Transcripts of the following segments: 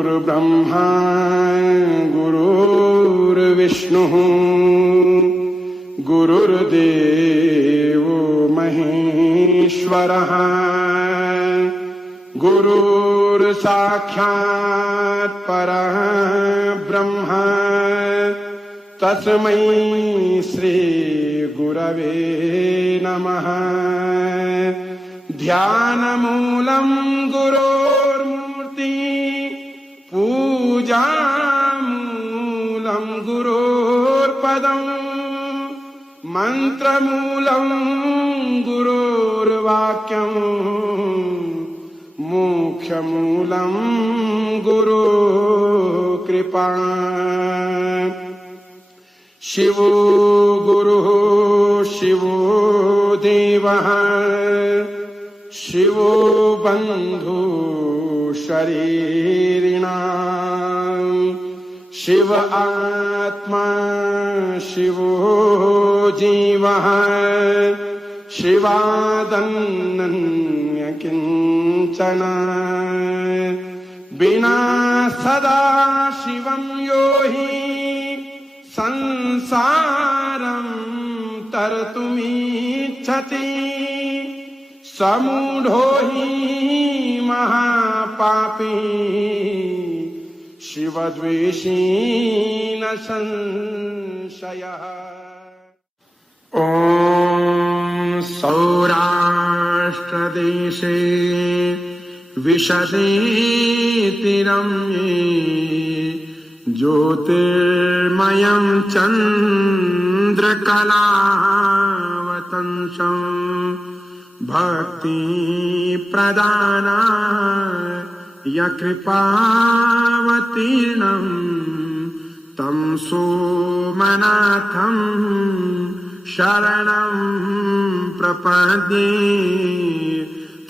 गुरुर्ब्रह्मा गुरुर्विष्णुः गुरुर्देवो महेश्वरः गुरुर्साक्षात् परः ब्रह्म तस्मै श्री गुरवे नमः। ध्यानमूलं गुरोर्मूर्ति पूजामूलं गुरोर्पदम् मन्त्रमूलं गुरोर्वाक्यम् मोक्षमूलं गुरुकृपा। शिवो गुरुः शिवो देवः शिवो बन्धु शरीरिणाम् शिव आत्मा शिवो जीवः शिवादन्यन्य किञ्चन। विना सदा शिवं यो हि संसारं तरतुमिच्छति समूढो हि महापापी शिवद्वेषी न संशयः। ॐ सौराष्ट्रदेशे विशदेतिरम्ये ज्योतिर्मयं चन्द्रकलावतंसं भक्तिप्रदानाय कृपावतीर्णं तं सोमनाथं शरणं प्रपद्ये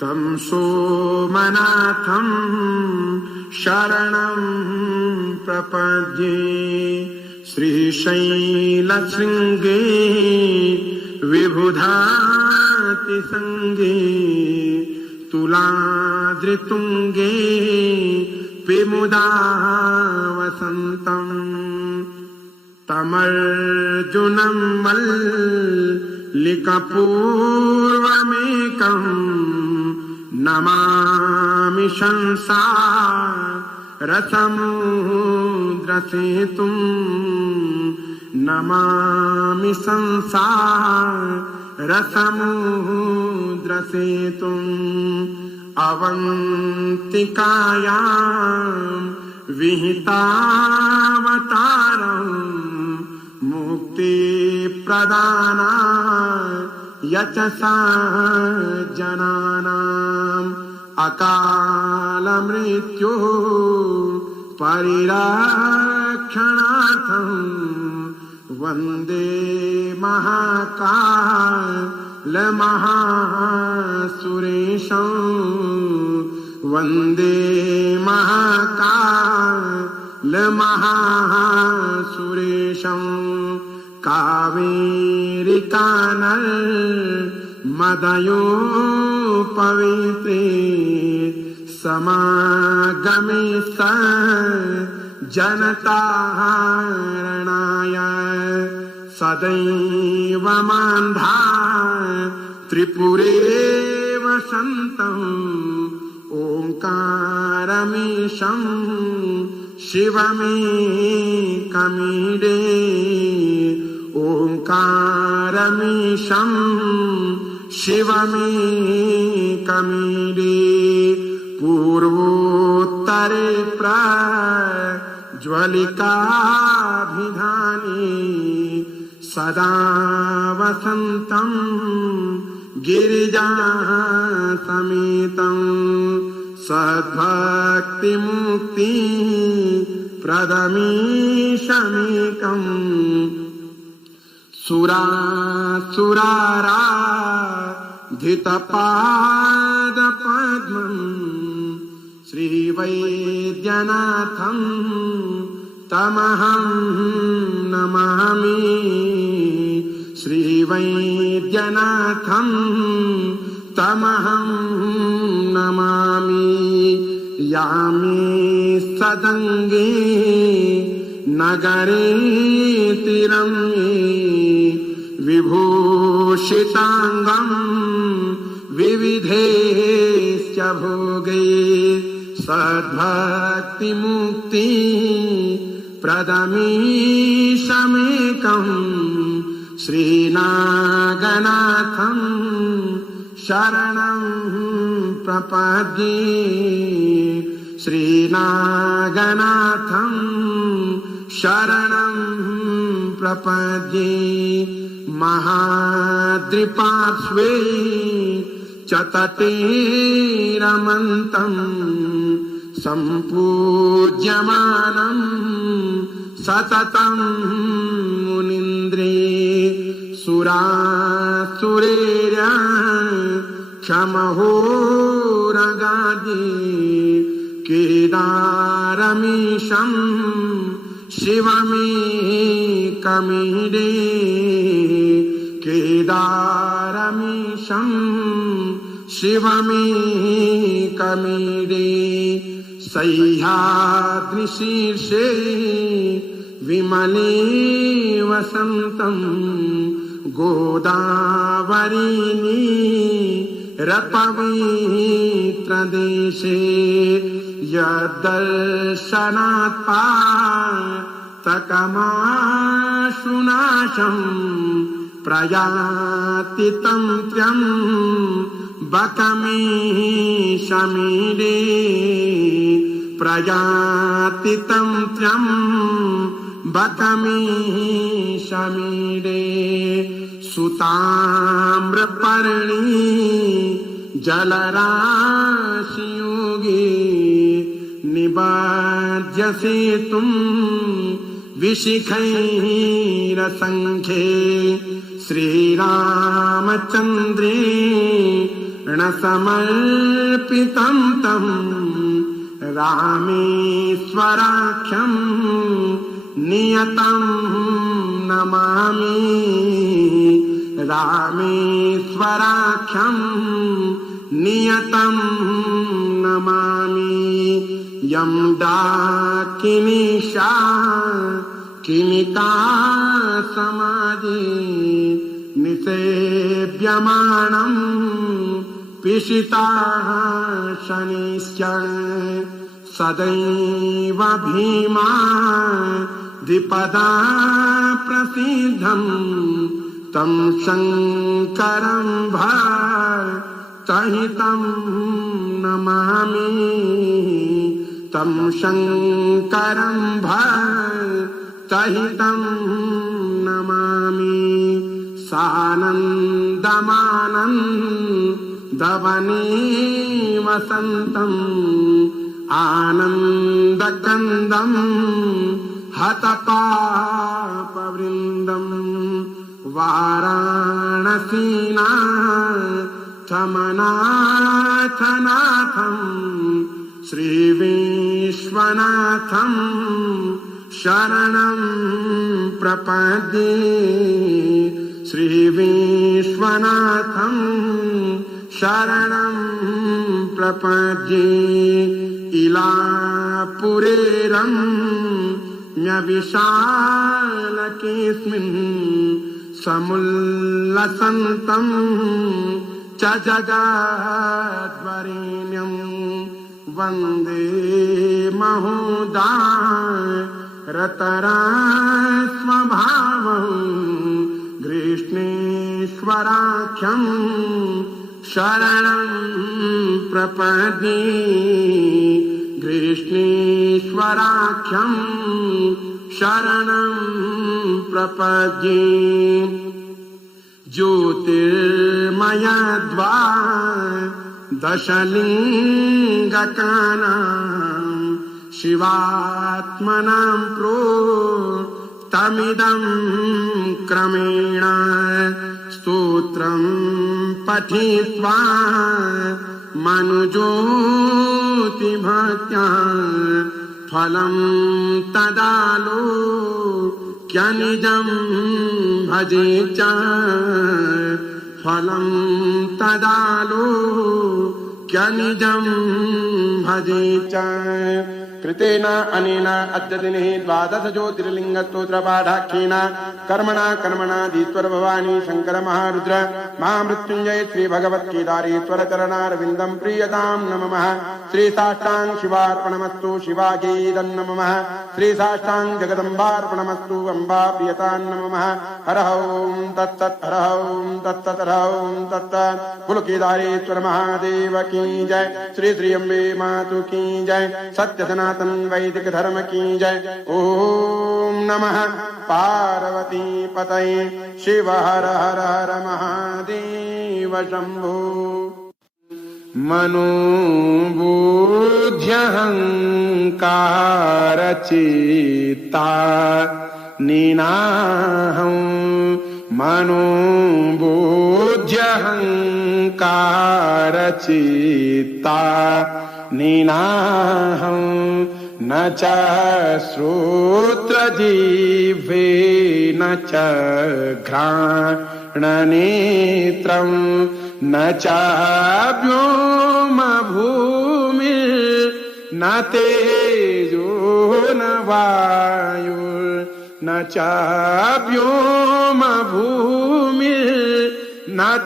तं सोमनाथं शरणं प्रपद्ये। श्रीशैलशृङ्गे विबुधातिसङ्गे तुलाद्रितुङ्गे विमुदा वसन्तम् तमर्जुनं मल्लिकपूर्वमेकं नमामि संसारसमुद्रसेतुं नमामि संसारसमुद्रसेतुम् अवन्तिकायां विहितावतारम् मुक्तिप्रदानाय यचसा जनानाम् अकालमृत्यो परिरक्षणार्थं वन्दे महाकालमहासुरेशं वन्दे महाकालमहासुरेशं। कावेरिकानर्मदयो पवित्रे समागमे जनतारणाय सदैव मान्धा त्रिपुरे वसन्तम् ओंकारमीशं शिवमेकमीडे ओंकारमीशं शिवमेकमीडे। पूर्वोत्तरे प्रज्वलिकाभिधाने सदा वसन्तं गिरिजासमेतं सद्भक्तिमुक्ति प्रदमीशमेकम् सुरासुराराधितपादपद्मम् श्रीवैद्यनाथं तमहं नमामि श्रीवैद्यनाथं तमहं नमामि। यामे तदङ्गे नगरे तिरम्ये विभूषिताङ्गम् विविधेश्च भोगे सद्भक्तिमुक्ति प्रदमीशमेकम् श्रीनागनाथम् शरणं प्रपद्ये श्रीनागनाथं शरणं प्रपद्ये महाद्रिपार्श्वे च तटे रमन्तं सम्पूज्यमानं सततं मुनीन्द्रे सुरासुरेर्य क्षमहोरगादि केदारमीशं शिवमेकमीडे केदारमीशं शिवमेकमीडे सह्याद्रिशीर्षे विमले वसन्तं गोदावरीनी रपवित्रदेशे यद्दर्शनात् पातकमाशुनाशम् प्रयाति तन्त्र्यं बकमीशमीडे प्रयाति तन्त्र्यं बकमीशमीडे सुताम्रपर्णी जलराशियोगे निबाध्यसेतुं विशिखैरसङ्ख्ये श्रीरामचन्द्रेण समर्पितं तं रामेश्वराख्यं नियतं नमामि रामेश्वराख्यं नियतं नमामि यं डाकिनीशा किमिका समाजे निसेव्यमानं पिशिताः शनिश्च सदैव भीमा द्विपदा प्रसिद्धं तं शङ्करं भक्तहितं नमामि तं शङ्करं भक्तहितं नमामि सानन्दमानन्दवने वसन्तम् आनन्दकन्दं हतपापवृन्दं वाराणसीनाथमनाथनाथं श्रीविश्वनाथं शरणं प्रपद्ये श्रीविश्वनाथं शरणं प्रपद्ये इलापुरे रम्यविशालकेऽस्मिन् समुल्लसन्तं च जगद्वरेण्यं वन्दे महोदारतरास्वभावं गृष्णेश्वराख्यं शरणं प्रपद्ये गृष्णेश्वराख्यं शरणं प्रपद्ये ज्योतिर्मयद्वादशलिङ्गकानां शिवात्मनां प्रोक्तमिदं क्रमेण स्तोत्रं पठित्वा मनुज्योतिभक्त्या फलं तदालोक्यनिजं भजे च फलं तदालोक्यनिजं भजे च कृतेन अनेन अद्यदिने द्वादश ज्योतिर्लिङ्गस्तोत्रपाठाख्येन कर्मणा धीश्वर भवानी शङ्कर महारुद्र महामृत्युञ्जय श्री भगवत्केदारेश्वर चरणारविन्दं प्रीयतां नमः। श्री साष्टांग शिवार्पणमस्तु शिवागीदं नमः। श्री साष्टांग जगदम्बार्पणमस्तु अम्बा प्रियतां नमः। हर ओं तत्तत् हर ओं तत्तत् हर ओं तत्तत्। कुल केदारेश्वर महादेव की जय। श्री श्री अम्बे मातु की जय। सत्य सनातन वैदिक धर्म की जय। ओम नमः पार्वती पतये शिव हर हर हर महादेव शंभो। मनोबुद्ध्यहंकार चित्ता निनाहं मनोबुद्ध्यहंकार चित्ता निनाहं न च श्रोत्रजिह्वे न च घ्राणनेत्रं न च व्योमभूमिर्न तेजो न वायुर्न च व्योमभूमिर्न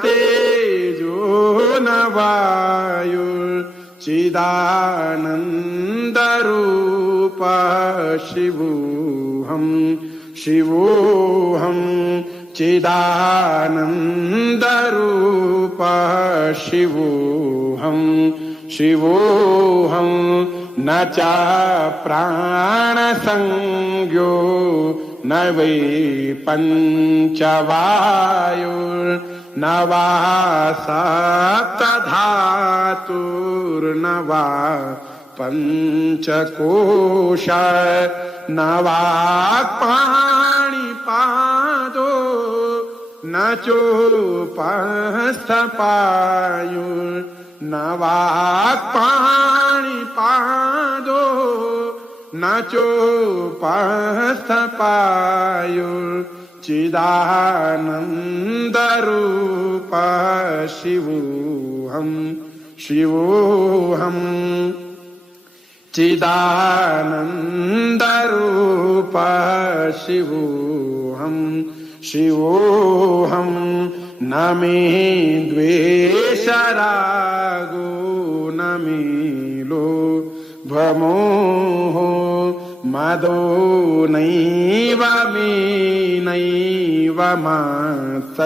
तेजो न वायुर्चिदानन्दरूप शिवोऽहं शिवोऽहं चिदानन्दरूप शिवोऽहं शिवोऽहं न च प्राणसंज्ञो न वै पञ्चवायुर्न वा सप्तधातुर्न वा पञ्चकोश न वा पाणिपादो न चोपस्थपायुर्न वा पाणिपादो न चोपस्थपायुर्चिदानन्दरूप शिवोऽहं शिवोऽहं चिदानन्दरूप शिवोऽहं शिवोऽहं न मे द्वेषरागो न मे लोभमोहो मदो नैव मे नैव मात्सर्यभाव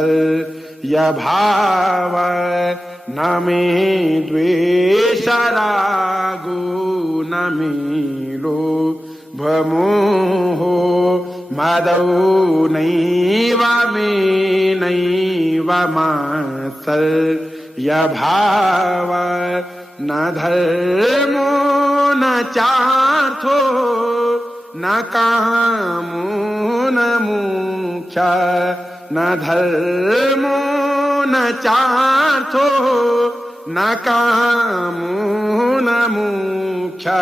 न मे द्वेषरागो न मे लोभमोहो मदो नैव मे नैव मात्सर्यभाव न धर्मो न चार्थो न कामो न मोक्षः न धर्मो न चार्थो न कामो न मोक्षः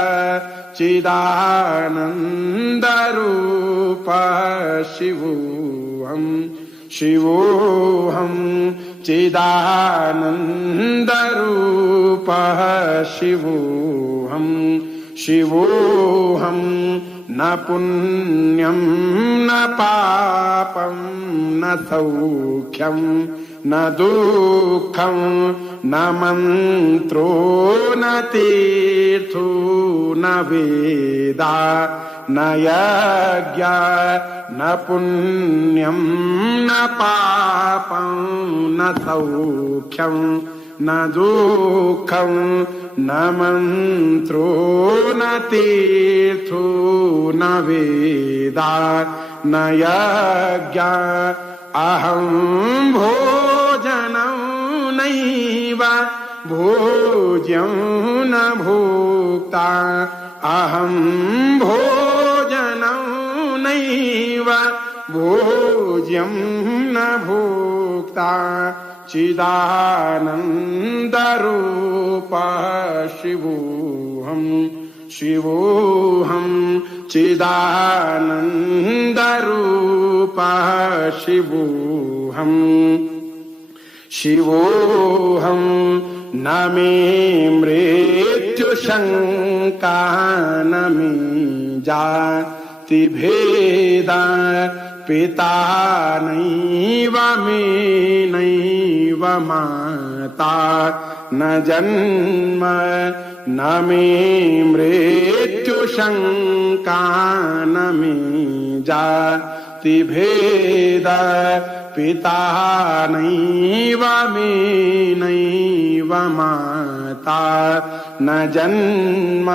चिदानन्दरूप शिवोऽहं शिवोऽहं चिदानन्दरूप शिवोऽहं शिवोऽहं न पुण्यं न पापं न सौख्यं न दुःखं न मन्त्रो न तीर्थो न वेदा न यज्ञ न पुण्यं न पापं न सौख्यं न दुःखं न मन्त्रो न तीर्थो न वेदा न यज्ञ अहं भोजनं नैव भोज्यं न भोक्ता अहं भोजनं नैव भोज्यं न भोक्ता चिदानन्दरूप शिवोऽहं शिवोऽहं चिदानन्दरूप शिवोऽहं शिवोऽहं न मे मृत्युर्न शङ्का न मे जाति भेदा पिता नैव मे नैव माता न जन्म न मे मृत्युशङ्का न मे जाति भेदा पिता नैव मे नैव माता न जन्म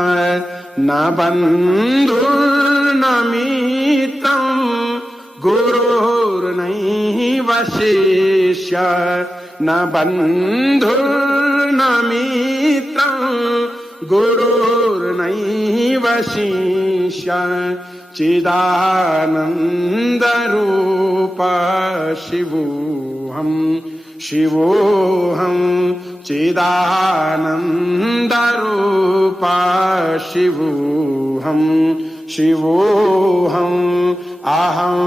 न बन्धुर्न मित्रं गुरुर्नैव शिष्य न बन्धुर्न मित्रं गुरुर्नैव शिष्य चिदानन्दरूप शिवोऽहं शिवोऽहं चिदानन्दरूप शिवोऽहं शिवोऽहम् अहं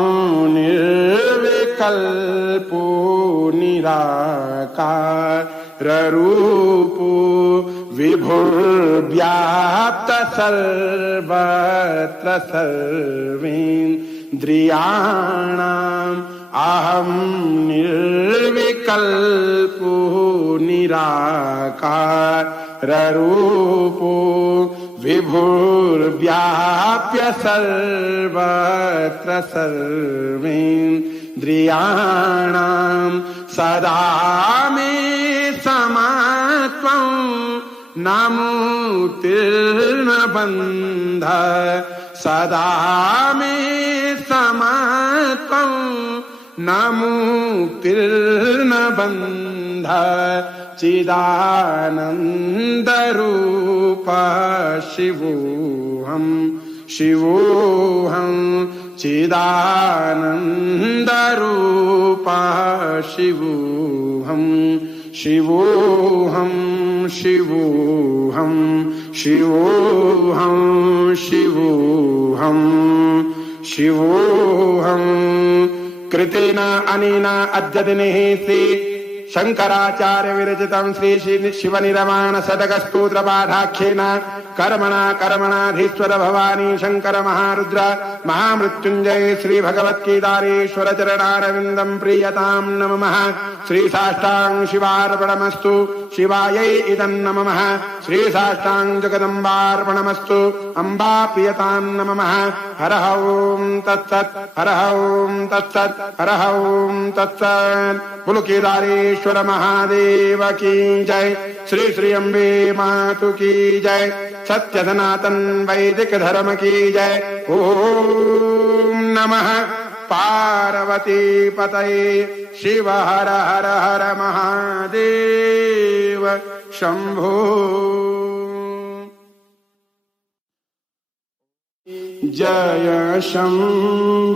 निर्विकल्पो निराकाररूपो विभुर्व्याप्त सर्वत्र सर्वेन्द्रियाणाम् अहं निर्विकल्पो निराकाररूपो विभुर्व्याप्य सर्वत्र सर्वेन्द्रियाणाम् सदा मे समत्वं न मुक्तिर्न बन्ध सदा मे समत्वं न मुक्तिर्न बन्ध चिदानन्दरूप शिवोऽहं शिवोऽहं चिदानन्दरूप शिवोऽहं शिवोऽहं शिवोऽहं शिवोऽहं शिवोऽहं शिवोऽहं कृतेन अनेन अद्य दिने श्री शंकराचार्य विरचितं श्री शिवनिर्वाण शतक स्तोत्र पाठाख्येन कर्मणाधीश्वर भवानी शंकर महारुद्र महामृत्युंजय श्री भगवत्गीतारेश्वर चरणारविंदं प्रीयतां नमः। श्री साष्टांग शिवार्पणमस्तु शिवायै इदं नमः। श्री साष्टांग जगदम्बार्पणमस्तु अम्बा प्रियतां नमः। हर ओं तत्सत् हर ओं तत्सत् हर ओं तत्सत्। बोलो केदारेश्वर महादेव की जय। श्री श्री अम्बे मातु की जय। सत्य सनातन वैदिक धर्म की जय। ओम नमः पार्वती पतये शिव हर हर हर महादेव शंभो। जय शंभुनाथ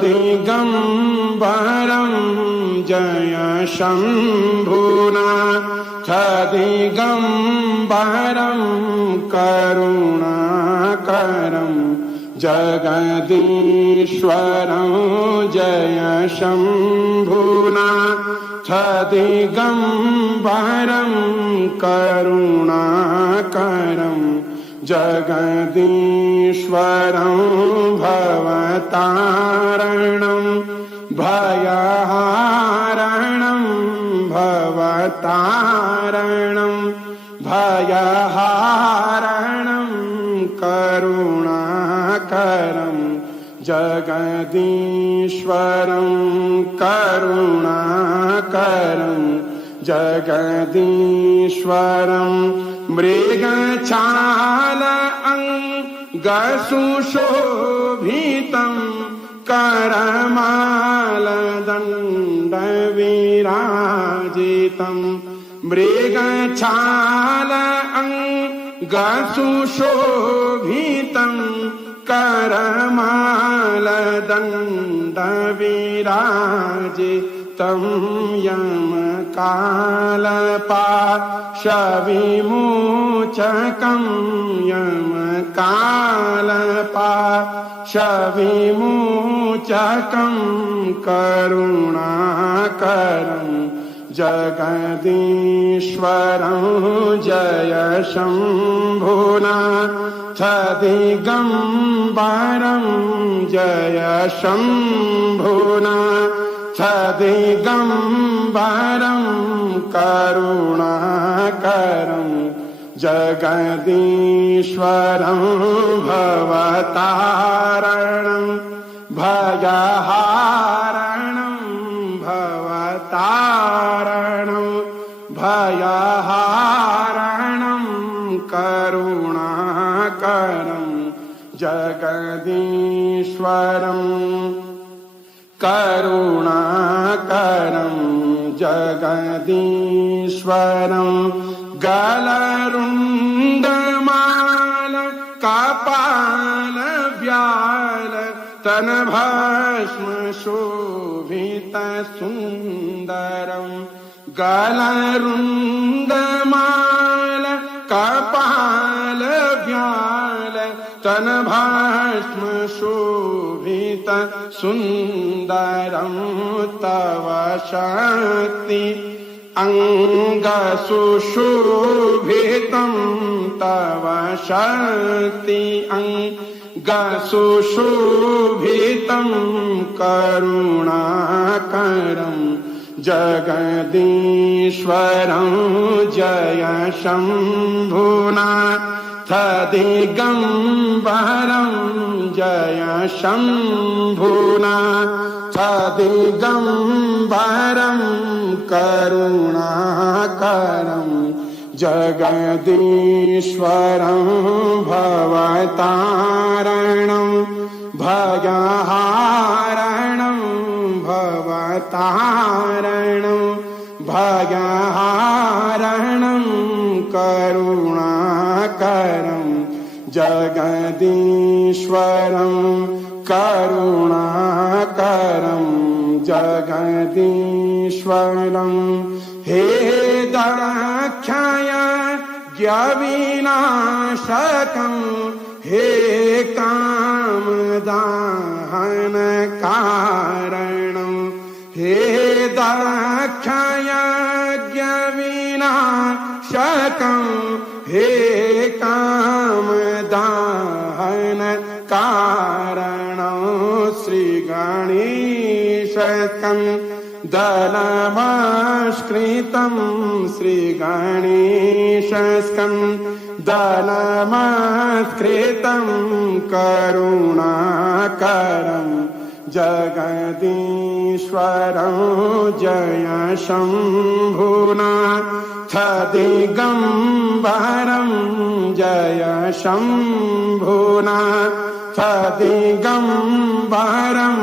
दिगंबरं जय शंभुनाथ दिगंबरं करुणाकरं जगदीश्वरं जय शंभुनाथ दिगंबरं करुणाकरं जगदीश्वरं भवतारणं भयहारणं भवतारणं भयहारणं करुणाकरं जगदीश्वरं करुणाकरं जगदीश्वरं मृगछाल अंगसुशोभितं करमालदण्डविराजितं मृगछाल अंगसुशोभितं करमालदण्डविराजितं यमकालपाशविमोचकं यमकालपाशविमोचकं करुणाकरं जगदीश्वरं जय शम्भुनाथ दिगम्बरं जय शम्भुनाथ दिगम्बरं करुणाकरं जगदीश्वरं भवतारणं भयहारणं भवतारणं भयहारणं करुणाकरं जगदीश्वरं करुणाकरं जगदीश्वरं गलरुण्डमाल कपाल व्याल तनभस्म शोभित सुन्दरं गलरुण्डमाल कपाल व्याल तनभस्म शोभित सुन्दरं तव शक्ति अङ्गसुशोभितं तव शक्ति अङ्गसुशोभितं करुणाकरं जगदीश्वरं जय शम्भुनाथ दिगम्बरं जय शम्भुनाथ दिगम्बरं करुणाकरं जगदीश्वरं भवतारणं भयहारणं भवतारणं भयहारणं करुणाकरं जगदीश्वरं करुणाकरं जगदीश्वरं हे दक्षय ज्ञविनाशकं हे कामदाहन कारणं हे दक्षय ज्ञविनाशकं हे कामदाहन कारणं श्रीगणेशकं दलमाश्रितं श्रीगणेशस्कं दलमाश्रितं करुणाकरं जगदीश्वरं जय शम्भुनाथ दिगम्बरं जय शम्भुनाथ दिगम्बरं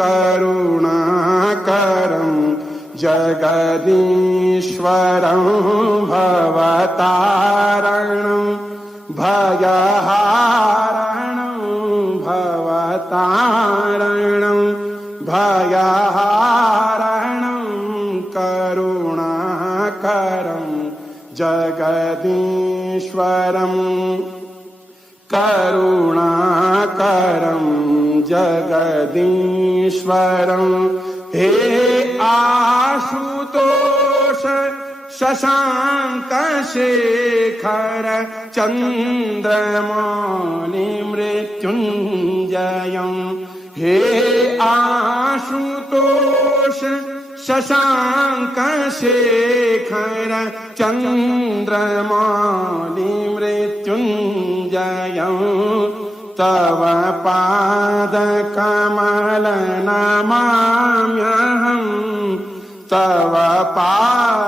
करुणाकरं जगदीश्वरं भवतारणं भयहारणं भवतारणं भयहारणं करुणाकरं जगदीश्वरं करुणाकरं जगदीश्वरं हे आशुतोष शशांक शेखर चंद्रमौलि मृत्युंजयं हे आशुतोष शशांक शेखर चंद्रमौलि मृत्युंजयं तव पादकमल नमाम्यहं तव पादकमल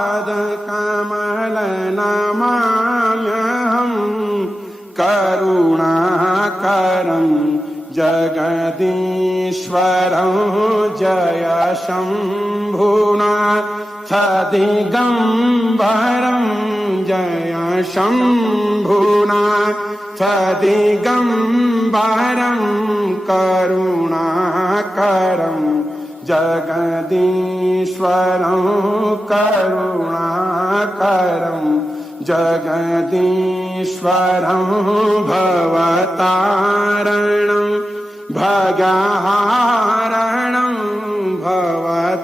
नमाम्यहं करुणाकरं जगदीश्वरं जय शम्भुनाथ दिगम्बरं जय शम्भुनाथ दिगम्बरं करुणाकरं जगदीश्वरं करुणाकरं जगदीश्वरं भवतारणं भयहारणं भवतारणं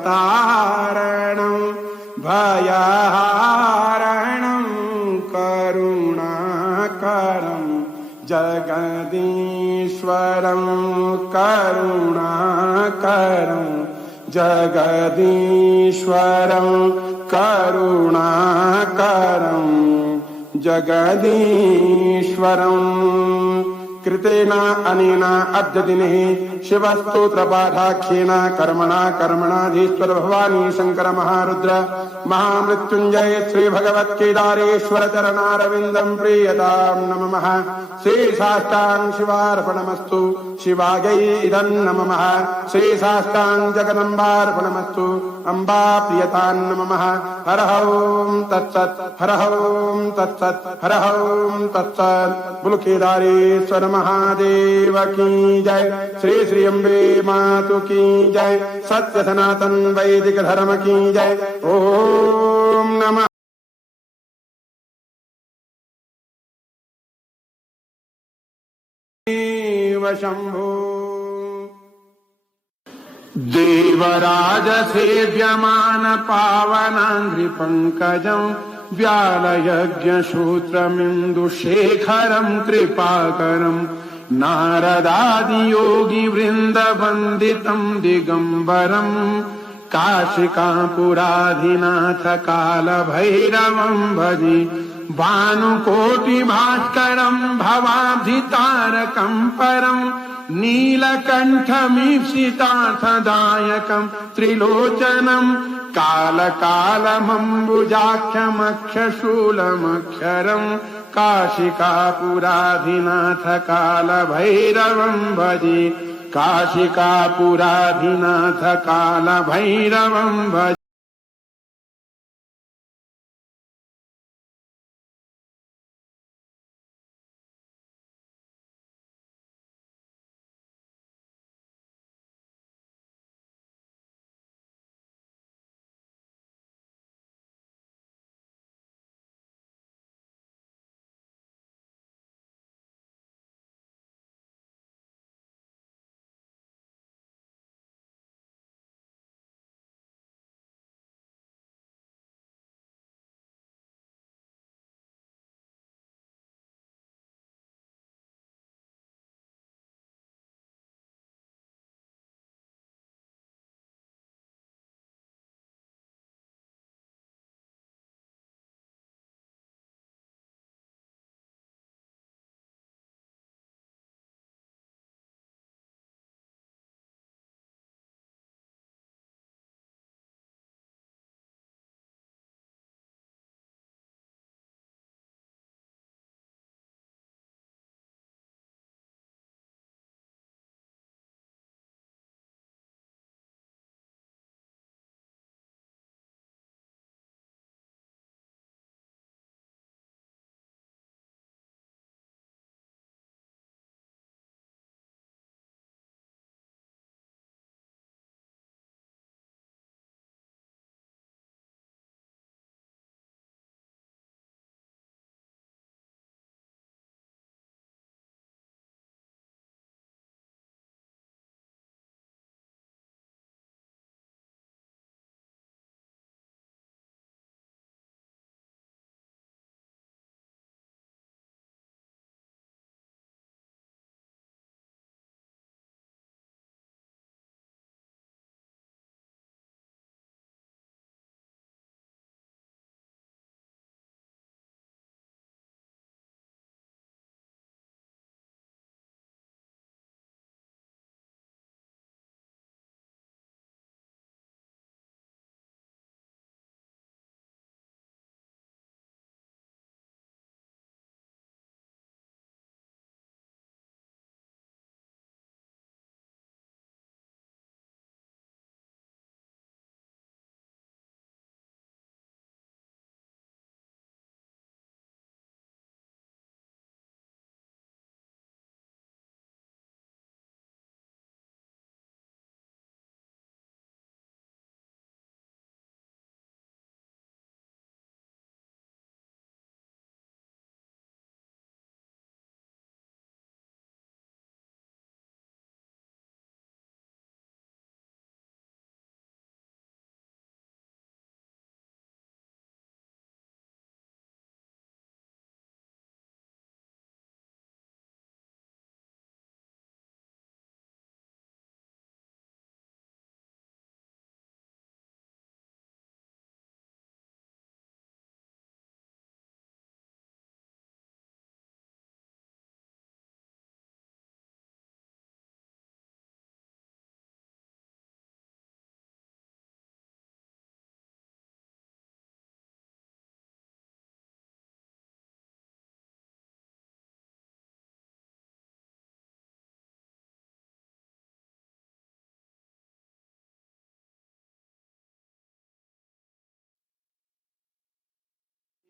जगदीश्वरं करुणाकरं जगदीश्वरं करुणाकरं जगदीश्वरं कृतेन अनेन अद्य दिने शिवस्तोत्रपाठाख्येन कर्मणा कर्मणाधीश्वर भवानी शंकर महारुद्र महामृत्युंजय श्री भगवत्केदारेश्वर चरणारविंदं प्रीयतां नमः। श्री साष्टांग शिवार्पणमस्तु शिवायै इदं नमः। श्री साष्टांग जगदम्बार्पणमस्तु अम्बा प्रियतां नमः। हर ओं तत्सत् हर ओं तत्सत् हर ओं तत्सत्। बोलो केदारेश्वर महादेव की जय। श्री श्री अम्बे मातु की जय। सत्य सनातन वैदिक धर्म की जय। ओम नमः शिव शंभो। देवराज सेव्यमान पावनांघ्रि पंकजं व्यालयज्ञसूत्रमिन्दुशेखरं कृपाकरं नारदादियोगी वृन्दवन्दितं दिगम्बरं काशिकापुराधिनाथ कालभैरवं भजे भानुकोटिभास्करं भवाब्धितारकं परं नीलकण्ठमीप्सितार्थदायकं त्रिलोचनं कालकालमम्बुजाक्षमक्षशूलमक्षरं काशिकापुराधिनाथ कालभैरवं भजे काशिकापुराधिनाथ कालभैरवं भजे।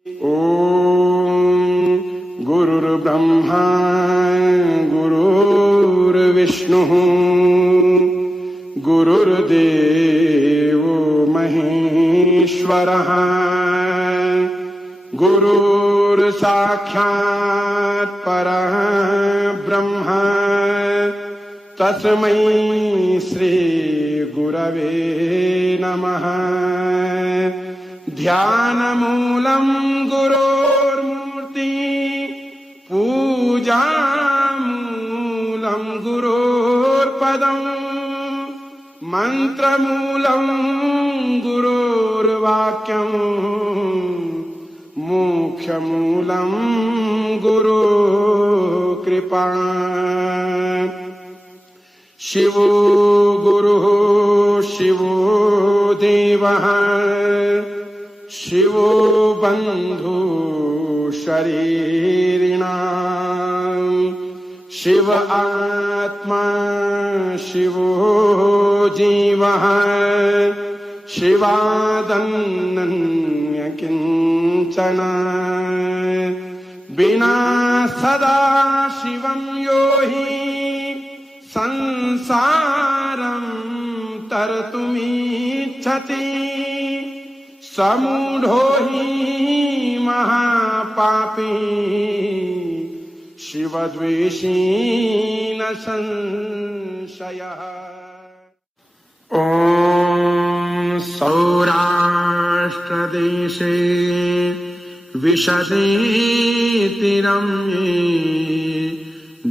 ॐ गुरुर्ब्रह्मा गुरुर्विष्णुः गुरुर्देवो महेश्वरः गुरुर्साक्षात् परब्रह्म तस्मै श्री गुरवे नमः। ध्यानमूलं गुरोर्मूर्ति पूजामूलं गुरोर्पदम् मन्त्रमूलं गुरोर्वाक्यम् मोक्षमूलं गुरुकृपा। शिवो गुरुः शिवो देवः शिवो बन्धु शरीरिणां शिव आत्मा शिवो जीवः शिवादन्यन्य किञ्चन विना सदा शिवं यो हि संसारं तरतुमिच्छति समूढो हि महापापी शिवद्वेषी न संशयः। ॐ सौराष्ट्रदेशे विशदे रम्ये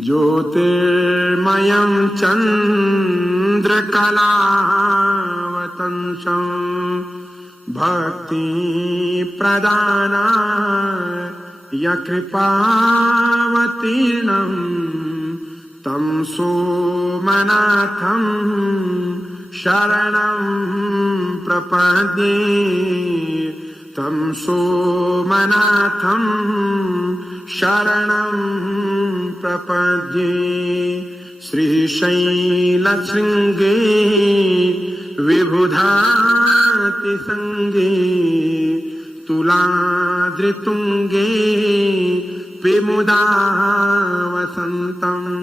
ज्योतिर्मयं चन्द्रकलावतंसं भक्ति प्रदानाय कृपावतीर्णं तं सोमनाथं शरणं प्रपद्ये तं सोमनाथं शरणं प्रपद्ये। श्रीशैलशृङ्गे विबुधातिसङ्गे तुलाद्रितुङ्गे विमुदा वसन्तम्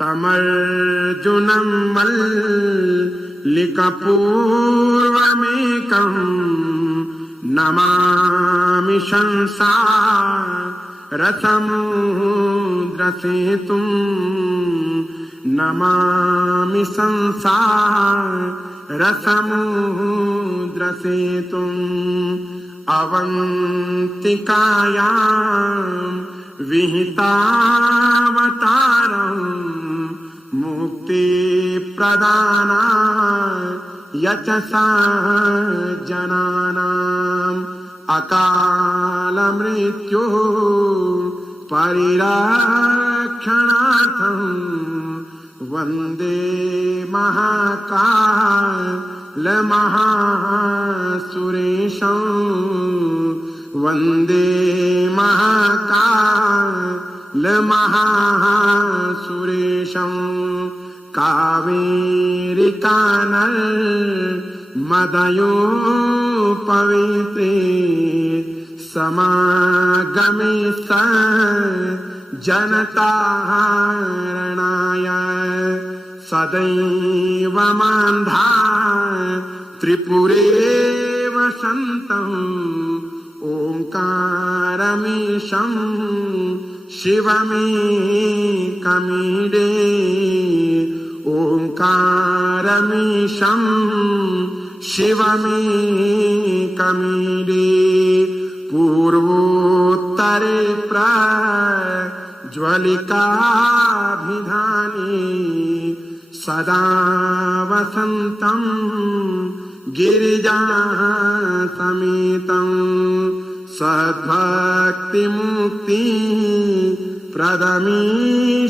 तमर्जुनं मल्लिकपूर्वमेकं नमामि संसारसमुद्रसेतुं नमामि संसारसमुद्रसेतुम् अवन्तिकायां विहितावतारम् मुक्तिप्रदानाय यचसा जनानाम् अकालमृत्यो परिरक्षणार्थं वन्दे महाकालमहासुरेशं वन्दे महाकालमहासुरेशं। कावेरिकानर्मदयो पवित्रे समागमे जनतारणाय सदैव मान्धा त्रिपुरे वसन्तम् ओंकारमीशं शिवमेकमीडे ओंकारमीशं शिवमेकमीडे। पूर्वोत्तरे प्रज्वलिकाभिधाने सदा वसन्तं गिरिजासमेतं सद्भक्तिमुक्ति प्रदमीशमेकम्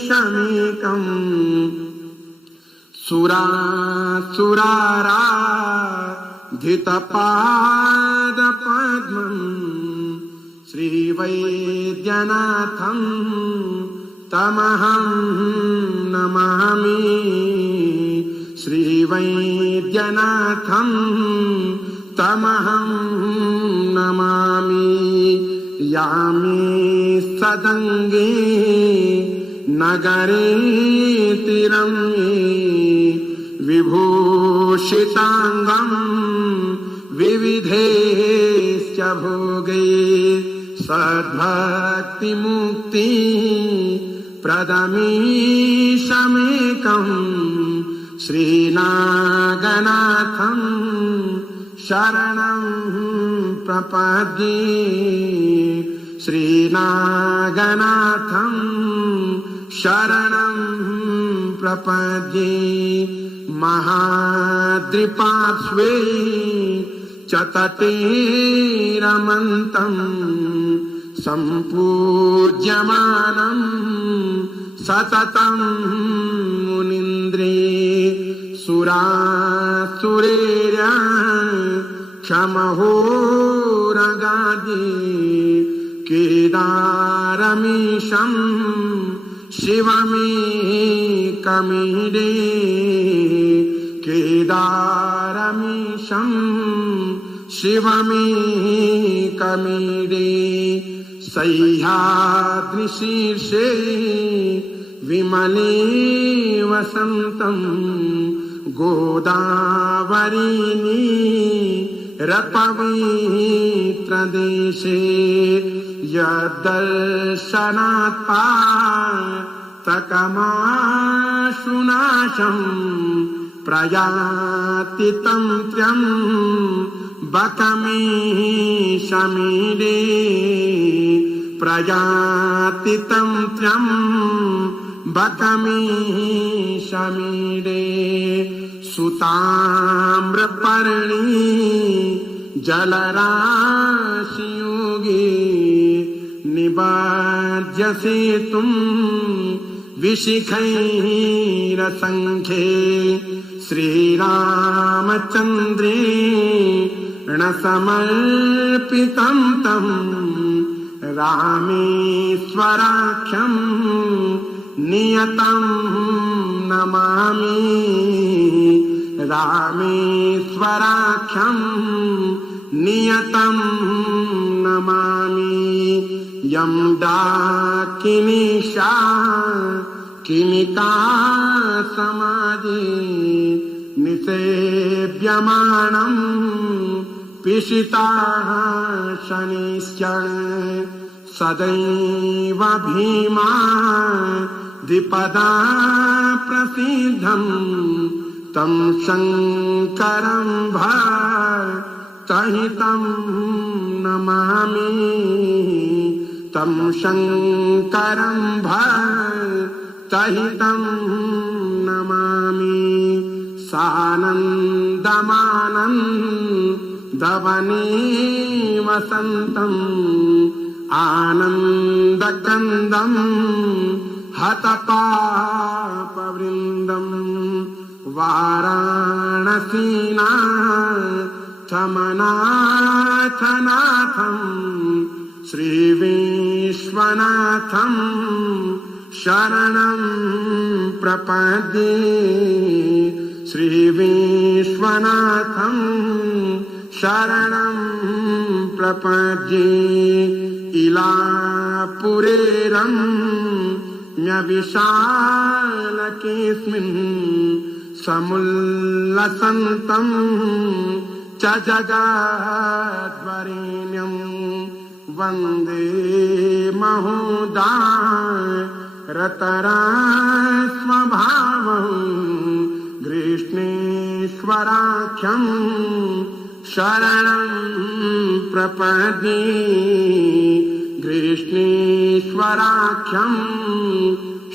सुरासुराराधितपादपद्मम् श्रीवैद्यनाथं तमहं नमामि श्रीवैद्यनाथं तमहं नमामि। यामि सदङ्गे नगरे तिरम्ये विभूषिताङ्गं विविधैश्च भोगैः सद्भक्तिमुक्ति प्रदमीशमेकं श्रीनागनाथं शरणं प्रपद्ये श्रीनागनाथं शरणं प्रपद्ये महाद्रिपार्श्वे च तटे रमन्तं सम्पूज्यमानं सततं मुनीन्द्रे सुरासुरेर्या क्षमहोरगादि केदारमीशं शिवमेकमीडे केदारमीशं शिवमेकमीडे सह्याद्रिशीर्षे विमले वसन्तं गोदावरीनी रपवित्रदेशे यद्दर्शनात् पातकमाशुनाशं प्रयाति तन्त्र्यं बकमीशमीडे प्रयाति तन्त्र्यं बकमीशमीडे सुताम्रपर्णी जलराशियुगे निवार्यसेतुं विशिखैरसङ्ख्ये श्रीरामचन्द्रेण समर्पितं तं रामेश्वराख्यं नियतं नमामि रामेश्वराख्यं नियतं नमामि यं डाकिनीशा किमिका समाजे निसेव्यमानं पिशिताः शनिश्च सदैव भीमा द्विपदा प्रसिद्धं तं शङ्करं भक्तहितं नमामि तं शङ्करं भक्तहितं नमामि सानन्दमानन्दवने वसन्तं आनन्दकन्दं हतपापवृन्दं वाराणसीनाथमनाथनाथं श्रीविश्वनाथं शरणं प्रपद्ये श्रीविश्वनाथं शरणं प्रपद्ये इलापुरेरं न्यविशालकेऽस्मिन् समुल्लसन्तं च जगद्वरेण्यं वन्दे महोदारतरास्वभावं गृष्णेश्वराख्यं शरणं प्रपद्ये गृष्णेश्वराख्यं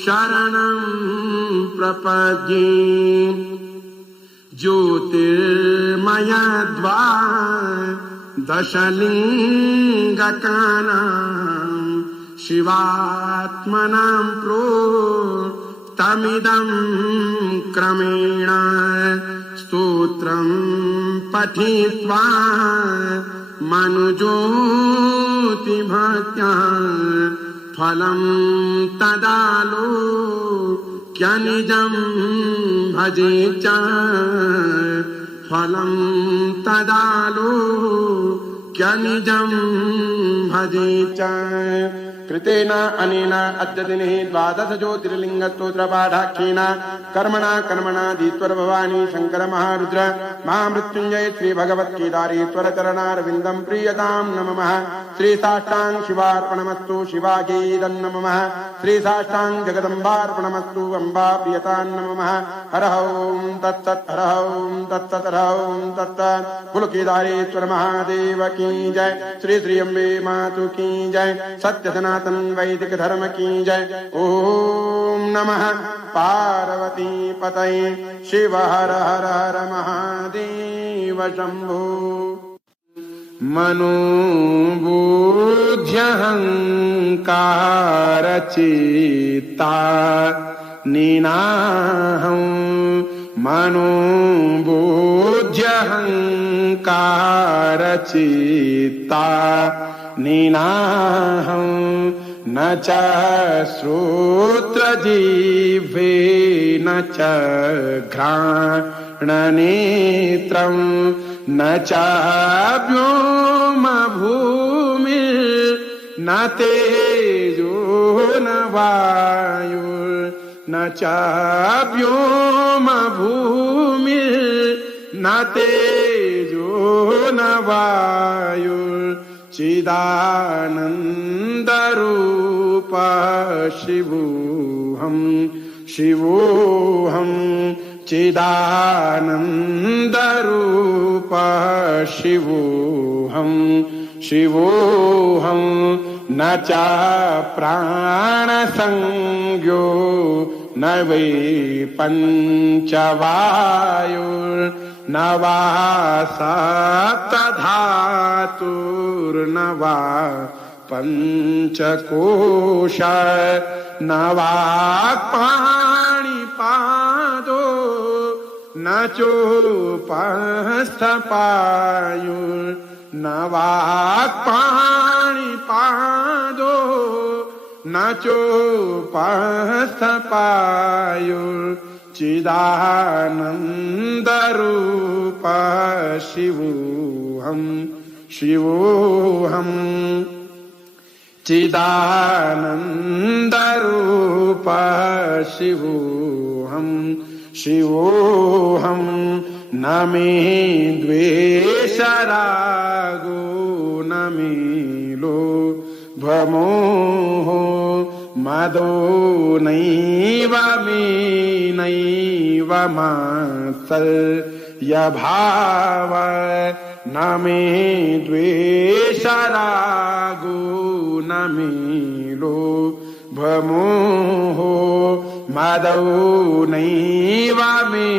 शरणं प्रपद्ये ज्योतिर्मयद्वादशलिङ्गकानां शिवात्मनां प्रोक्तमिदं क्रमेण स्तोत्रं पठित्वा मनुज्योतिभक्त्या फलं तदालोक्यनिजं भजे च फलं तदालोक्यनिजं क्यनिजं भजे च कृतेन अनेन अद्यदिने द्वादश ज्योतिर्लिङ्गस्तोत्रपाठाख्येन कर्मणा कर्मणाधीश्वर भवानी शङ्कर महारुद्र महामृत्युञ्जय श्री भगवत्केदारेश्वर चरणारविन्दं प्रीयतां नमः श्री साष्टांग शिवार्पणमस्तु शिवागेदं नमः श्री साष्टांग जगदम्बार्पणमस्तु अम्बा प्रियतां नमः हर ओं तत्सत् हर ओं तत्सत् हर ओं तत्सत् बोलो केदारेश्वर महादेव की जय श्री श्री अम्बे मातु की जय सत्य सनातन वैदिक धर्म की जय ओम नमः पार्वती पतये शिव हर हर हर महादेव शंभो मनोबुद्ध्यहंकार चित्ता निनाहं मनोबुद्ध्यहंकार चित्ता निनाहं न च श्रोत्रजिह्वे न च घ्राणनेत्रं न च व्योमभूमिर्न तेजो न वायुर्न च व्योमभूमिर्न तेजो न वायुर्चिदानन्दरूप शिवोऽहं शिवोऽहं चिदानन्दरूप शिवोऽहं शिवोऽहं न च प्राणसंज्ञो न वै पञ्चवायुर्न वा सप्तधातुर्न वा पञ्चकोश न वा पाणिपादो न चोपस्थपायुर्न वा पाणिपादो न चोपस्थपायुर्चिदानन्दरूप शिवोऽहं शिवोऽहं चिदानन्दरूप शिवोऽहं शिवोऽहं न मे द्वेषरागो न मे लोभमोह मदो नैव मे नैव मात्सर्यभाव न मे द्वेषरागो न मे लोभमोह मदो नैव मे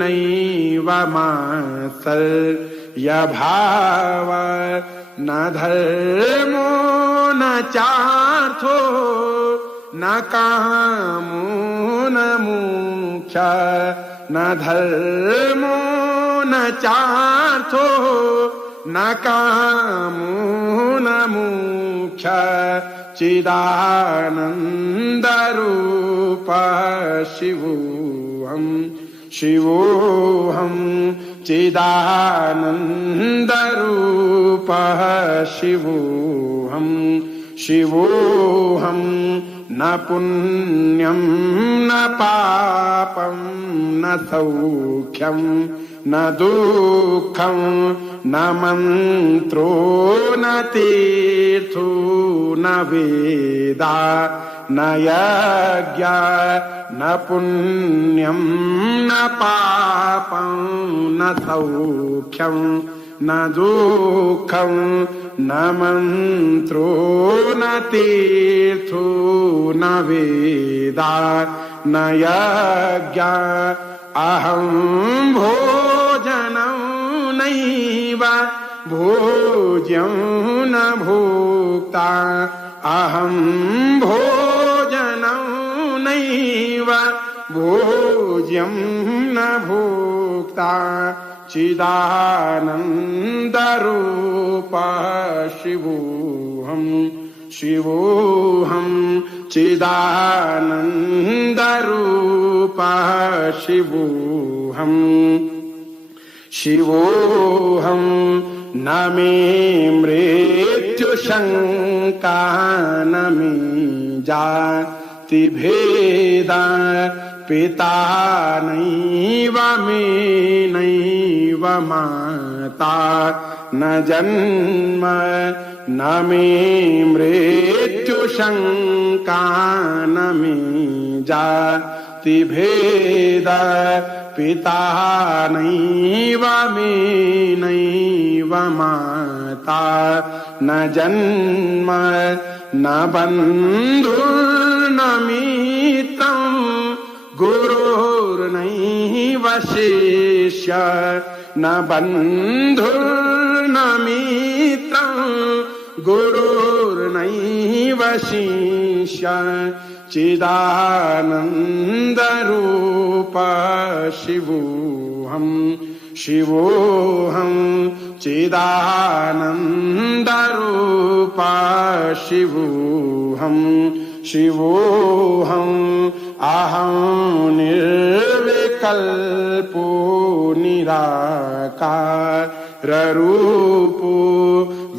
नैव मात्सर्यभाव न धर्मो न चार्थो न कामो न मोक्षः न धर्मो न चार्थो न कामो न मोक्षः चिदानन्दरूप शिवोऽहं शिवोऽहं चिदानन्दरूप शिवोऽहं शिवोऽहं न पुण्यं न पापं न सौख्यं न दुःखं न मन्त्रो न तीर्थो न वेदा न यज्ञ न पुण्यं न पापं न सौख्यं न दुःखं न मन्त्रो न तीर्थो न वेदा न यज्ञ अहं भोजनं नैव भोज्यं न भोक्ता अहं भोजनं नैव भोज्यं न भोक्ता चिदानन्दरूप शिवोऽहं शिवोऽहं चिदानन्दरूप शिवोऽहं शिवोऽहं न मे मृत्युशङ्का न मे जातिभेदा पिता नैव मे नैव माता न जन्म न मे मृत्युशङ्का न मे जातिभेदा पिता नैव मे नैव माता न जन्म न बन्धुर्न मित्रं गुरुर्नैव शिष्य न बन्धुर्न मित्रं गुरुर्नैव शिष्य चिदानन्दरूप शिवोऽहं शिवोऽहं चिदानन्दरूप शिवोऽहं शिवोऽहं अहं निर्विकल्पो निराकाररूपो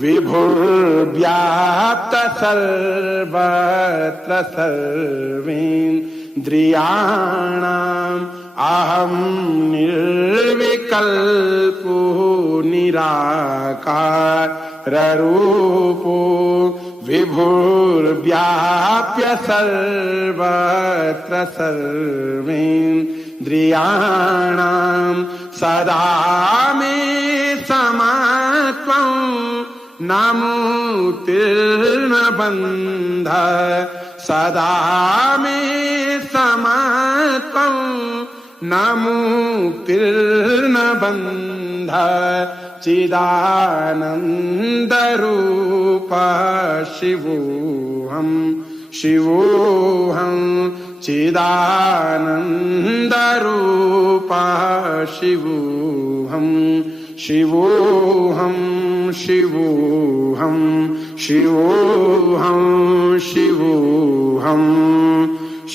विभुर्व्याप्त सर्वत्र सर्वेन्द्रियाणाम् अहं निर्विकल्पो निराकाररूपो विभुर्व्याप्य सर्वत्र सर्वेन्द्रियाणाम् सदा मे समत्वं न मुक्तिर्न बन्ध सदा मे समत्वं न मुक्तिर्न बन्ध चिदानन्दरूप शिवोऽहं शिवोऽहं चिदानन्दरूप शिवोऽहं शिवोऽहं शिवोऽहं शिवोऽहं शिवोऽहं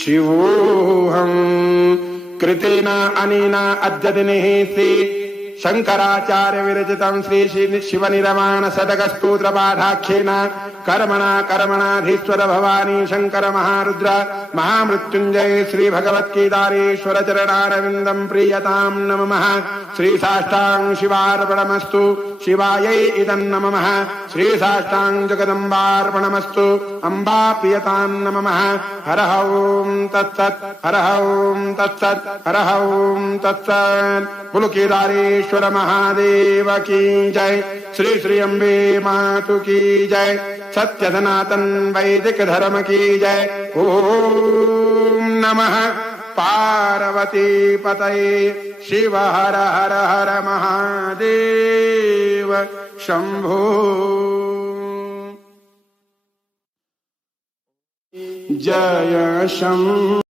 शिवोऽहं कृतेन अनेन अद्य दिने श्री शंकराचार्य विरचितं श्री शिवनिर्वाण शतकस्तोत्र पाठाख्येन कर्मणाधीश्वर भवानी शंकर महारुद्र महामृत्युंजय श्री भगवत्गीतारेश्वर चरणारविंदं प्रीयतां नमः। श्री साष्टांग शिवार्पणमस्तु शिवायै इदं नमः। श्री साष्टांग जगदम्बार्पणमस्तु अम्बा प्रियतां नमः। हर ओं तत्सत् हर ओं तत्सत् हर ओं तत्सत्। बोलो केदारेश्वर महादेव की जय। श्री श्री अम्बे मातु की जय। सत्य सनातन वैदिक धर्म की जय। ओम नमः पार्वती पतये शिव हर हर हर महादेव शंभो। जय शंभो।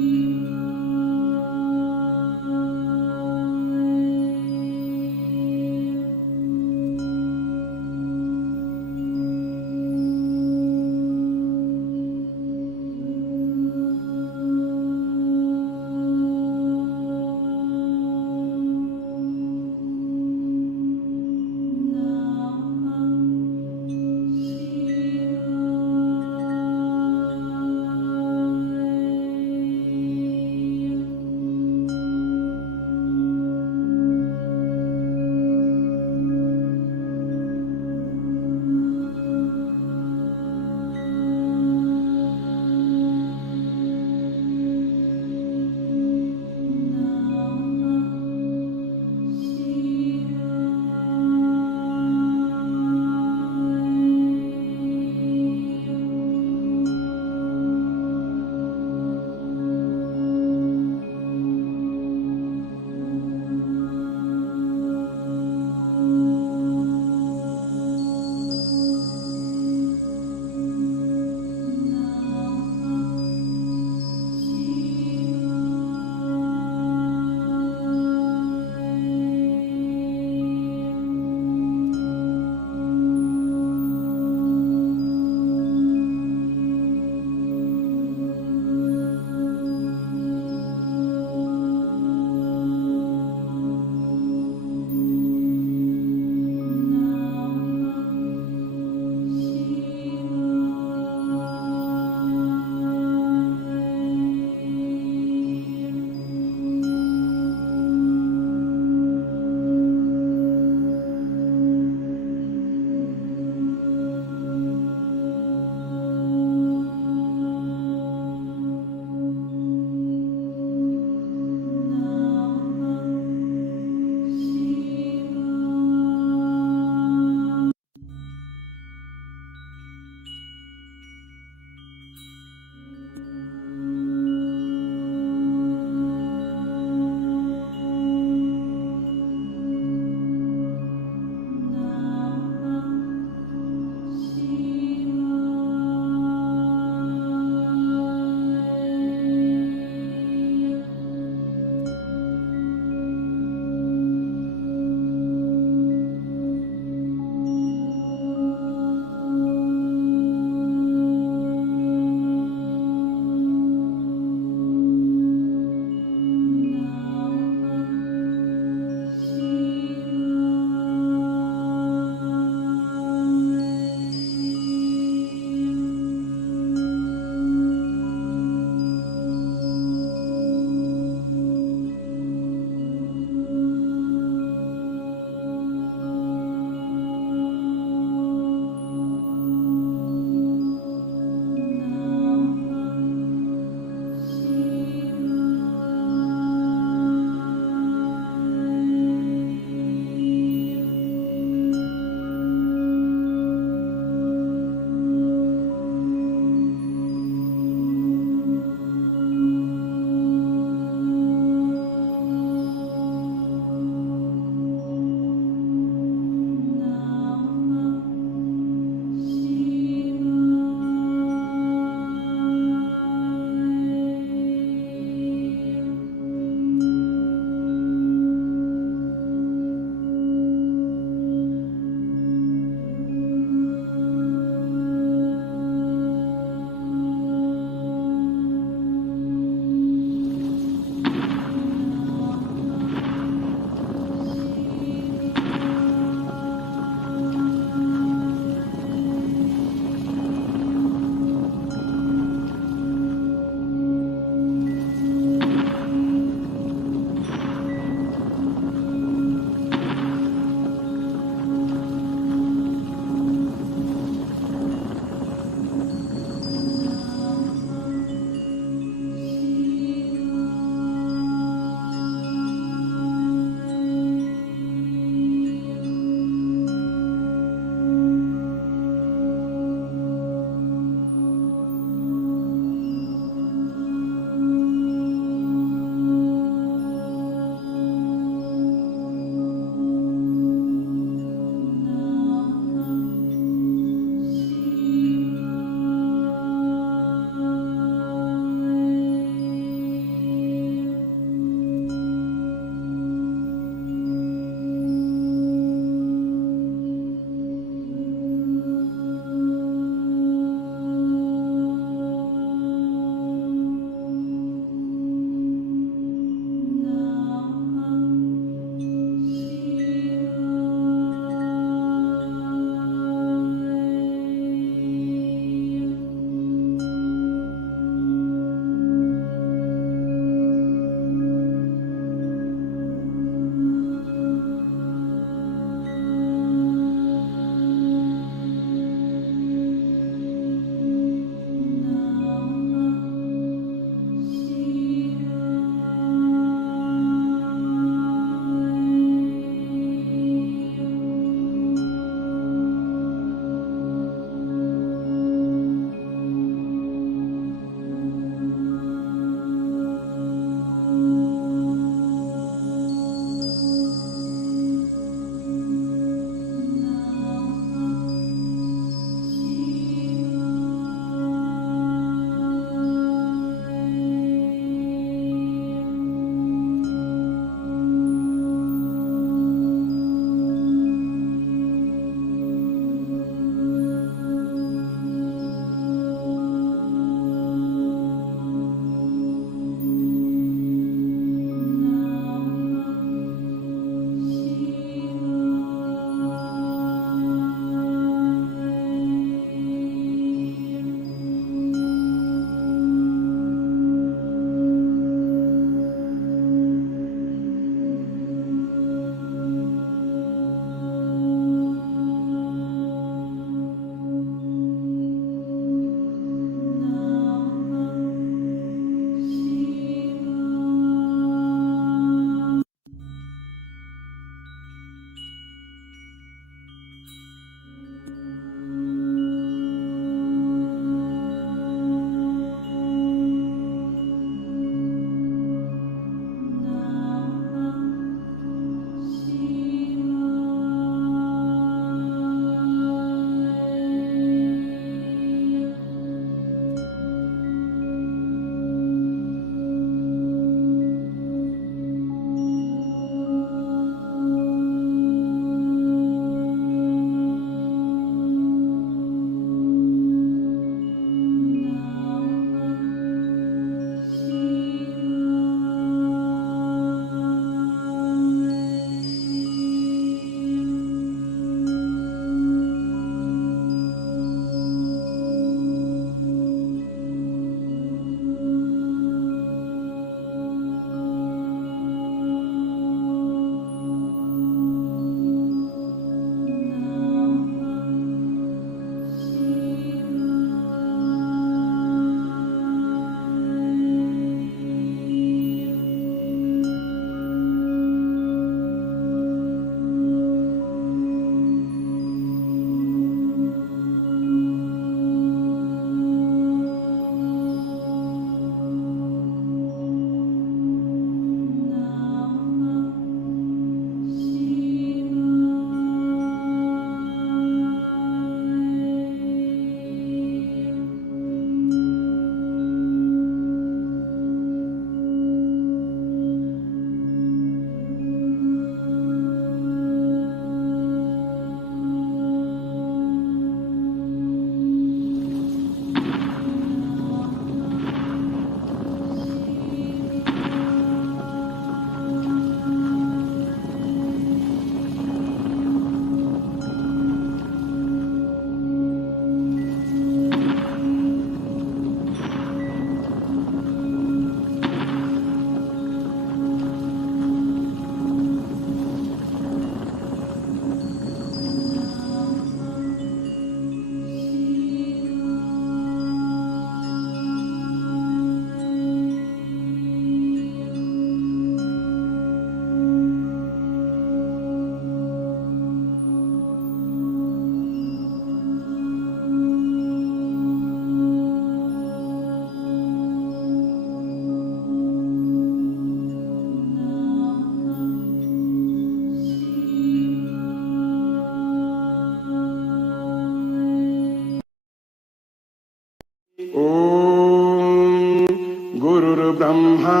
गुरुर्ब्रह्मा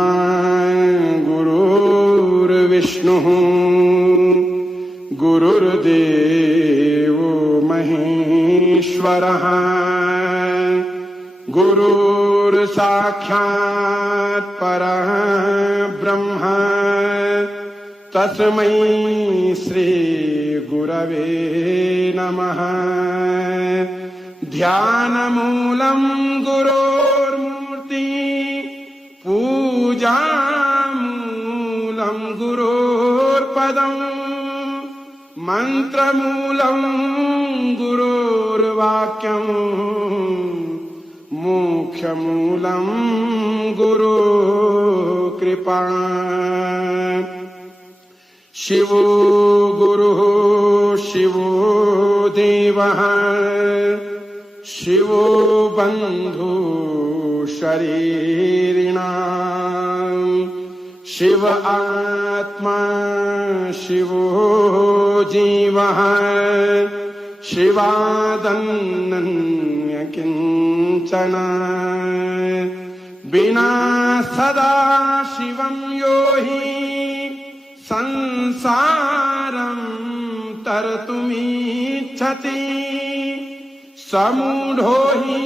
गुरुर्विष्णुः गुरुर्देवो महेश्वरः गुरुर्साक्षात् परः ब्रह्म तस्मै श्री गुरवे नमः। ध्यानमूलं गुरोर्मूर्ति पूजामूलं गुरोर्पदम् मन्त्रमूलं गुरोर्वाक्यम् मोक्षमूलं गुरुकृपा। शिवो गुरुः शिवो देवः शिवो बन्धु शरीरिणाम् शिव आत्मा शिवो जीवः शिवादन्यः किञ्चन विना सदा शिवं यो हि संसारं तरतुमिच्छति समूढो हि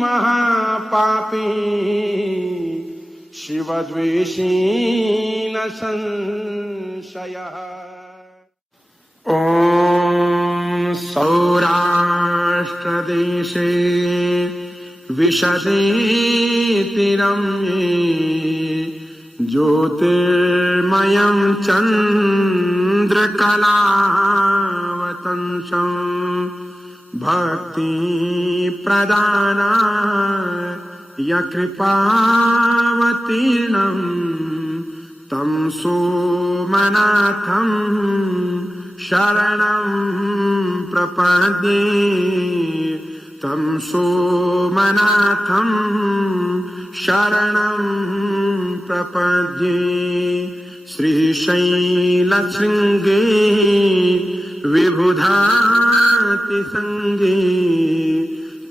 महापापी शिवद्वेषी न संशयः। ॐ सौराष्ट्रदेशे विशदे रम्ये ज्योतिर्मयं चन्द्रकलावतंसं भक्ति प्रदानाय कृपावतीर्णं तं सोमनाथं शरणं प्रपद्ये तं सोमनाथं शरणं प्रपद्ये। श्रीशैलशृङ्गे विबुधातिसङ्गे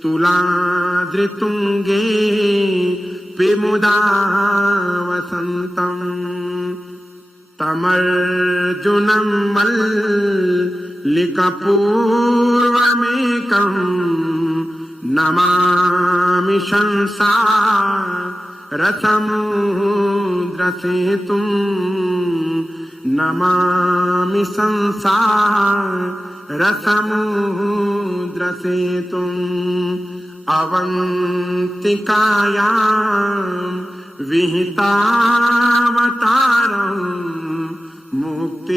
तुलाद्रितुङ्गे विमुदा वसन्तम् तमर्जुनं मल्लिकपूर्वमेकम् नमामि संसारसमुद्रसेतुम् नमामि संसारसमुद्रसेतुम् अवन्तिकायां विहितावतारम् मुक्तिप्रदानाय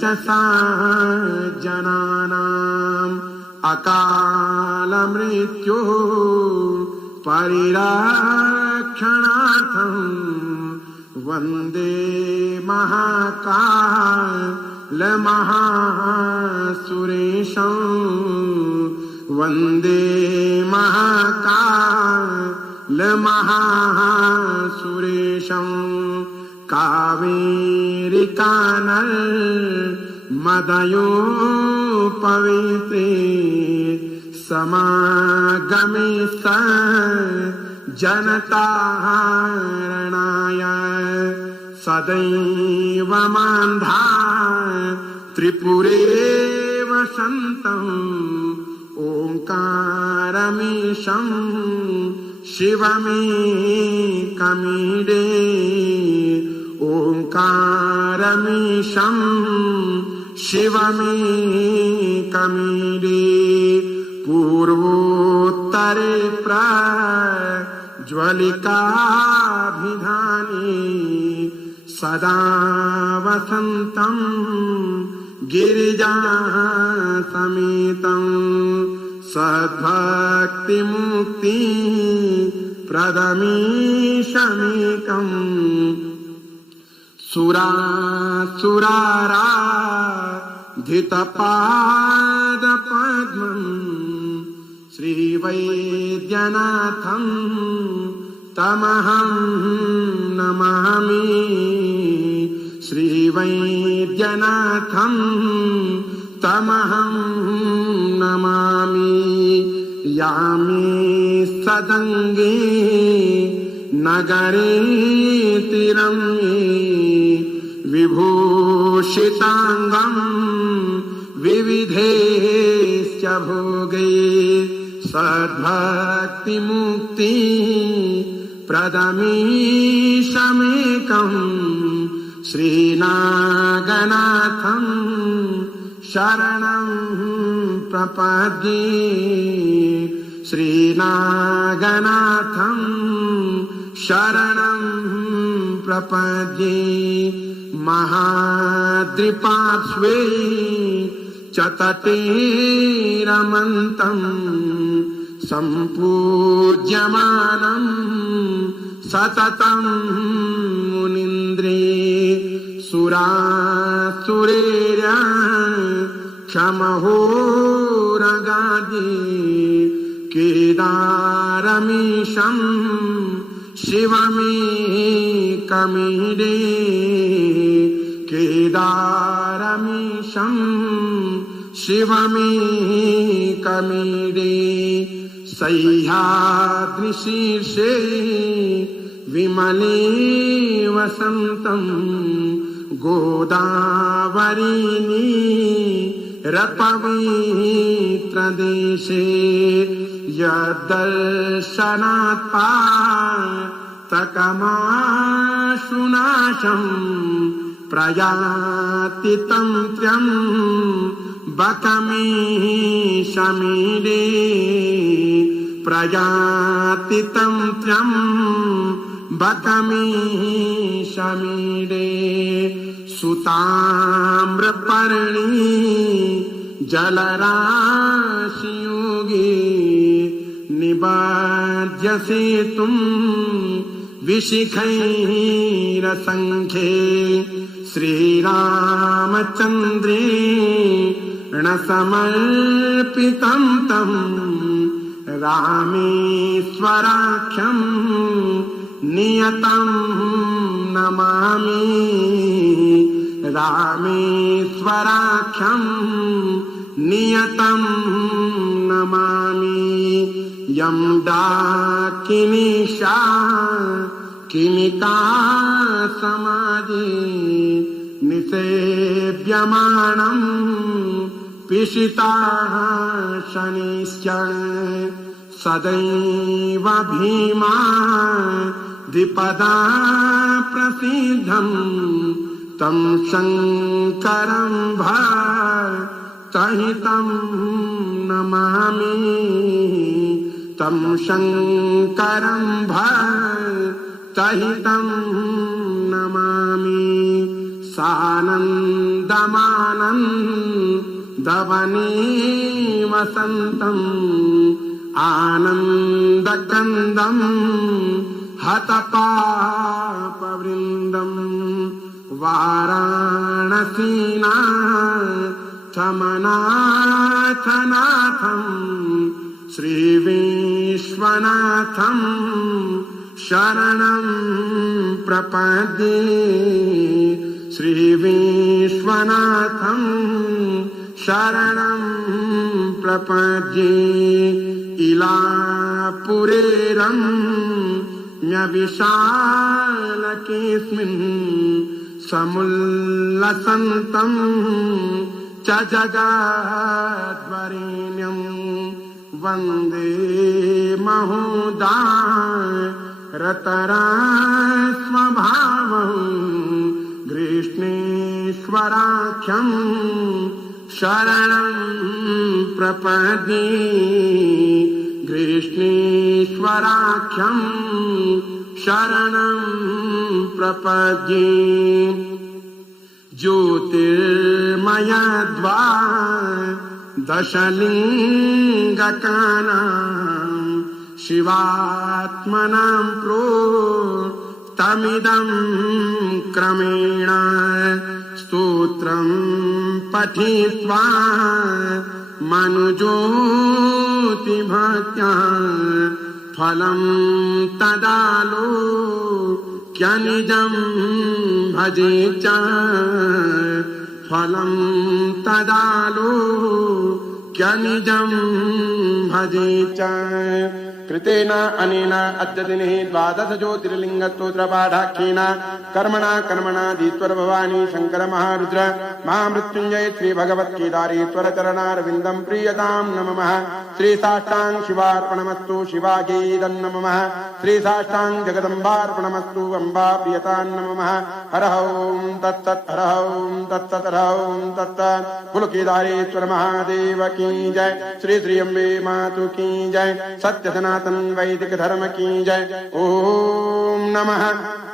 च सज्जनानाम् अकालमृत्युः परिरक्षणार्थं वन्दे महाकालमहासुरेशं वन्दे महाकालमहासुरेशं कावेरिकानर्मदयोपवित्रे समागमे जनतारणाय सदैव मान्धाय त्रिपुरे वसन्तम् ओङ्कारमीशं शिवमेकमीडे ओङ्कारमीशं शिवमेकमीडे पूर्वोत्तरे प्रज्वलिकाभिधाने सदा वसन्तं गिरिजासमेतं सद्भक्तिमुक्ति प्रदमीशमेकम् सुराराधितपादपद्मम् श्रीवैद्यनाथं तमहं नमामि श्रीवैद्यनाथं तमहं नमामि यामे तदङ्गे नगरे तिरम्ये विभूषिताङ्गं विविधेश्च भोगे सद्भक्तिमुक्ति प्रदमीशमेकं श्रीनागनाथं शरणं प्रपद्ये श्रीनागनाथं शरणं प्रपद्ये महाद्रिपार्श्वे च तटे रमन्तं सम्पूज्यमानं सततं मुनीन्द्रे सुरासुरेर्य क्षमहोरगादि केदारमीशं शिवमेकमीडे केदारमीशं शिवमेकमीडे सह्याद्रिशीर्षे विमले वसन्तं गोदावरीनी रपवित्रदेशे यद्दर्शनात् पातकमाशुनाशं प्रयाति तन्त्र्यं बकमीशमीडे प्रयाति तन्त्र्यं बकमीशमीडे सुताम्रपर्णी जलराशियोगे निबाध्यसेतुं विशिखैरसङ्ख्ये श्रीरामचन्द्रेण समर्पितं तं रामेश्वराख्यं नियतं नमामि रामेश्वराख्यं नियतं नमामि यं डाकिनीशा किनिका समाजे निसेव्यमानं पिशिताः शनिश्च सदैव भीमा द्विपदा प्रसिद्धं तं शङ्करं भक्तहितं नमामि तं शङ्करं भक्तहितं नमामि सानन्दमानन्दवने वसन्तम् आनन्दकन्दं हतपापवृन्दं वाराणसीनाथमनाथनाथं श्रीविश्वनाथं शरणं प्रपद्ये श्रीविश्वनाथं शरणं प्रपद्ये इलापुरे रम्यविशालकेऽस्मिन् समुल्लसन्तं च जगद्वरेण्यं वन्दे महोदारतरास्वभावं गृष्णेश्वराख्यं शरणं प्रपद्ये गृष्णेश्वराख्यं शरणं प्रपद्ये ज्योतिर्मयद्वादशलिङ्गकानां शिवात्मनां प्रोक्तमिदं क्रमेण स्तोत्रं पठित्वा मनुज्योतिभक्त्या फलं तदालोक्यनिजं भजे च फलं तदालोक्यनिजं भजे च कृतेन अनेन अद्यतिनिः द्वादश ज्योतिर्लिङ्गस्तोत्रपाठाख्येन कर्मणा कर्मणाधीश्वर भवानी शङ्कर महारुद्र महामृत्युञ्जय श्री भगवत्केदारीश्वर चरणारविन्दं प्रीयतां नमः। श्री साष्टांग शिवार्पणमस्तु शिवागीदं नमः। श्री साष्टांग जगदम्बार्पणमस्तु अम्बा प्रियतां नमः। हर ओं तत्सत् हर ओं तत्सत् हर ओं तत्सत्। बोलो केदारेश्वर महादेव की जय। श्री श्री अम्बे मातु की जय। सत्य सनातन वैदिक धर्म की जय। ओम नमः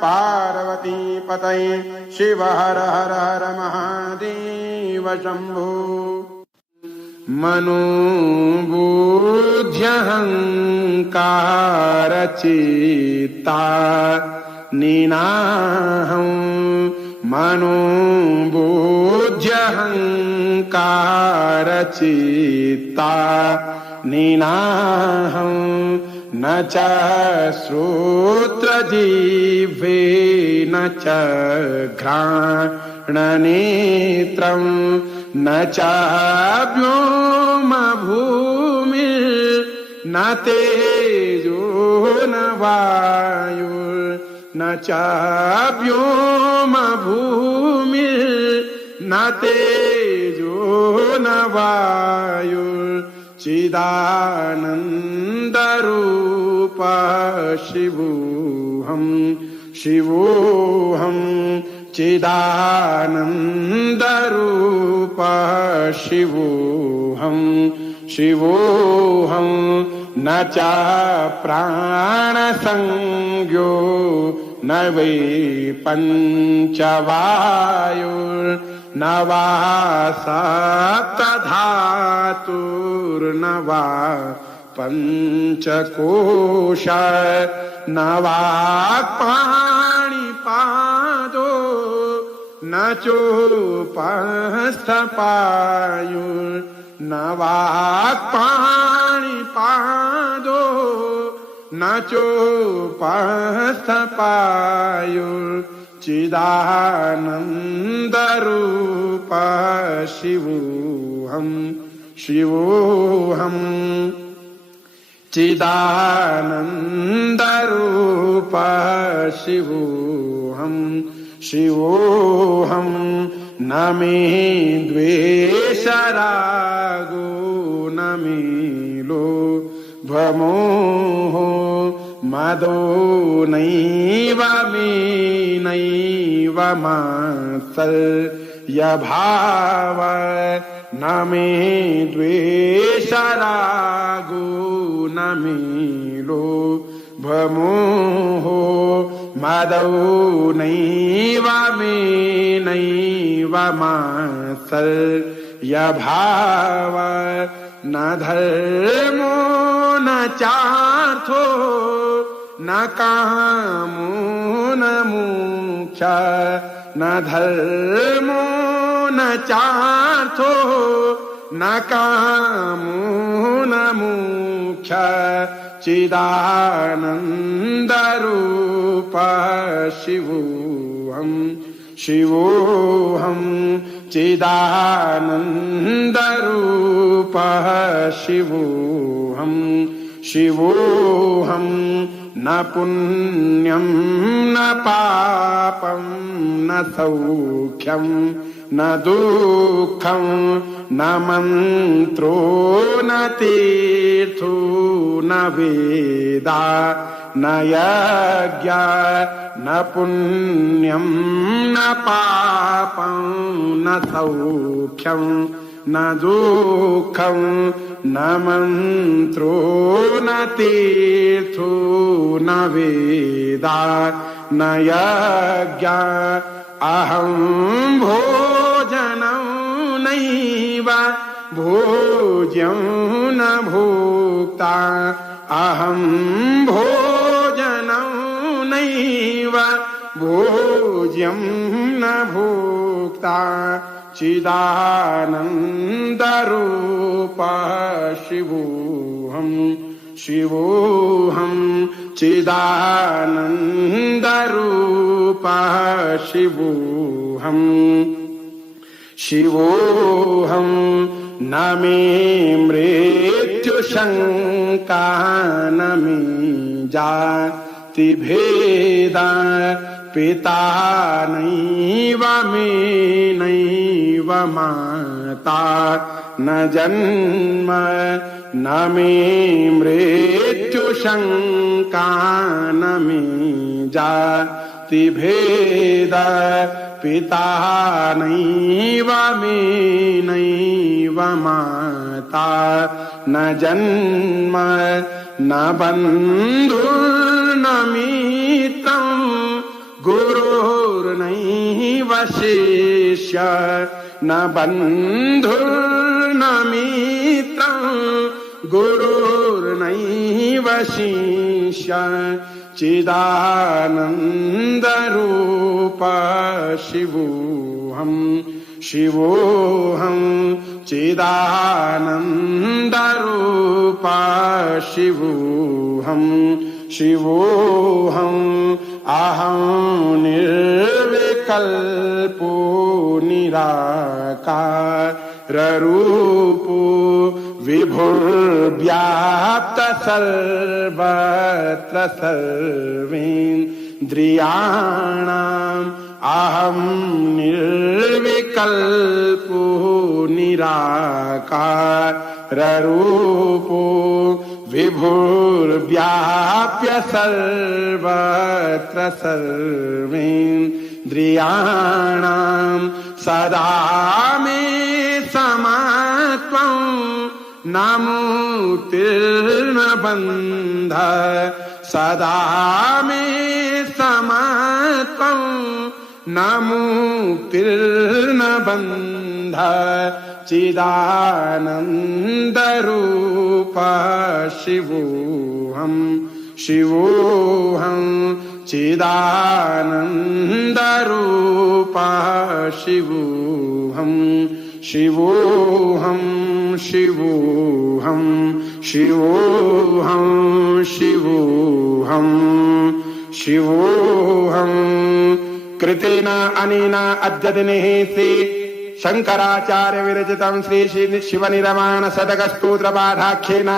पार्वती पतये शिव हर हर हर महादेव शंभो। मनोबुद्ध्यहंकार चित्ता निनाहं मनोबुद्ध्यहंकार चित्ता निनाहं न च श्रोत्रजिह्वे न च घ्राणनेत्रं न च व्योमभूमिर्न तेजो न वायुर्न च व्योमभूमिर्न तेजो न वायुर्चिदानन्दरूप शिवोऽहं शिवोऽहं चिदानन्दरूप शिवोऽहं शिवोऽहं न च प्राणसंज्ञो न वै पञ्चवायुर्न वा सप्तधातुर्न वा पञ्चकोश न वा पाणिपादो न चोपस्थपायुर्न वा पाणिपादो न चोपस्थपायुर्चिदानन्दरूप शिवोऽहं शिवोऽहं चिदानन्दरूप शिवोऽहं शिवोऽहं न मे द्वेषरागो न मे लोभमोह मदो नैव मे नैव मात्सर्यभाव न मे द्वेषरागो न मे लोभमोह मदो नैव मे नैव मात्सर्यभाव न धर्मो न चार्थो न कामो न मोक्षः न धर्मो न चार्थो न कामो न मोक्षः चिदानन्दरूप शिवोऽहं शिवोऽहं चिदानन्दरूप शिवोऽहं शिवोऽहं न पुण्यं न पापं न सौख्यं न दुःखं न मन्त्रो न तीर्थो न वेदा न यज्ञ न पुण्यं न पापं न सौख्यं न दुःखं न मन्त्रो न तीर्थो न वेदा न यज्ञ अहं भोजनं नैव भोज्यं न भोक्ता अहं भोजनं नैव भोज्यं न भोक्ता चिदानन्दरूप शिवोऽहं शिवोऽहं चिदानन्दरूप शिवोऽहं शिवोऽहं न मे मृत्यु शङ्का न मे जाति भेदा पिता नैव मे नैव माता न जन्म न मे मृत्यु शङ्का न मे जाति भेदा पिता नैव मे नैव माता न जन्म न बन्धुर्न मित्रं गुरुर्नैव शिष्य न बन्धुर्न मित्रं गुरुर्नैव शिष्य चिदानन्दरूप शिवोऽहं शिवोऽहं चिदानन्दरूप शिवोऽहं शिवोऽहं अहं निर्विकल्पो निराकाररूपो विभुर्व्याप्त सर्वत्र सर्वेन्द्रियाणाम् अहं निर्विकल्पो निराकाररूपो विभुर्व्याप्य सर्वत्र सर्वेन्द्रियाणाम् सदा मे समत्वं न मुक्तिर्न बन्ध सदा मे समत्वं न मुक्तिर्न बन्ध चिदानन्दरूप शिवोऽहं शिवोऽहं चिदानन्दरूप शिवोऽहं शिवोऽहं शिवोऽहं शिवोऽहं शिवोऽहं शिवोऽहं कृतेन अनेन अद्य दिने श्री शंकराचार्य विरचितं श्री शिवनिर्माण शतक स्तोत्र पाठाख्येन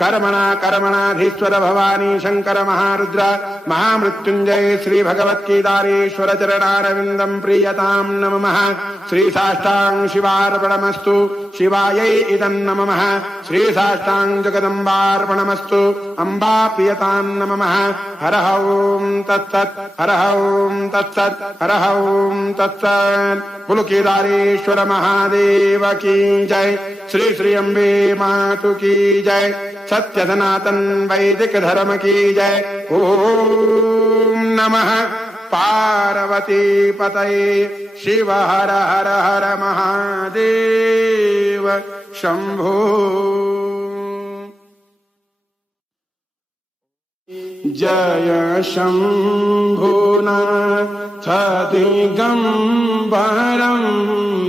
कर्मणाधीश्वर भवानी शंकर महारुद्र महामृत्युंजय श्री भगवत्गीतारेश्वर चरणारविंदं प्रीयतां नमः। श्री साष्टांग शिवार्पणमस्तु शिवायै इदं नमः। श्री साष्टांग जगदम्बार्पणमस्तु अम्बा प्रियतां नमः। हर ओं तत्सत् हर ओं तत्सत् हर ओं तत्सत्। बोलो केदारेश्वर महादेव की जय। श्री श्री अम्बे मातु की जय। सत्य सनातन वैदिक धर्म की जय। ओम नमः पार्वती पतये शिव हर हर हर महादेव शंभो। जय शंभुनाथ दिगंबरं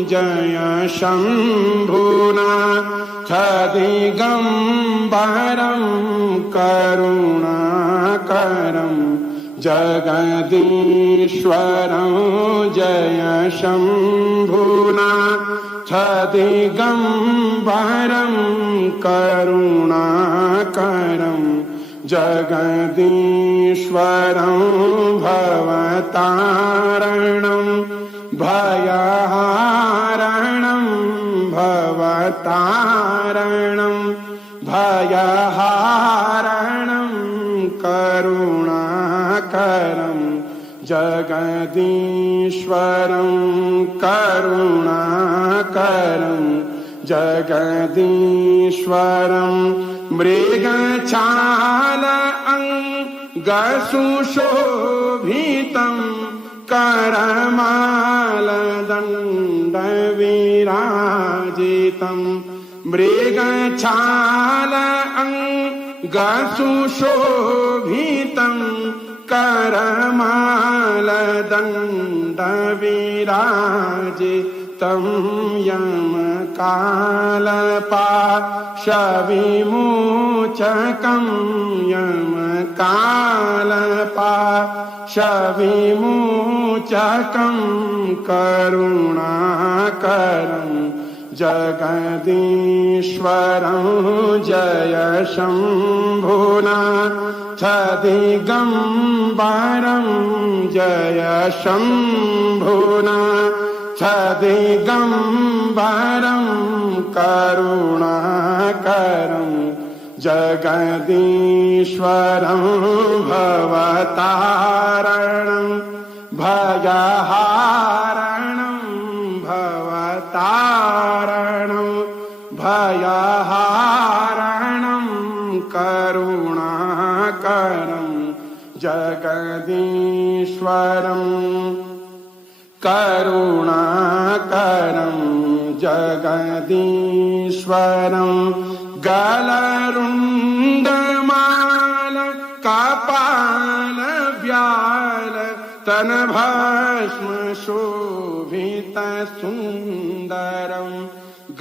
जय शंभुनाथ दिगंबरं करुणाकरं जगदीश्वरं जय शंभुनाथ दिगंबरं करुणाकरं जगदीश्वरं भवतारणं भयहारणं भवतारणं भयहारणं करुणाकरं जगदीश्वरं करुणाकरं जगदीश्वरं मृगछाल अंगसुशोभितं करमालदण्डविराजितं मृगछाल अंगसुशोभितं करमालदण्डविराजितं यमकालपाशविमोचकं यमकालपाशविमोचकं करुणाकरं जगदीश्वरं जय शम्भुनाथ दिगम्बरं जय शम्भुनाथ दिगम्बरं करुणाकरं जगदीश्वरं भवतारणं भयहारणं भवतारणं भयहारणं करुणाकरं जगदीश्वरं करुणाकरं जगदीश्वरं गलरुण्डमाल कपाल व्याल तनभस्म शोभित सुन्दरं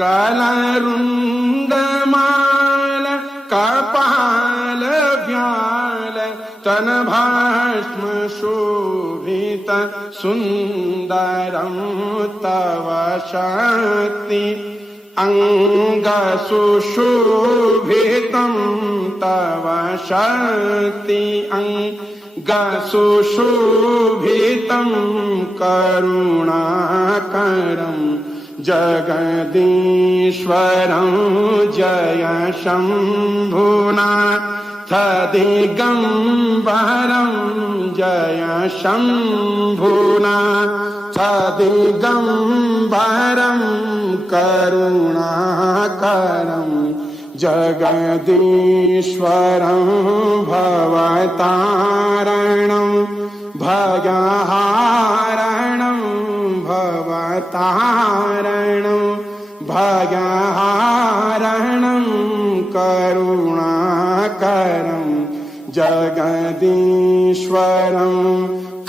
गलरुण्डमाल कपाल व्याल तनभस्म शोभित सुन्दरं तव शक्ति अंगसुशोभितं तव शक्ति अंगसुशोभितं करुणाकरं जगदीश्वरं जय शम्भुनाथ दिगम्बरं जय शम्भुनाथ दिगम्बरं करुणाकरं जगदीश्वरं भवतारणं भयहारणं भवतारणं भयहारणं करुणाकरं जगदीश्वरं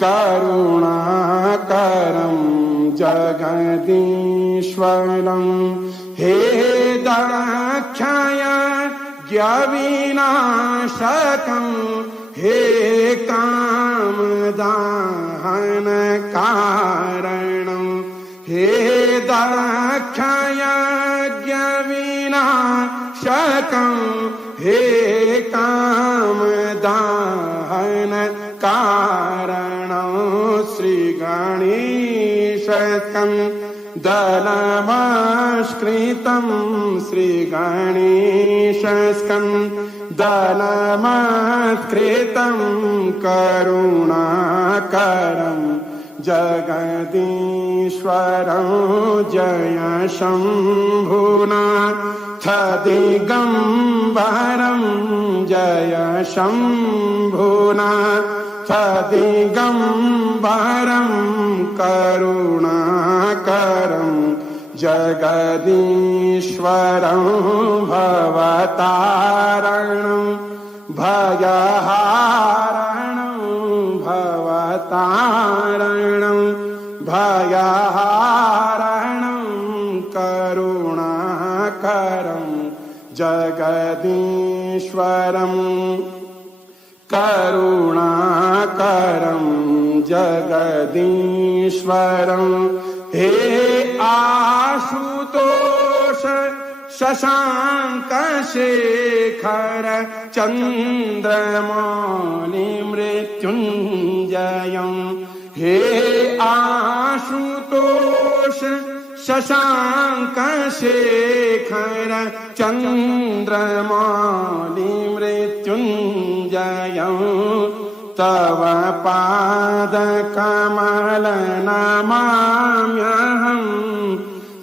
करुणाकरं जगदीश्वरं हे दाक्षायज्ञविनाशकं हे कामदाहनकारणं हे दाक्षायज्ञविनाशकं हे कामदाहनकारणं श्रीगणेशकं दलमस्कृतं श्रीगणेशस्कं दलमस्कृतं करुणाकरं जगदीश्वरं जय शम्भुनाथ दिगम्बरं जय शम्भुनाथ दिगम्बरं करुणाकरं जगदीश्वरं भवतारणं भयहारणं भवतारणं भयहारणं करुणाकरं जगदीश्वरं करुणाकरं जगदीश्वरं हे आशुतोष शशाङ्कशेखर चन्द्रमौलि मृत्युञ्जयं हे आशुतोष शशाङ्कशेखर चन्द्रमौलि मृत्युञ्जयं तव पादकमल नमाम्यहं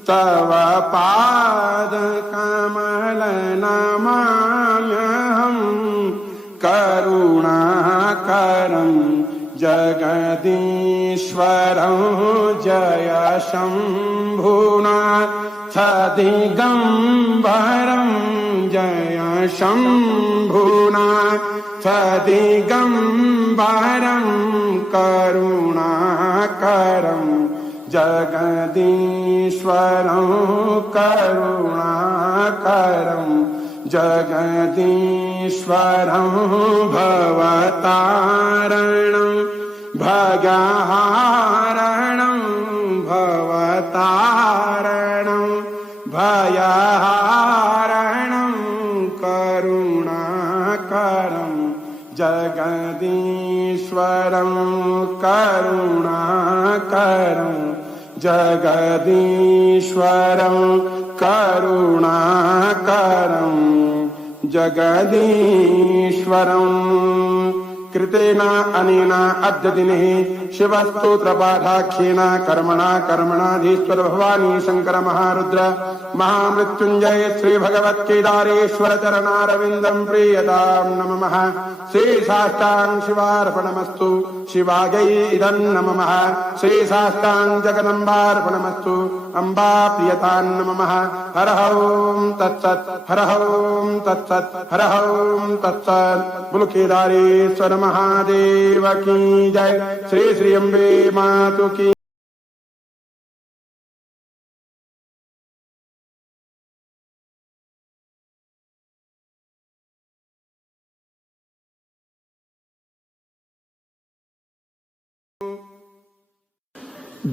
तव पादकमल नमाम्यहं करुणाकरं जगदीश्वरं जय शम्भुनाथ दिगम्बरं जय शम्भुनाथ दिगम्बरं करुणाकरं जगदीश्वरं करुणाकरं जगदीश्वरं भवतारणं भयहारणं भवतारणं भयहारणं करुणाकरं जगदीश्वरं करुणाकरं जगदीश्वरं करुणाकरं जगदीश्वरम् कृतेन अनेन अद्य दिने शिवस्तोत्रपाठाख्येन कर्मणा भवानी शंकर महारुद्र महामृत्युंजय श्री भगवत्केदारेश्वर चरणारविंदं प्रीयतां नमः। श्री साष्टांग शिवार्पणमस्तु शिवायै इदं नमः। श्री साष्टांग जगदम्बार्पणमस्तु अम्बा प्रियतां नमः। हर ओं तत्सत् हर ओं तत्सत् हर ओं तत्सत्। बोलो केदारेश्वर महादेव की जय। श्री श्री अम्बे मातु की।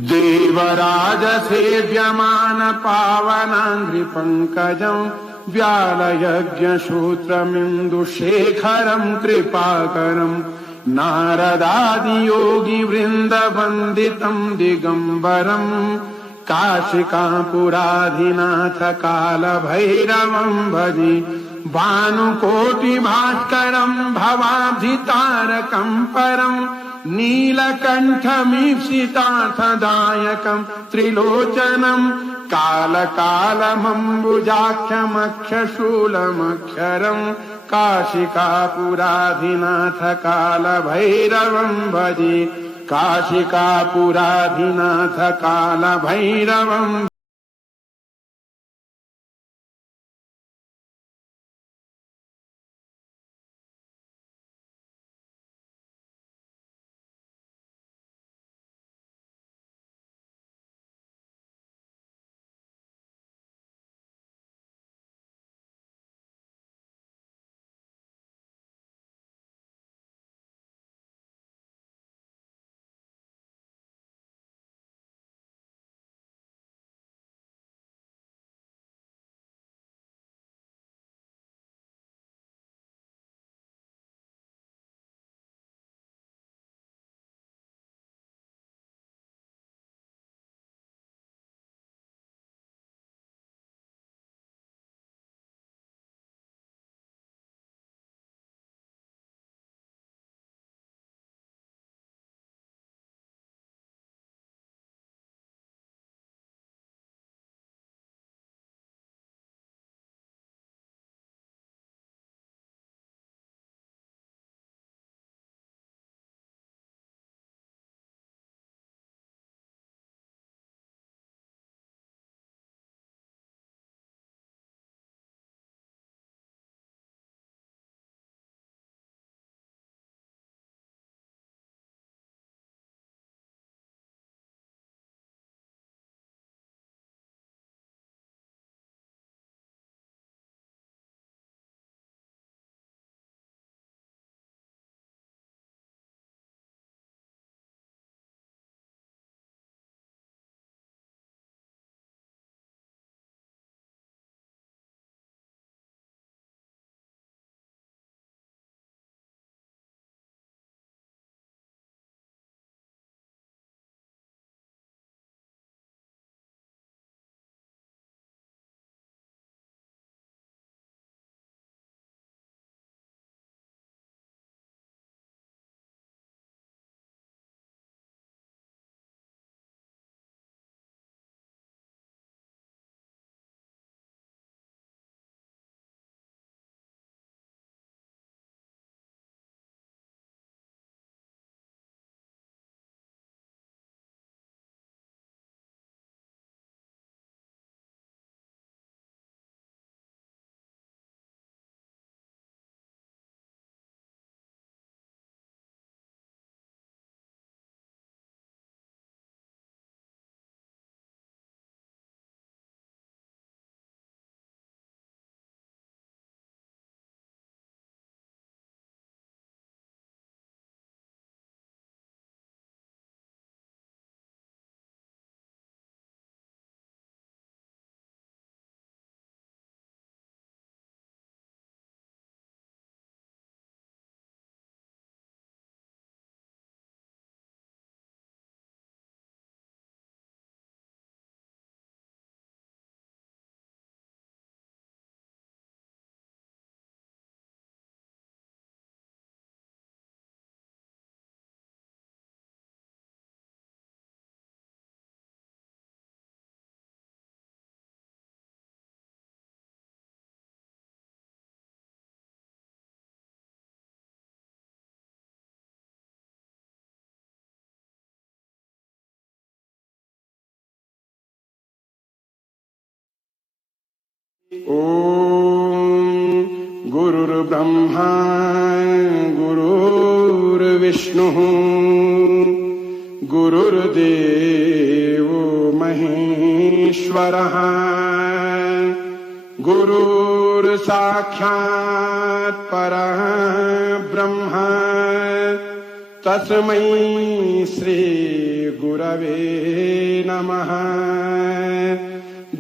देवराज सेव्यमान पावनांघ्रि पंकजं व्यालयज्ञसूत्रमिन्दुशेखरं कृपाकरं नारदादियोगी वृन्दवन्दितं दिगम्बरं काशिकापुराधिनाथ कालभैरवं भजे भानुकोटिभास्करं भवाब्धितारकं परम् नीलकण्ठमीप्सितार्थदायकं त्रिलोचनं कालकालमम्बुजाख्यमक्षशूलमक्षरं काशिकापुराधिनाथ कालभैरवं भजे काशिकापुराधिनाथ कालभैरवं ॐ गुरुर्ब्रह्मा गुरुर्विष्णुः गुरुर्देवो महेश्वरः गुरुर्साक्षात् परः ब्रह्म तस्मै श्री गुरवे नमः।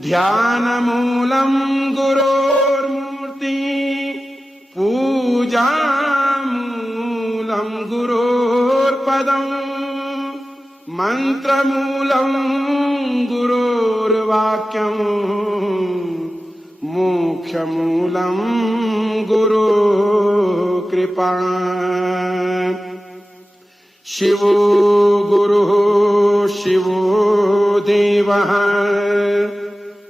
ध्यानमूलं गुरोर्मूर्ति पूजामूलं गुरोर्पदं मन्त्रमूलं गुरोर्वाक्यं मोक्षमूलं गुरुकृपा। शिवो गुरुः शिवो देवः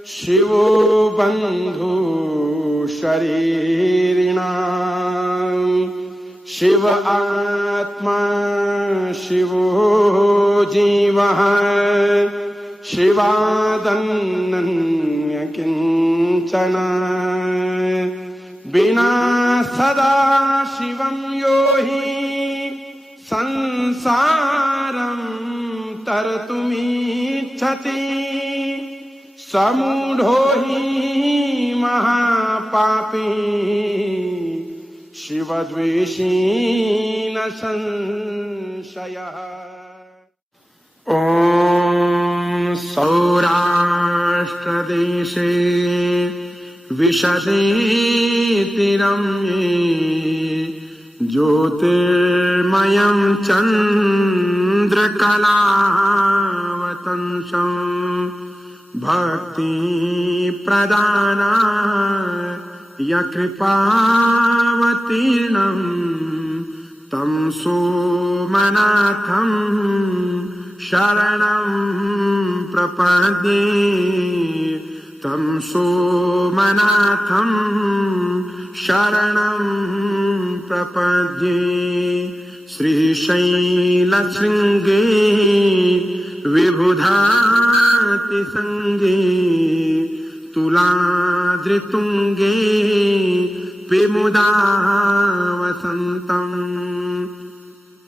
शिवो बन्धु शरीरिणां शिव आत्मा शिवो जीवः शिवादन्य किञ्चन विना सदा शिवं यो हि संसारं तरतुमिच्छति समूढो हि महापापी शिवद्वेषी न संशयः। ॐ सौराष्ट्रदेशे विशदे रम्ये ज्योतिर्मयं चन्द्रकलावतंसं भक्ति प्रदानाय कृपावतीर्णं तं सोमनाथं शरणं प्रपद्ये तं सोमनाथं शरणं प्रपद्ये। श्रीशैलशृङ्गे विबुधातिसङ्गे तुलाद्रितुङ्गे विमुदा वसन्तम्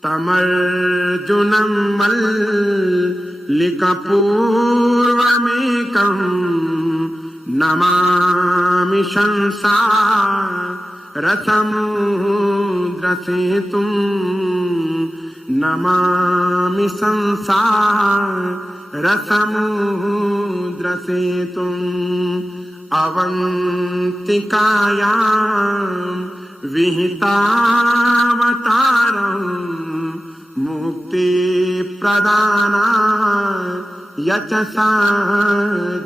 तमर्जुनं मल्लिकपूर्वमेकं नमामि संसारसमुद्रसेतुं नमामि संसारसमुद्रसेतुम् अवन्तिकायां विहितावतारं मुक्तिप्रदानाय यचसा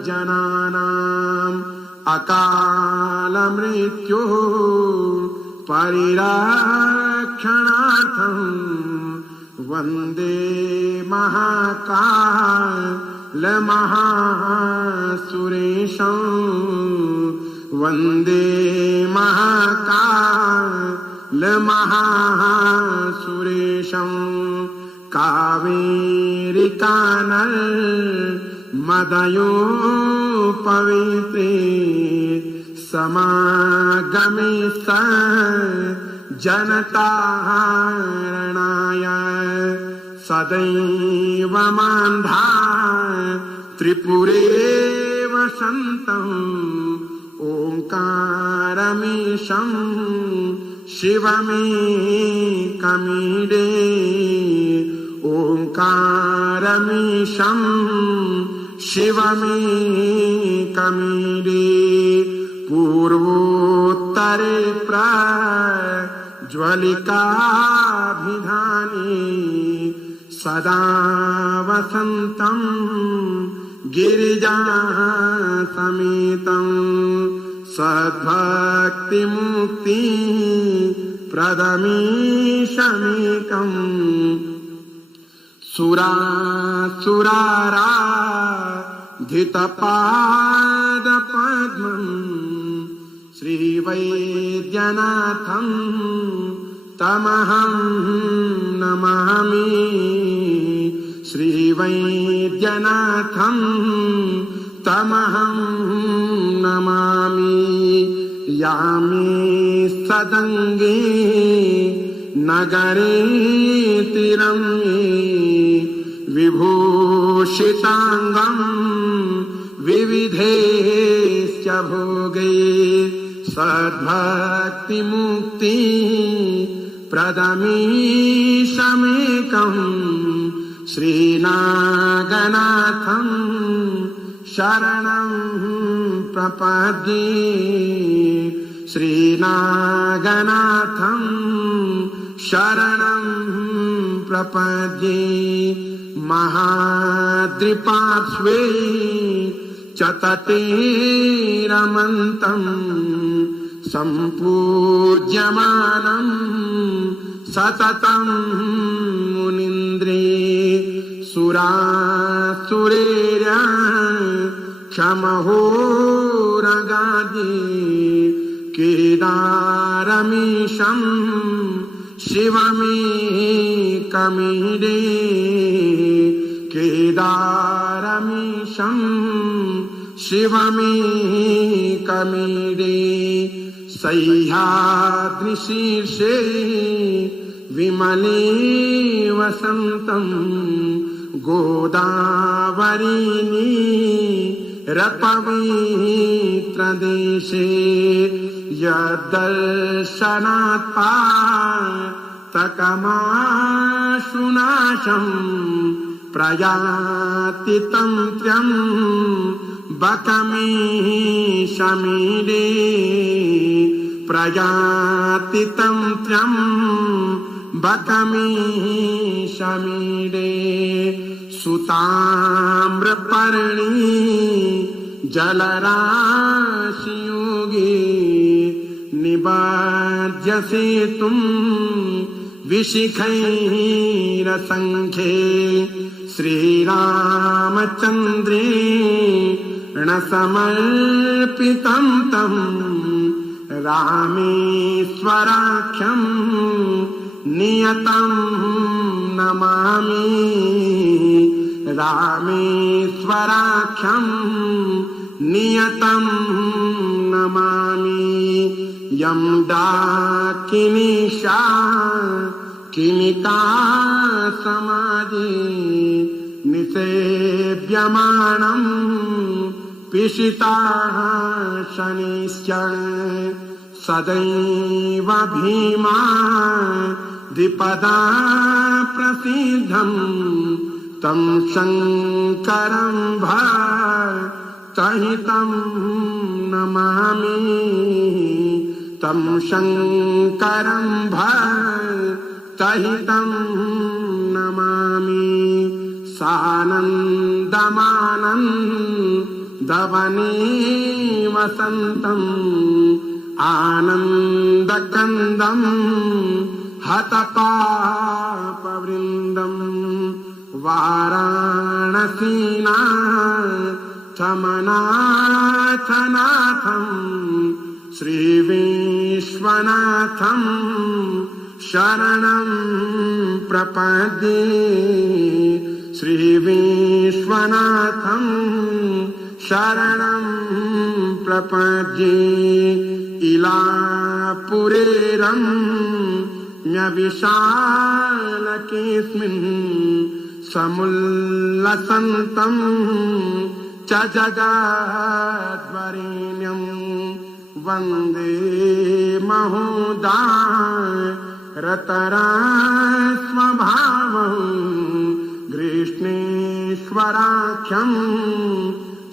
जनानाम् अकालमृत्युः परिरक्षणार्थं वन्दे महाकालमहासुरेशं वन्दे महाकालमहासुरेशं कावेरिकानर्मदयोपवित्रे समागमे जनतारणाय सदैव मान्धाय त्रिपुरे वसन्तम् ओंकारमीशं शिवमेकमीडे ओंकारमीशं शिवमेकमीडे पूर्वोत्तरे प्रज्वलिकाभिधाने सदा वसन्तं गिरिजासमेतं सद्भक्तिमुक्ति प्रदमीशमेकम् सुरासुराराधितपादपद्मम् श्रीवैद्यनाथं तमहं नमामि श्रीवैद्यनाथं तमहं नमामि। यामि सदङ्गे नगरे तिरम्ये विभूषिताङ्गं विविधेश्च भोगे सद्भक्तिमुक्ति प्रदमीशमेकं श्रीनागनाथं शरणं प्रपद्ये श्रीनागनाथं शरणं प्रपद्ये महाद्रिपार्श्वे च तटे रमन्तं सम्पूज्यमानं सततं मुनीन्द्रे सुरासुरेर्य क्षमहोरगादि केदारमीशं शिवमेकमीडे केदारमीशं शिवमेकमीडे सह्याद्रिशीर्षे विमले वसन्तं गोदावरीनी रपवित्रदेशे यद्दर्शनात् पातकमाशुनाशं प्रयाति तन्त्र्यं बकमीशमीडे प्रयाति तन्त्र्यं बकमीशमीडे सुताम्रपर्णी जलराशियोगे निबाध्यसेतुं विशिखैरसङ्ख्ये श्रीरामचन्द्रेण समर्पितं तं रामेश्वराख्यं नियतं नमामि रामेश्वराख्यं नियतं नमामि यं डाकिनीशा किमिका समाजे निसेव्यमानं पिशिताः शनिश्च सदैव भीमा द्विपदा प्रसिद्धं तं शङ्करं भक्तहितं नमामि तं शङ्करं भक्तहितं नमामि सानन्दमानन्दवने वसन्तम् आनन्दकन्दं हतपापवृन्दं वाराणसीनाथमनाथनाथं श्रीविश्वनाथं शरणं प्रपद्ये श्रीविश्वनाथं शरणं प्रपद्ये इलापुरे रम्यविशालकेऽस्मिन् समुल्लसन्तं च जगद्वरेण्यं वन्दे महोदारतरास्वभावं गृष्णेश्वराख्यं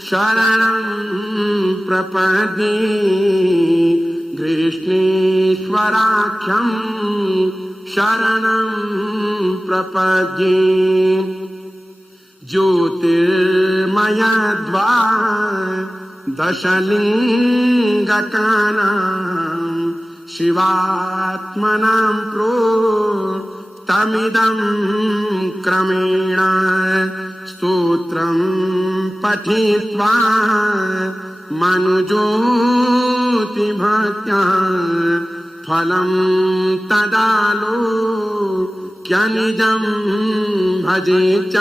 शरणं प्रपद्ये गृष्णेश्वराख्यं शरणं प्रपद्ये ज्योतिर्मयद्वादशलिङ्गकानां शिवात्मनां प्रोक्तमिदं क्रमेण स्तोत्रं पठित्वा मनुज्योतिभक्त्या फलं तदालोक्यनिजं भजे च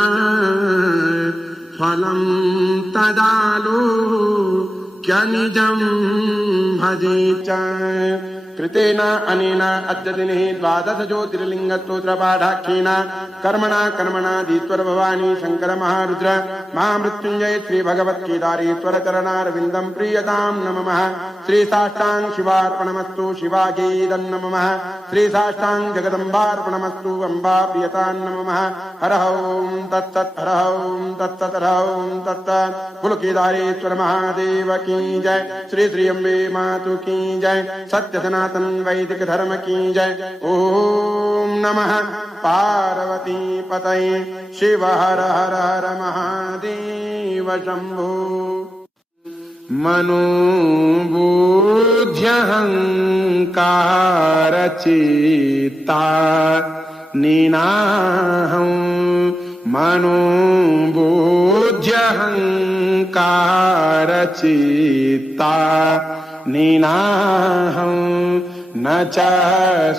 फलं तदालोक्य ह्यनिजं भजे च कृतेन अनेन अद्य दिने द्वादश ज्योतिर्लिङ्गस्तोत्रपाठाख्येन कर्मणा भवानी शंकर महारुद्र महामृत्युंजय श्री भगवत्केदारेश्वर चरणारविन्दं प्रीयतां नमः। श्री साष्टांग शिवार्पणमस्तु शिवागेदं नमः। श्री साष्टांग जगदम्बार्पणमस्तु अम्बा प्रियतां नमः। हर ओं तत्सत् हर ओं तत्सत् हर ओं तत्सत्। बोलो केदारेश्वर महादेव की जय। श्री श्री अम्बे मातु की जय। सत्य सनातन वैदिक धर्म की जय। ओम नमः पार्वती पतये शिव हर हर हर महादेव शंभो। मनोबुद्ध्यहंकार चित्ता निनाहं मनोबुद्ध्यहंकार चित्ता निनाहं न च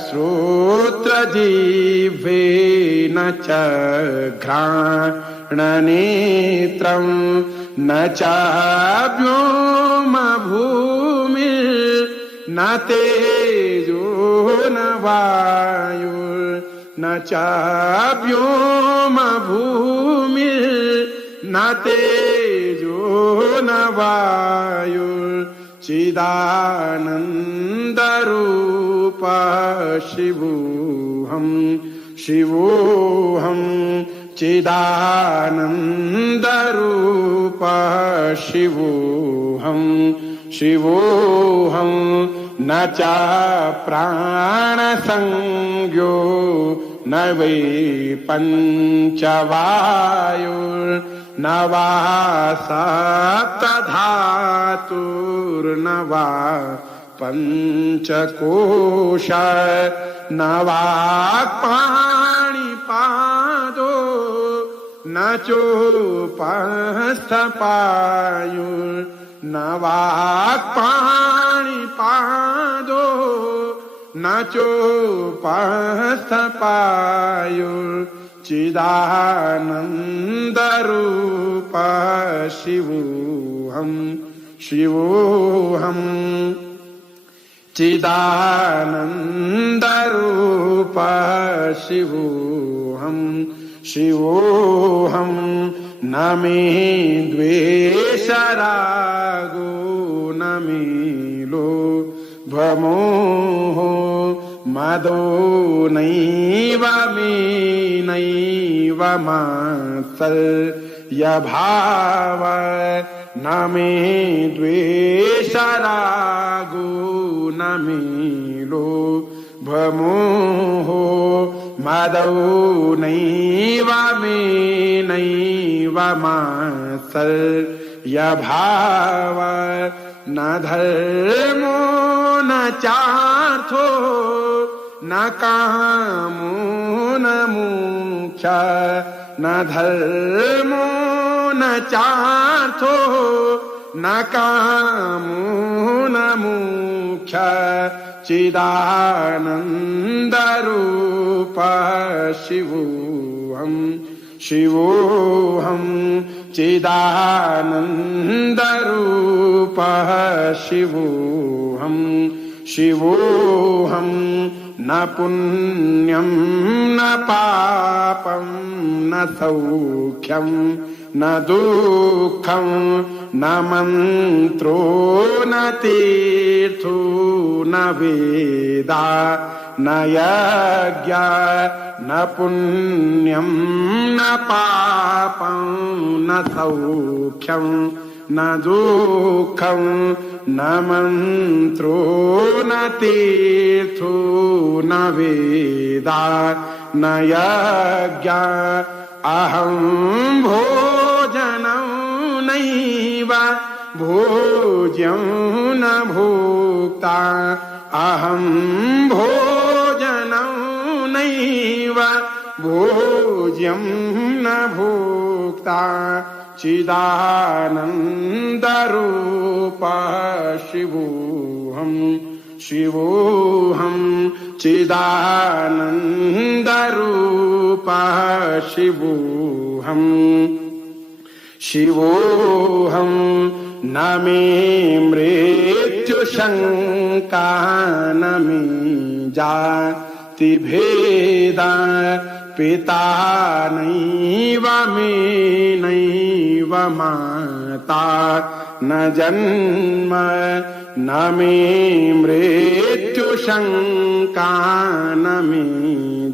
श्रोत्रजिह्वे न च घ्राणनेत्रं न च व्योमभूमिर्न तेजो न वायुर्न च व्योमभूमिर्न तेजो न वायुर्चिदानन्दरूप शिवोऽहं शिवोऽहं चिदानन्दरूप शिवोऽहं शिवोऽहं न च प्राणसंज्ञो न वै पञ्चवायुर्न वा सप्तधातुर्न वा पञ्चकोश न वा पाणिपादो न चोपस्थपायुर्न वा पाणिपादो न चोपस्थपायुर्चिदानन्दरूप शिवोऽहं शिवोऽहं चिदानन्दरूप शिवोऽहं शिवोऽहं न मे द्वेषरागो न मे लोभमोह मदो नैव मे नैव मात्सर्यभाव न मे द्वेषरागो न मे लोभमोह मदो नैव मे नैव मात्सर्यभाव न धर्मो न चार्थो न कामो न मोक्ष न धर्मो न चार्थो न कामो न मोक्ष चिदानन्दरूप शिवोऽहं शिवोऽहं चिदानन्दरूप शिवोऽहं शिवोऽहं न पुण्यं न पापं न सौख्यं न दुःखं न मन्त्रो न तीर्थो न वेदा न यज्ञ न पुण्यं न पापं न सौख्यं न दुःखं न मन्त्रो न तीर्थो न वेदा न यज्ञ अहं भोजनं नैव भोज्यं न भोक्ता अहं भोजनं नैव भोज्यं न भोक्ता चिदानन्दरूप शिवोऽहं शिवोऽहं चिदानन्दरूप शिवोऽहं शिवोऽहं न मे मृत्युशङ्का न मे जातिभेदा पिता नैव मे नैव माता न जन्म न मे मृत्युशङ्का न मे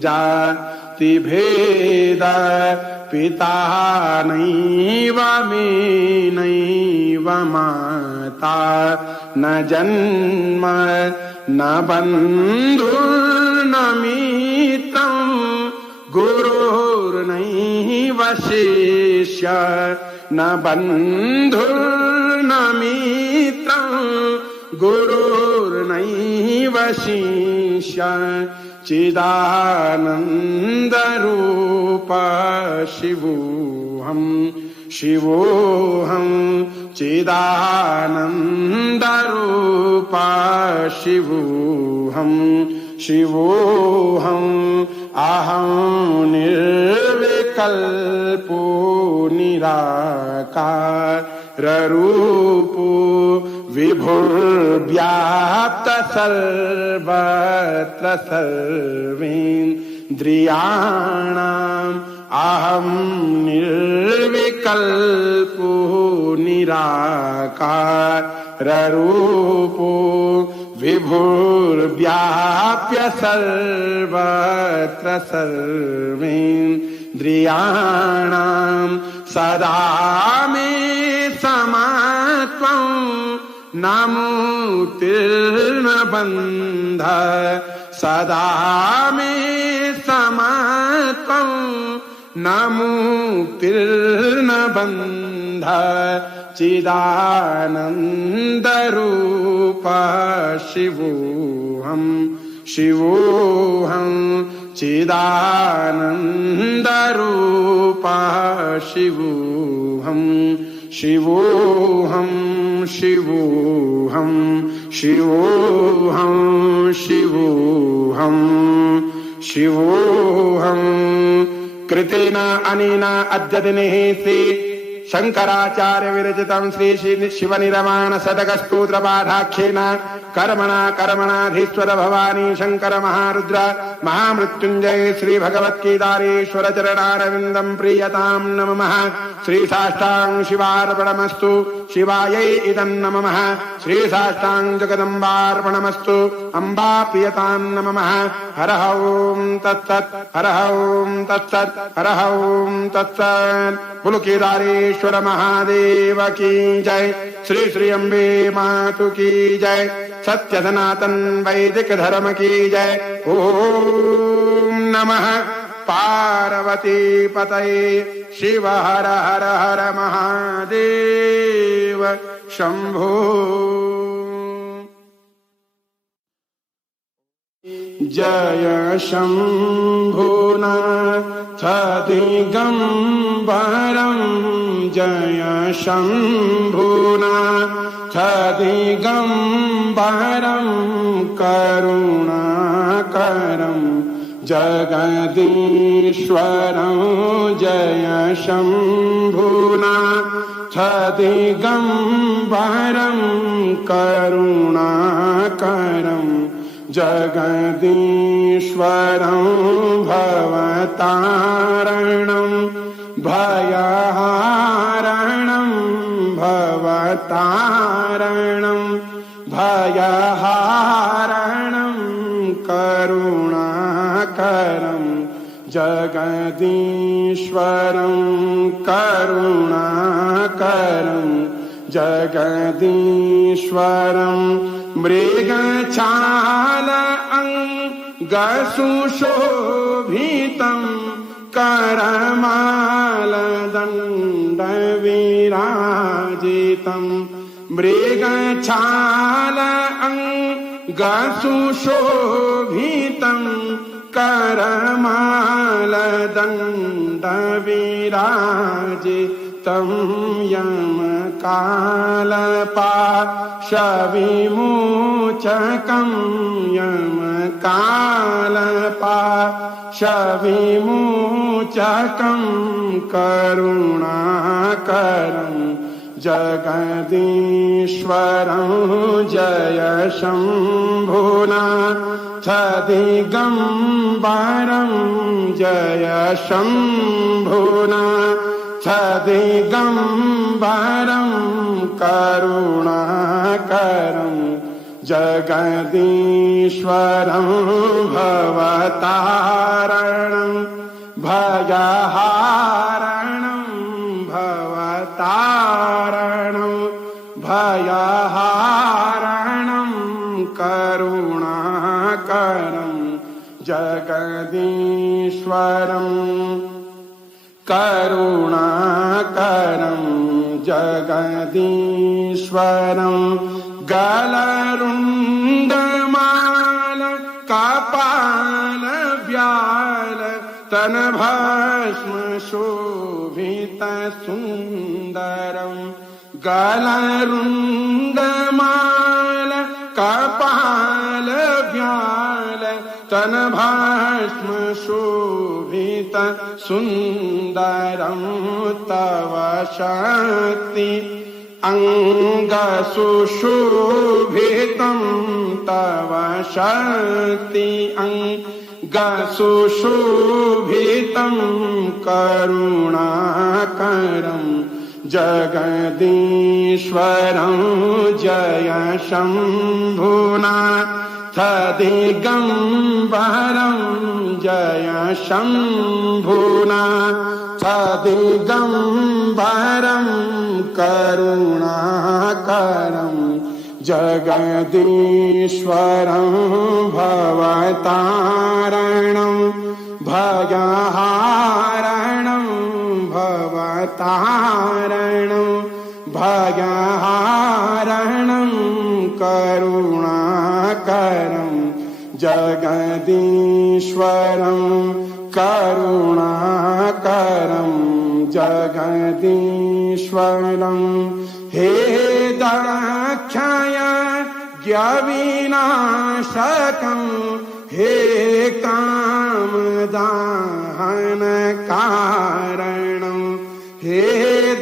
जातिभेदा पिता नैव मे नैव माता न जन्म न बन्धुर्न मित्रं गुरुर्नैव शिष्य न बन्धुर्न मित्रं गुरुर्नैव शिष्य चिदानन्दरूप शिवोऽहं शिवोऽहं चिदानन्दरूप शिवोऽहं शिवोऽहम् अहं निर्विकल्पो निराकाररूपो विभुर्व्याप्त सर्वत्र सर्वेन्द्रियाणाम् अहं निर्विकल्पो निराकाररूपो विभुर्व्याप्य सर्वत्र सर्वेन्द्रियाणाम् सदा मे समात्वं न मुक्तिर्न बन्ध सदा मे समात्वं न मुक्तिर्न बन्ध चिदानन्दरूप शिवोऽहं शिवोऽहं चिदानन्दरूप शिवोऽहं शिवोऽहं शिवोऽहं शिवोऽहं शिवोऽहं शिवोऽहं कृतेन अनेन अद्य दिने श्री शंकराचार्य विरचितं श्री शिवनिर्वाण शतक स्तोत्र पाठाख्येन कर्मणाधीश्वर भवानी शंकर महारुद्र महामृत्युंजय श्री भगवत्गीतारेश्वर चरणारविंदं प्रीयतां नमः। श्री साष्टांग शिवार्पणमस्तु शिवायै इदं नमः। श्री साष्टांग जगदम्बार्पणमस्तु अम्बा प्रियतां नमः। हर ओं तत्सत् हर ओं तत्सत् हर ओं तत्सत्। बोलो केदारेश्वर महादेव की जय। श्री श्री अम्बे मातु की जय। सत्य सनातन वैदिक धर्म की जय। ओम नमः पार्वती पतये शिव हर हर हर महादेव शंभो। जय शंभुनाथ दिगंबरं जय शंभुनाथ दिगंबरं करुणाकरं जगदीश्वरं जय शंभुनाथ दिगंबरं करुणाकरं जगदीश्वरं भवतारणं भयहारणं भवतारणं भयहारणं करुणाकरं जगदीश्वरं करुणाकरं जगदीश्वरं मृगछाल अंगसुशोभितं करमालदण्डविराजितं मृगछाल अंगसुशोभितं करमालदण्डविराजितं यमकालपाशविमोचकं यमकालपाशविमोचकं करुणाकरं जगदीश्वरं जय शम्भुनाथ दिगम्बरं जय शम्भुनाथ दिगम्बरं करुणाकरं जगदीश्वरं भवतारणं भयहारणं भवतारणं भयहारणं करुणाकरं जगदीश्वरं करुणाकरं जगदीश्वरं गलरुण्डमाल कपाल व्याल तनभस्म शोभित सुन्दरं गलरुण्डमाल कपाल व्याल तनभस्म शोभित सुन्दरं तव शक्ति अंगसुशोभितं तव शक्ति अंगसुशोभितं करुणाकरं जगदीश्वरं जय शम्भुनाथ दिगम्बरं जय शम्भुनाथ दिगम्बरं करुणाकरं जगदीश्वरं भवतारणं भयहारणं भवतारणं भयहारणं करुणाकरं जगदीश्वरं करुणाकरं जगदीश्वरं हे दाक्षायज्ञविनाशकं हे कामदाहनकारणं हे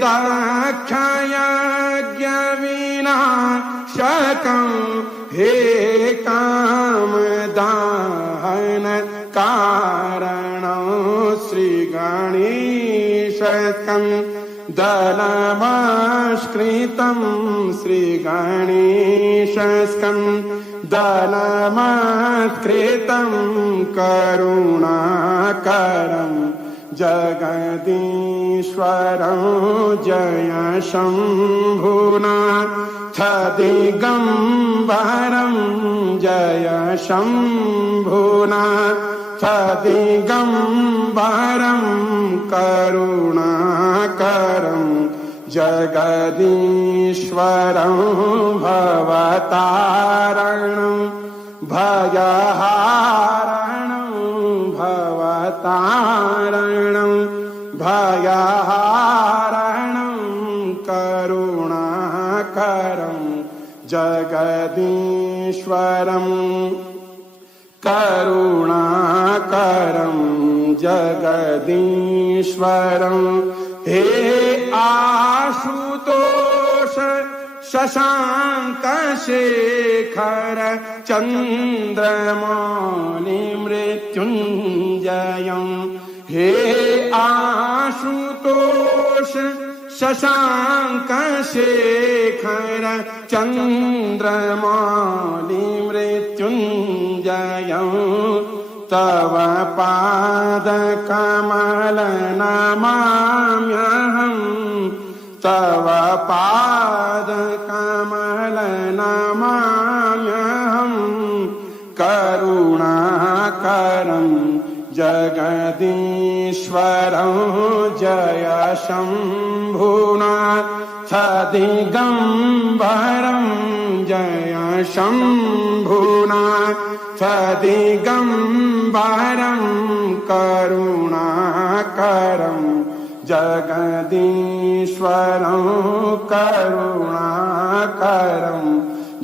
दाक्षायज्ञविनाशकं हे कामदाहनकारणं श्रीगणेशकं दलमाश्रितं श्रीगणेशस्कं दलमाश्रितं करुणाकरं जगदीश्वरं जय शम्भुनाथ दिगम्बरं जय शम्भुनाथ दिगम्बरं करुणाकरं जगदीश्वरं भवतारणं भयहारणं भवतारणं भयहारणं करुणाकरं जगदीश्वरं करुणाकरं जगदीश्वरं हे आशुतोष शशाङ्कशेखर चन्द्रमौलि मृत्युञ्जयं हे आशुतोष शशाङ्कशेखर चन्द्रमौलि मृत्युञ्जयं तव पादकमल नमाम्यहं तव पादकमल नमाम्यहं करुणाकरं जगदीश्वरं जय शम्भुनाथ दिगम्बरं जय शम्भुनाथ दिगम्बरं करुणाकरं जगदीश्वरं करुणाकरं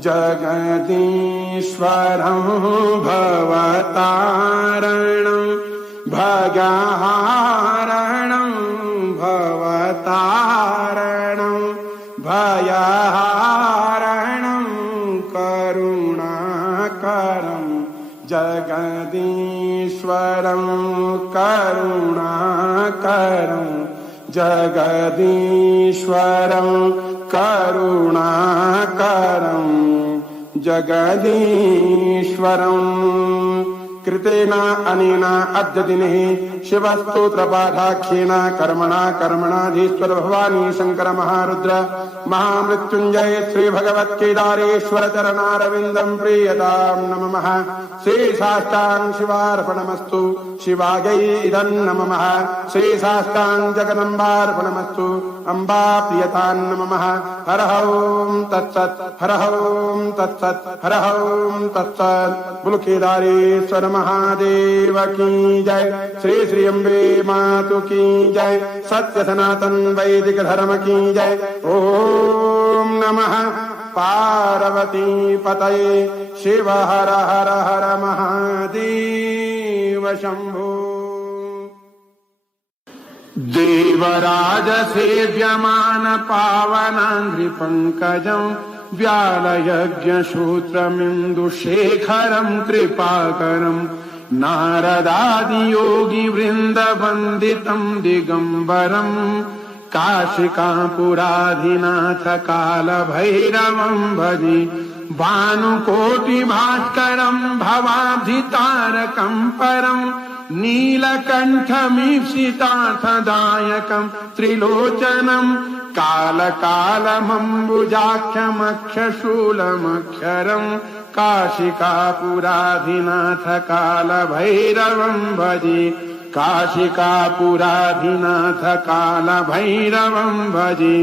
जगदीश्वरं भवतारणं भयहारणं भवतारणं करुणाकरं जगदीश्वरं करुणाकरं जगदीश्वरं करुणाकरं जगदीश्वरम् कृतेन अनेन अद्य दिने शिवस्तोत्रपाठाख्येन कर्मणाधीश्वर भवानी शंकर महारुद्र महामृत्युंजय श्री भगवत्केदारेश्वर चरणारविंदं प्रीयतां नमः। श्री साष्टांग शिवार्पणमस्तु शिवायै इदं नमः। श्री साष्टांग जगदम्बार्पणमस्तु अम्बा प्रियतां नमः। हर ओं तत्सत् हर ओं तत्सत् हर ओं तत्सत्। बोलो केदारेश्वर महादेव की जय। श्री श्री अम्बे मातु की जय। सत्य सनातन वैदिक धर्म की जय। ओम नमः पार्वती पतये शिव हर हर हर महादेव शंभो। देवराज सेव्यमान पावनांघ्रि पंकजं व्यालयज्ञसूत्रमिन्दुशेखरं कृपाकरं नारदादियोगी वृन्दवन्दितं दिगम्बरं काशिकापुराधिनाथ कालभैरवं भजे भानुकोटिभास्करं भवाब्धितारकं परं नीलकण्ठमीप्सितार्थदायकं त्रिलोचनं कालकालमम्बुजाक्षमक्षशूलमक्षरं काशिकापुराधिनाथ कालभैरवं भजे काशिकापुराधिनाथ कालभैरवं भजे।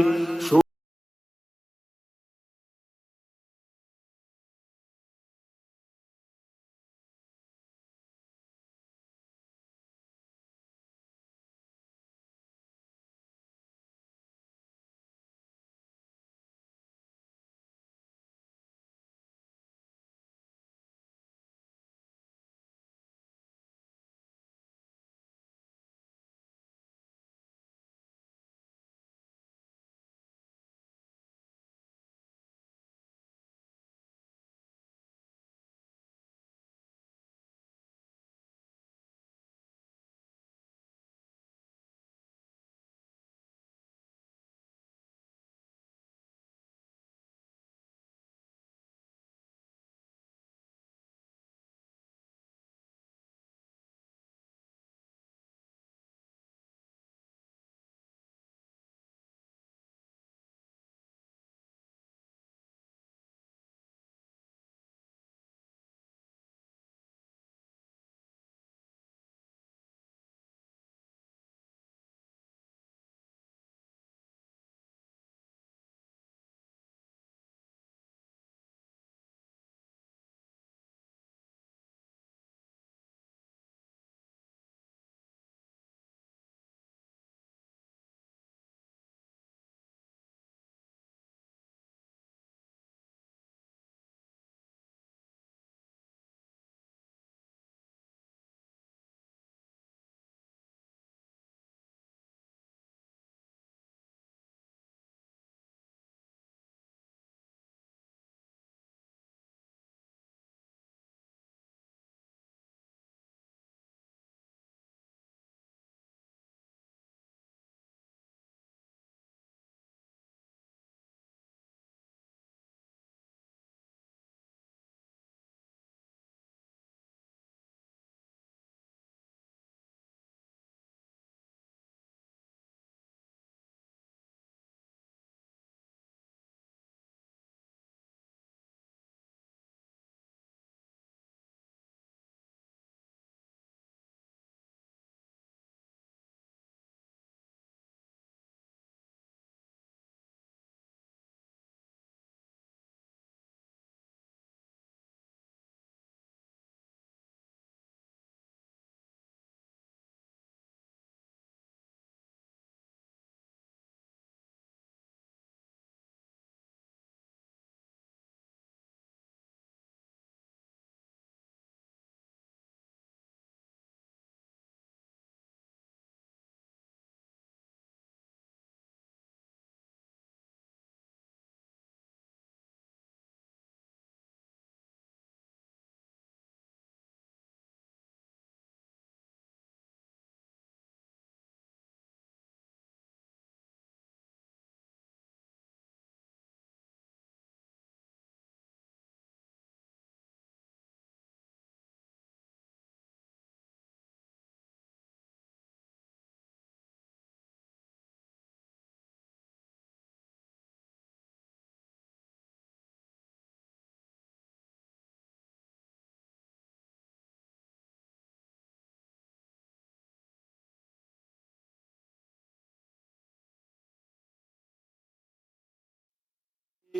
ॐ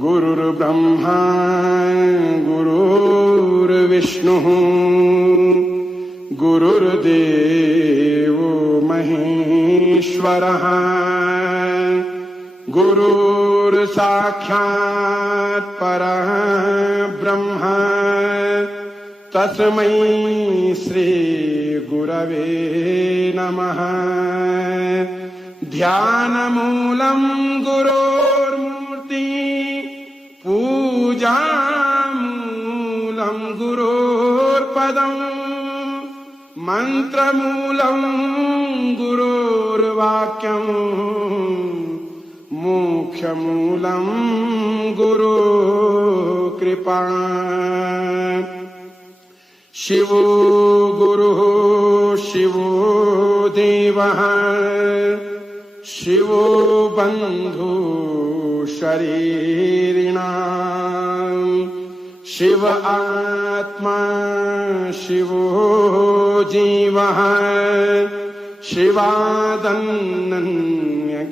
गुरुर्ब्रह्मा गुरुर्विष्णुः गुरुर्देवो महेश्वरः गुरुर्साक्षात् परः ब्रह्म तस्मै श्री गुरवे नमः। ध्यानमूलं गुरोर्मूर्ति पूजामूलं गुरोर्पदम् मन्त्रमूलं गुरोर्वाक्यम् मोक्षमूलं गुरुकृपा। शिवो गुरुः शिवो देवः शिवो बन्धु शरीरिणाम् शिव आत्मा शिवो जीवः शिवादन्नन्य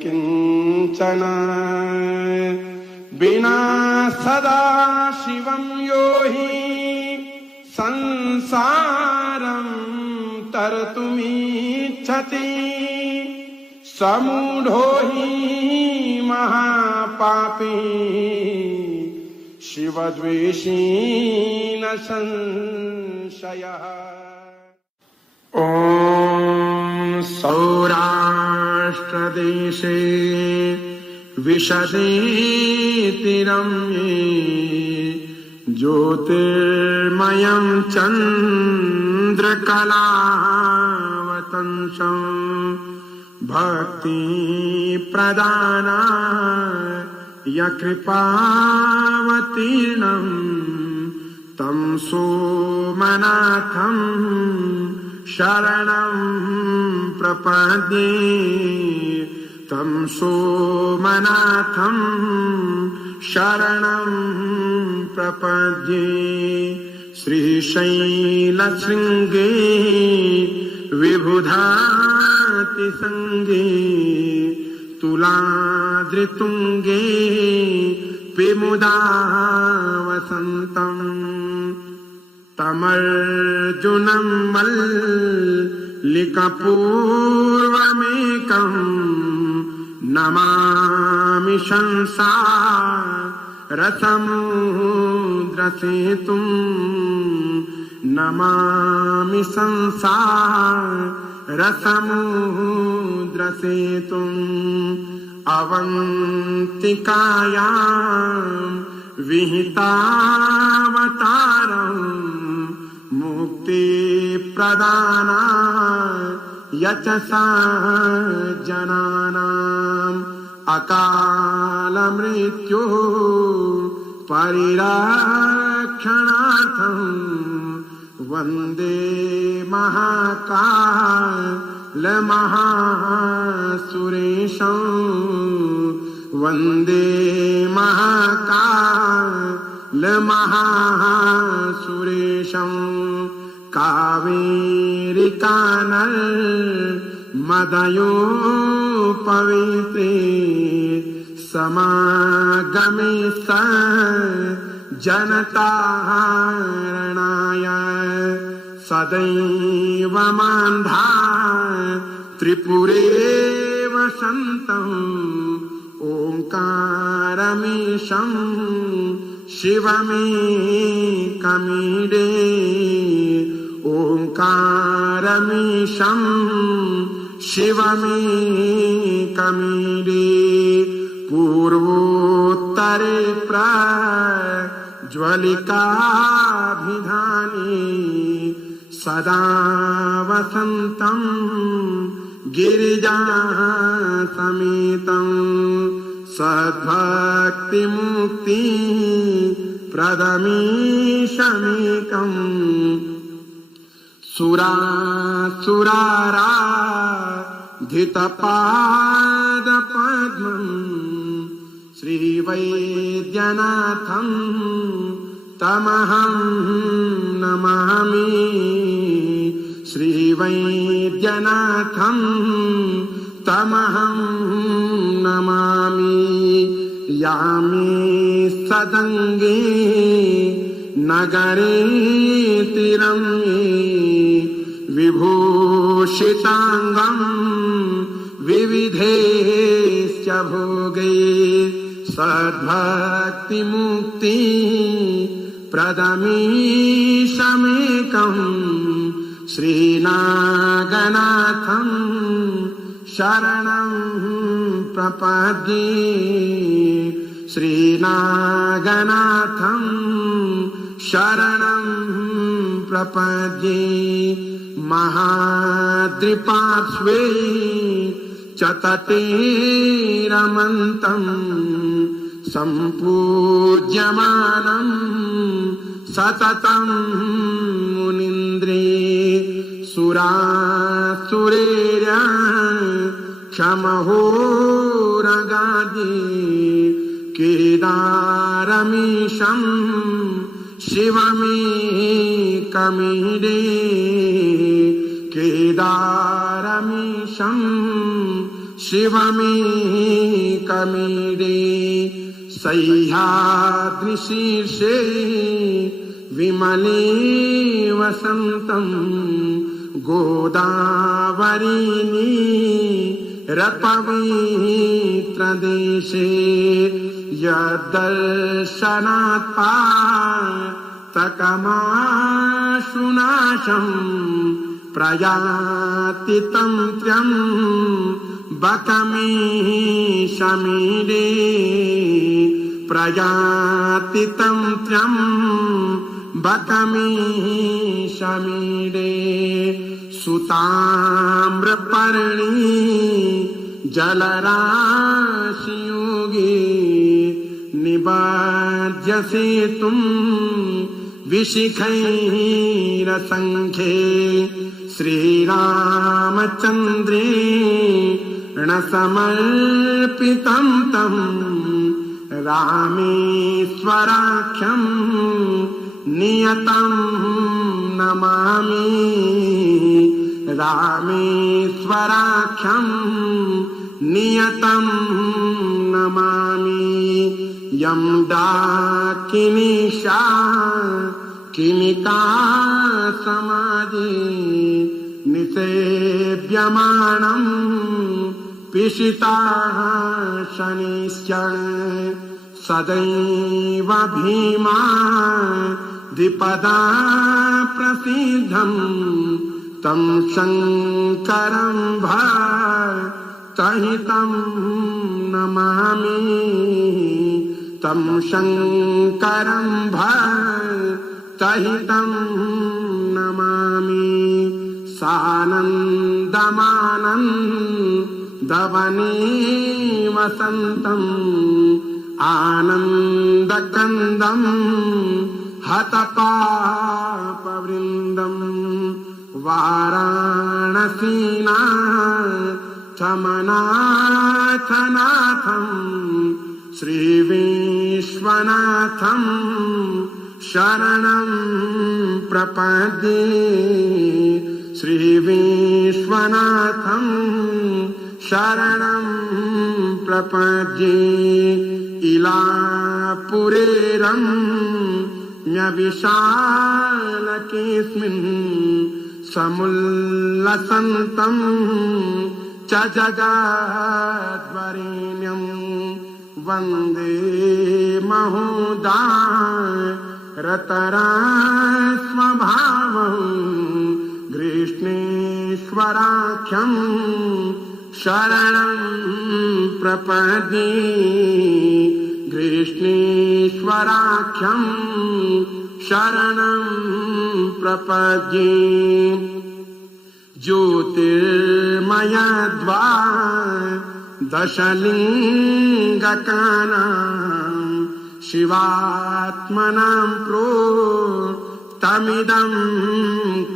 किञ्चन। विना सदा शिवं यो हि संसारं तरतुमिच्छति समूढो हि महापापी शिवद्वेषी न संशयः। ॐ सौराष्ट्रदेशे विशदे तिरम्ये ज्योतिर्मयं चन्द्रकलावतंसं भक्ति प्रदानाय कृपावतीर्णं तं सोमनाथं शरणं प्रपद्ये तं सोमनाथं शरणं प्रपद्ये। श्रीशैलशृङ्गे विबुधातिसङ्गे तुलाद्रितुङ्गे विमुदा वसन्तम् तमर्जुनं मल्लिकपूर्वमेकं नमामि संसारसमुद्रसेतुं नमामि संसारसमुद्रसेतुम् अवन्तिकायां विहितावतारं मुक्तिप्रदानाय यचसा जनानाम् अकालमृत्युः परिरक्षणार्थं वन्दे महाकालमहासुरेशं वन्दे महाकालमहासुरेशं। कावेरिकानर्मदयोपवित्रे समागमे जनतारणाय सदैव मान्धाय त्रिपुरे वसन्तम् ओंकारमीशं शिवमेकमीडे ओंकारमीशं शिवमेकमीडे। पूर्वोत्तरे प्रज्वलिकाभिधाने सदा वसन्तं गिरिजासमेतं सद्भक्तिमुक्ति प्रदमीशमेकम्। सुरासुराराधितपादपद्मम् श्रीवैद्यनाथं तमहं नमामि। श्रीवैद्यनाथं तमहं नमामि यामि सदङ्गे नगरे तिरम्ये विभूषिताङ्गं विविधेश्च भोगे सद्भक्तिमुक्ति प्रदमीशमेकं श्रीनागनाथं शरणं प्रपद्ये श्रीनागनाथं शरणं प्रपद्ये महाद्रिपार्श्वे च तटे रमन्तं सम्पूज्यमानं सततं मुनीन्द्रे सुरासुरेर्य क्षमहोरगादि केदारमीशं शिवमेकमीडे केदारमीशं शिवमेकमीडे सह्याद्रिशीर्षे विमले वसन्तं गोदावरीनी रपवित्रदेशे यद्दर्शनात् पातकमाशुनाशं प्रयाति तन्त्र्यं बकमीशमीडे प्रयाति तन्त्र्यं बकमीशमीडे सुताम्रपर्णी जलराशियोगे निबाध्यसेतुं विशिखैरसङ्ख्ये श्रीरामचन्द्रेण समर्पितं तं रामेश्वराख्यं नियतं नमामि रामेश्वराख्यं नियतं नमामि यं डाकिनीशा किमिका समाधि निसेव्यमानं पिशिताः शनिश्चर सदैव भीमा द्विपदा प्रसिद्धं तं शङ्करं भक्तहितं नमामि तं शङ्करं भक्तहितं नमामि सानन्दमानन्दवने वसन्तम् आनन्दकन्दं हतपापवृन्दं वाराणसीनाथमनाथनाथं श्रीविश्वनाथं शरणं प्रपद्ये श्रीविश्वनाथं शरणं प्रपद्ये इलापुरेरं न्यविशालकेऽस्मिन् समुल्लसन्तं च जगद्वरेण्यं वन्दे महोदारतरास्वभावं कृष्णेश्वराख्यं शरणं प्रपद्ये कृष्णेश्वराख्यं शरणं प्रपद्ये ज्योतिर्मयद्वादशलिङ्गकानां शिवात्मनां प्रोक्तमिदं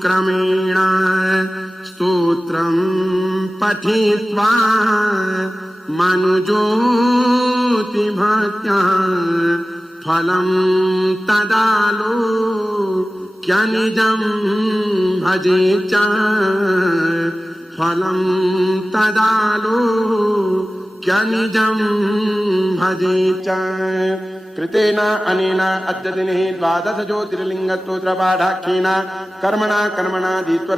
क्रमेण स्तोत्रं पठित्वा मनुज्योतिभक्त्या फलं तदालोक्यनिजं भजे च फलं तदालोक्यनिजं निजं भजे च कृतेन अनेन अद्य दिने द्वादश ज्योतिर्लिङ्गस्तोत्रपाठाख्येन कर्मणा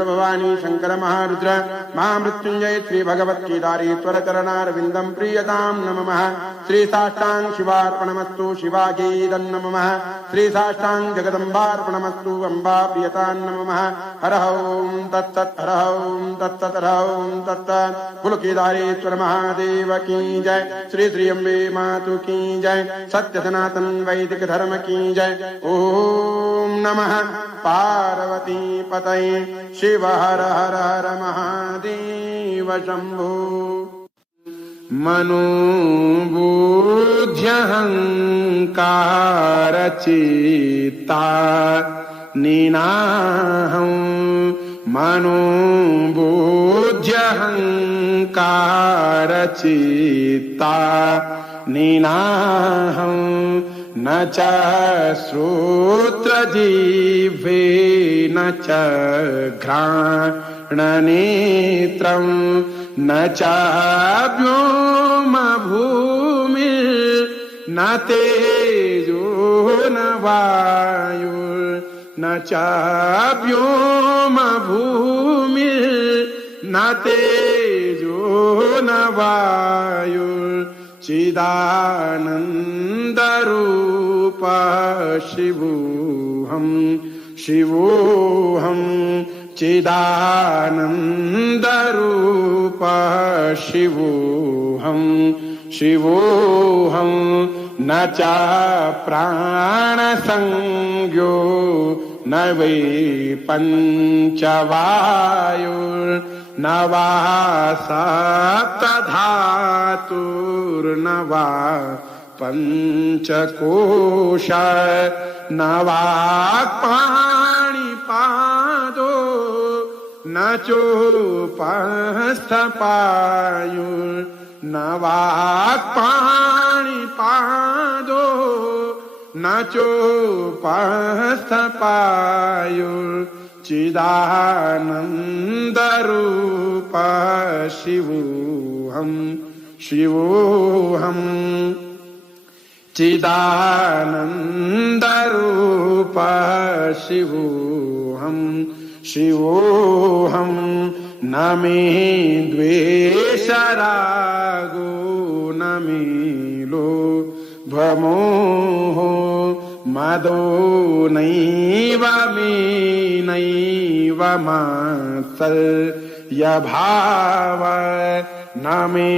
भवानी शंकर महारुद्र महामृत्युंजय श्री भगवत्केदारेश्वर चरणारविन्दं प्रीयतां नमः श्री साष्टांग शिवार्पणमस्तु शिवागेदं नमः श्री साष्टांग जगदम्बार्पणमस्तु अम्बा प्रियतां नमः हर ओं तत्तत् हर ओं तत्तत् हर ओं तत्तत् कुलकेदारेश्वर महादेव की जय श्री श्री अम्बे मातु की जय सत्य सनातन वैदिक धर्म की जय ओम नमः पार्वती पतये शिव हर हर हर महादेव शंभो मनोबुद्ध्यहंकारचित्ता निनाहं मनोबुद्ध्यहंकारचित्ता निनाहं न च श्रोत्रजिह्वे न च घ्राणनेत्रं न च व्योमभूमिर्न तेजो न वायुर्न च व्योमभूमिर्न तेजो न वायुर्चिदानन्दरूप शिवोऽहं शिवोऽहं चिदानन्दरूप शिवोऽहं शिवोऽहं न च प्राणसंज्ञो न वै पञ्चवायुर्न वा सप्तधातुर्न वा पञ्चकोश न वा पाणिपादो न चोपस्थपायुर्न वा पाणिपादो न चोपस्थपायुर्चिदानन्दरूप शिवोऽहं शिवोऽहं चिदानन्दरूप शिवोऽहं शिवोऽहं न मे द्वेषरागो न मे लोभमोहो मदो नैव मे नैव मात्सर्यभाव न मे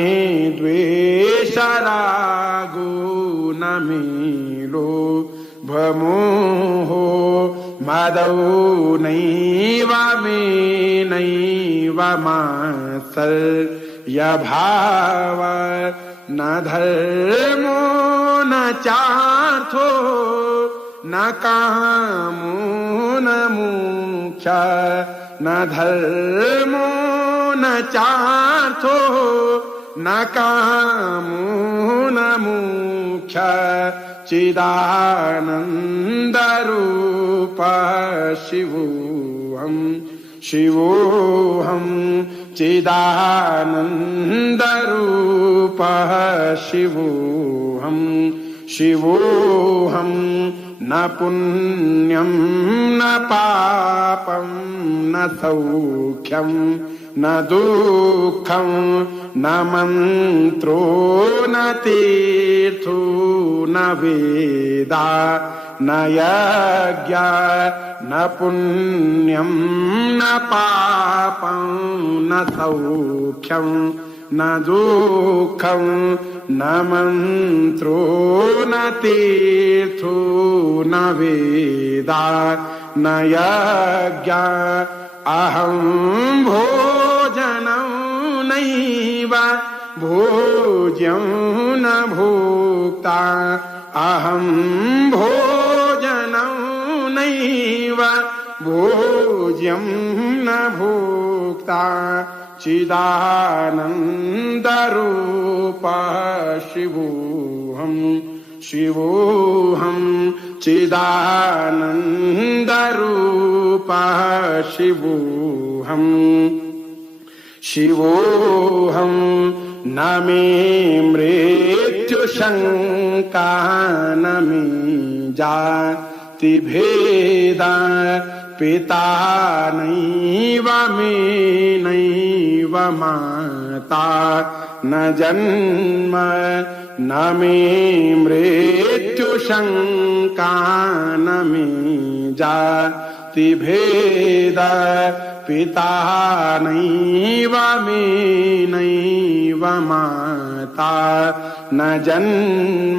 द्वेषरागो न मे लोभमोहो मदो नैव मे नैव मात्सर्यभाव न धर्मो न चार्थो न कामो न मोक्षः न धर्मो न चार्थो न कामो न मोक्षः चिदानन्दरूप शिवोऽहं शिवोऽहं चिदानन्दरूप शिवोऽहं शिवोऽहं न पुण्यं न पापं न सौख्यं न दुःखं न मन्त्रो न तीर्थो न वेदा न यज्ञ न पुण्यं न पापं न सौख्यं न दुःखं न मन्त्रो न तीर्थो न वेदा न यज्ञ अहं भोजनं नैव भोज्यं न भोक्ता अहं भोजनं नैव भोज्यं न भोक्ता चिदानन्दरूप शिवोऽहं शिवोऽहं चिदानन्दरूप शिवोऽहं शिवोऽहं न मे मृत्युशङ्का न मे जातिभेदा पिता नैव मे नैव माता न जन्म न मे मृत्युशङ्का न मे जातिभेदा पिता नैव मे नैव माता न जन्म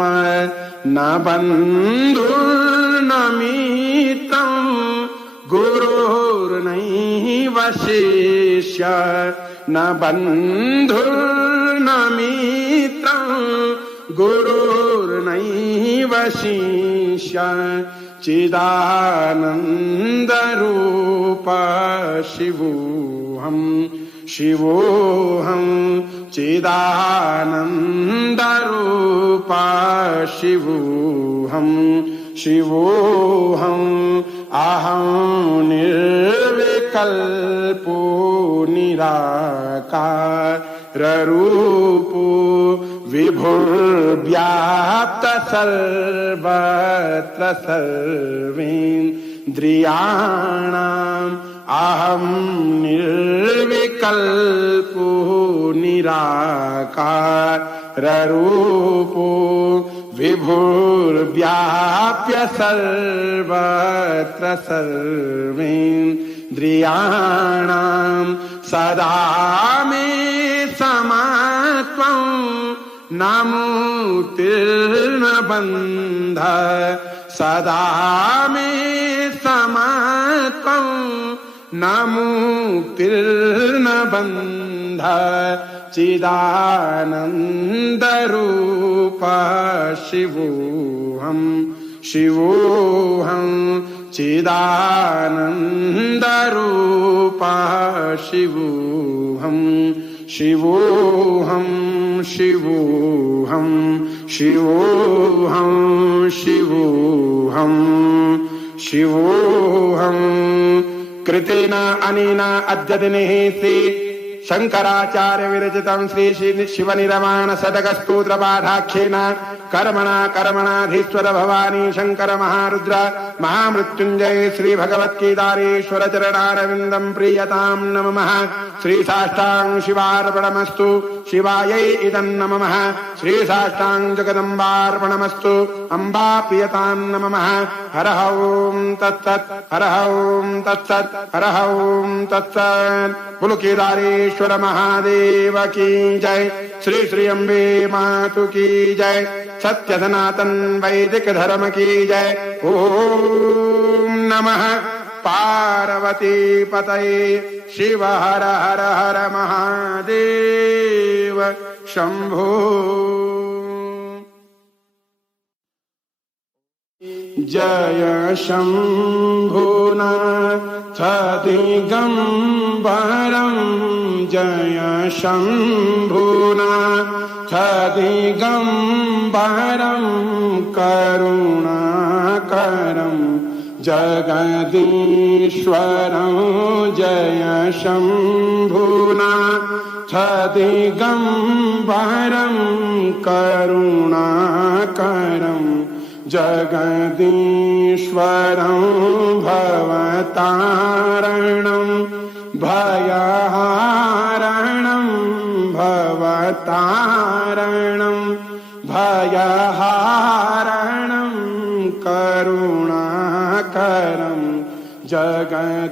न बन्धुर्न मित्रं गुरुर्नैव शिष्य न बन्धुर्न मित्रं गुरुर्नैव शिष्य चिदानन्दरूप शिवोऽहं शिवोऽहं चिदानन्दरूप शिवोऽहं शिवोऽहम् अहं निर्विकल्पो निराकाररूपो विभुर्व्याप्त सर्वत्र सर्वेन्द्रियाणाम् अहं निर्विकल्पो निराकाररूपो विभुर्व्याप्य सर्वत्र सर्वेन्द्रियाणां सदा मे समत्वं न मुक्तिर्न बन्ध सदा मे समत्वं न मुक्तिर्न बन्ध चिदानन्दरूप शिवोऽहं शिवोऽहं चिदानन्दरूप शिवोऽहं शिवोऽहं शिवोऽहं शिवोऽहं शिवोऽहं शिवोऽहं कृतेन अनेन अद्य दिने श्री शंकराचार्य विरचितं श्री शिवनिर्वाण शतक स्तोत्र पाठाख्येन कर्मणाधीश्वर भवानी शंकर महारुद्र महामृत्युंजय श्री भगवत्केदारेश्वर चरणारविंदं प्रीयतां नमः। श्री साष्टांग शिवार्पणमस्तु शिवायै इदं नमः। श्री साष्टांग जगदम्बार्पणमस्तु अम्बा प्रियतां नमः। हर ओं तत्सत् हर ओं तत्सत् हर ओं तत्सत्। बोलो केदारेश्वर महादेव की जय। श्री श्री अम्बे मातु की जय। सत्य सनातन वैदिक धर्म की जय। ओम नमः पार्वती पतये शिव हर हर हर महादेव शंभो। जय शंभुनाथ दिगंबरं जय शंभुनाथ दिगंबरं करुणाकरं जगदीश्वरं जय शंभुनाथ दिगंबरं करुणाकरं जगदीश्वरं भवतारणं भयहारणं भवतारणं भयहारणं करुणाकरं जगदीश्वरं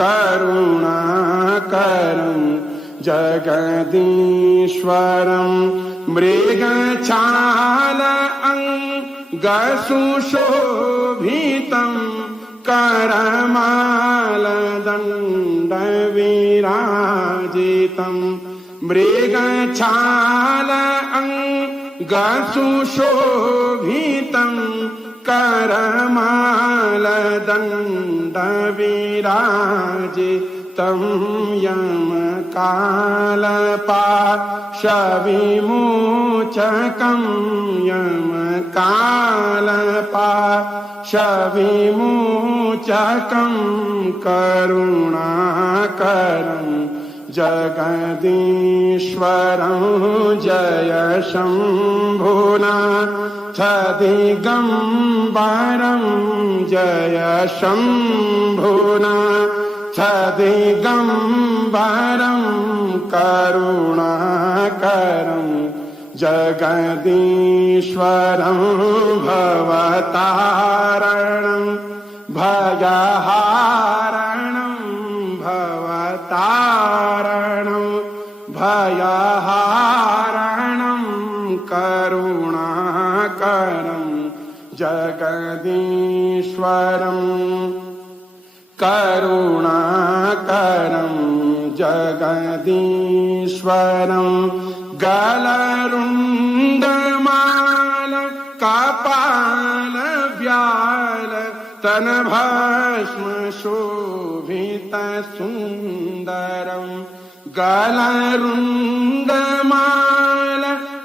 करुणाकरं जगदीश्वरं मृगछाल अंगसुशोभितं करमालदण्डविराजितं मृगछाल अंगसुशोभितं करमालदण्डविराजितं यमकालपाशविमोचकं यमकालपाशविमोचकं करुणाकरं जगदीश्वरं जय शम्भुनाथ दिगम्बरं जय शम्भुनाथ दिगम्बरं करुणाकरं जगदीश्वरं भवतारणं भयहारणं भवतारणं भयहारणं करुणाकरं जगदीश्वरं करुणाकरं जगदीश्वरं गलरुण्डमाल कपाल व्याल तनभस्म शोभित सुन्दरं गलरुण्डमाल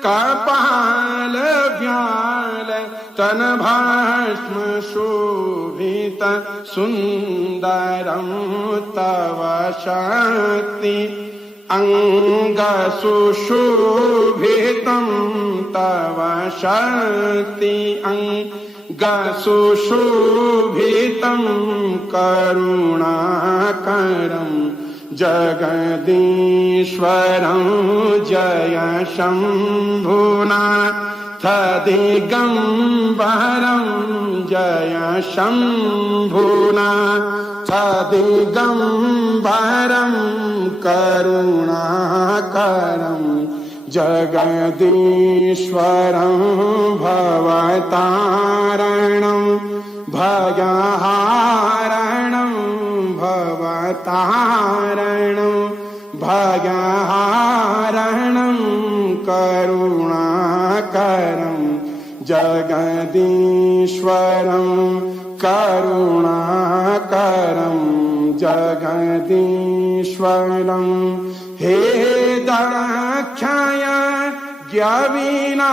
कपाल व्याल तनभस्म शोभित सुन्दरं तव शक्ति अङ्गसुशोभितं तव शक्ति अङ्गसुशोभितं करुणाकरं जगदीश्वरं जय शम्भुनाथ दिगम्बरं जय शम्भुनाथ दिगम्बरं करुणाकरं जगदीश्वरं भवतारणं भयहारणं भवतारणं भयहारणं करुणाकरं जगदीश्वरं करुणाकरं जगदीश्वरं हे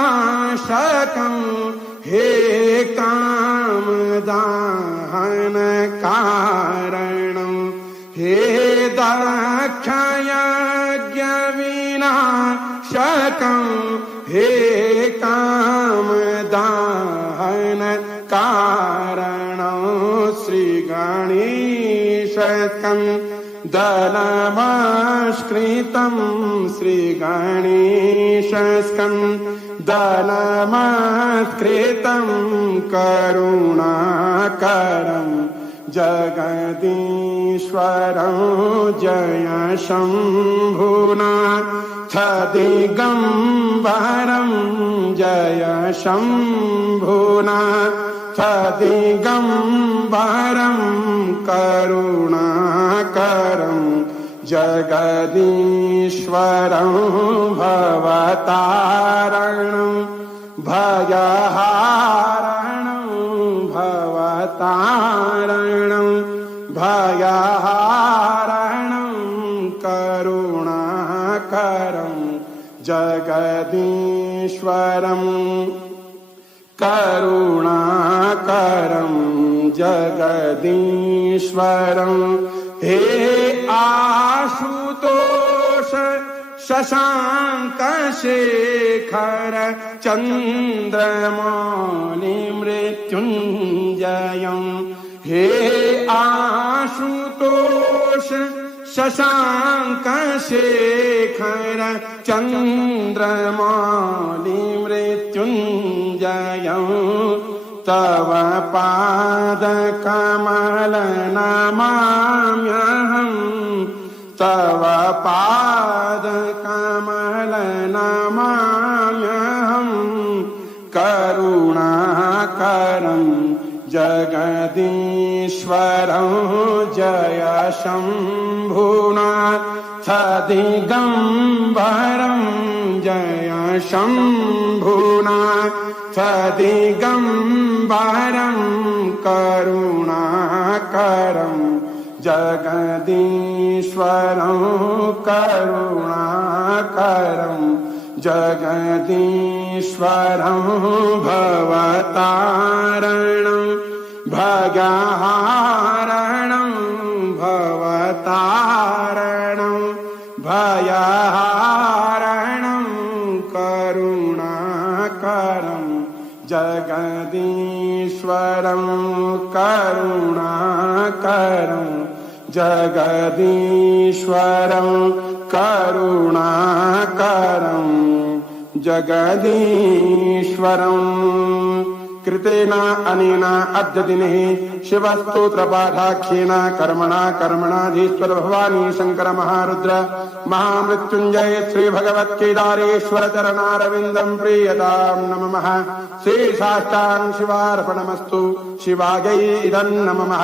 दाक्षायज्ञविनाशकं हे कामदाहनकारणं हे दाक्षायज्ञविनाशकं हे कामदाहनकारणं श्रीगणेशकं दलमस्कृतं श्रीगणेशस्कं दलमस्कृतं करुणाकरं जगदीश्वरं जय शम्भुनाथ दिगम्बरं जय शम्भुनाथ दिगम्बरं करुणाकरं जगदीश्वरं भवतारणं भयहारणं भवतारणं भयहारणं करुणाकरं जगदीश्वरं करुणाकरं जगदीश्वरं हे आशुतोष शशाङ्कशेखर चन्द्रमौलि मृत्युञ्जयं हे आशुतोष शशाङ्कशेखर चन्द्रमौलि मृत्युञ्जयं तव पादकमल नमाम्यहं तव पादकमल नमाम्यहं करुणाकरं जगदीश्वरं जय शम्भुनाथ दिगम्बरं जय शम्भुनाथ दिगम्बरं करुणाकरं जगदीश्वरं करुणाकरं जगदीश्वरं भवतारणं भयहारणं भवतारणं जगदीश्वरं करुणाकरं जगदीश्वरं करुणाकरं जगदीश्वरं कृतेन अनेन अद्य दिने शिवस्तोत्रपाठाख्येन कर्मणा भवानी शंकर महारुद्र महामृत्युंजय श्री भगवत्केदारेश्वर चरणारविंदं प्रीयतां नमः। शेषाष्टां शिवार्पणमस्तु शिवायै इदं नमः।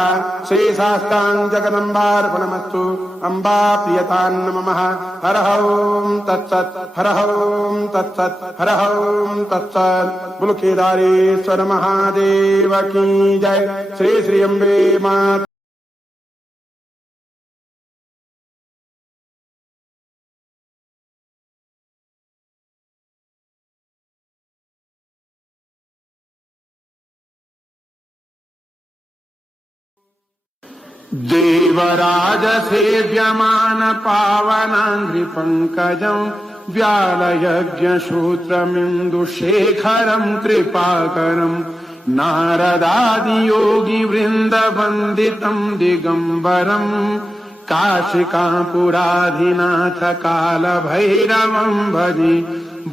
शेषाष्टां जगदम्बार्पणमस्तु अम्बा प्रियतां नमः। हर ओं तत्सत् हर ओं तत्सत् हर ओं तत्सत्। बोलो केदारेश्वर महादेव की जय। श्री श्री अम्बे माता। देवराज सेव्यमान पावनांघ्रि पंकजं व्यालयज्ञसूत्रमिन्दुशेखरं कृपाकरं नारदादियोगी वृन्दवन्दितं दिगम्बरं काशिकापुराधिनाथ कालभैरवं भजे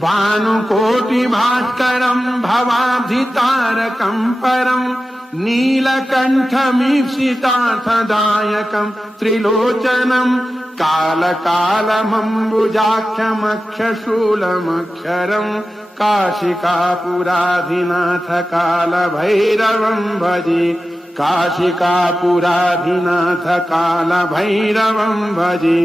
भानुकोटिभास्करं भवाब्धितारकं परं नीलकण्ठमीप्सितार्थदायकं त्रिलोचनं कालकालमम्बुजाख्यमक्षशूलमक्षरं काशिकापुराधिनाथ कालभैरवं भजे काशिकापुराधिनाथ कालभैरवं भजे।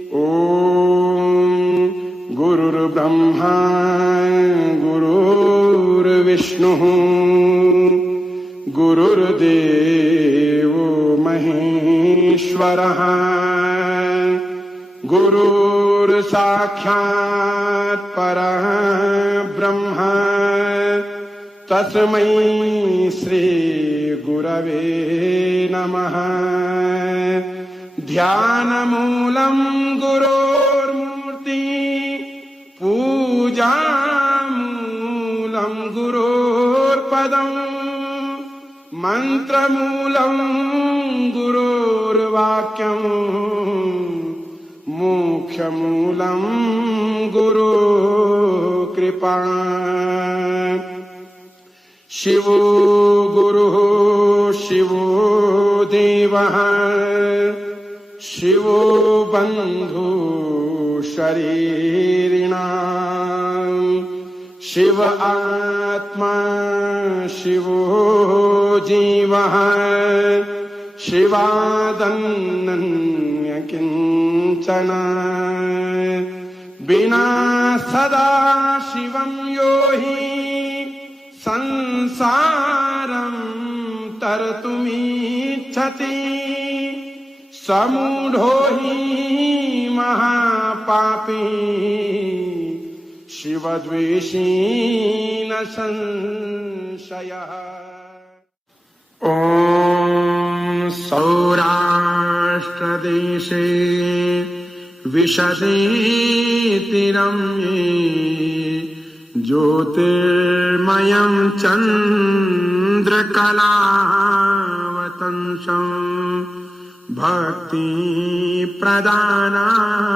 ॐ गुरुर्ब्रह्मा गुरुर्विष्णुः गुरुर्देवो महेश्वरः गुरुर्साक्षात् परः ब्रह्म तस्मै श्री गुरवे नमः। ध्यानमूलं गुरोर्मूर्ति पूजामूलं गुरोर्पदम् मन्त्रमूलं गुरोर्वाक्यम् मोक्षमूलं गुरुकृपा। शिवो गुरुः शिवो देवः शिवो बन्धु शरीरिणाम् शिव आत्मा शिवो जीवः शिवादन्नन्य किञ्चन विना सदा शिवं यो हि संसारं तरतुमिच्छति समूढो हि महापापी शिवद्वेषी न संशयः। ॐ सौराष्ट्रदेशे विशदे तिरम्ये ज्योतिर्मयं चन्द्रकलावतंसं भक्ति प्रदानाय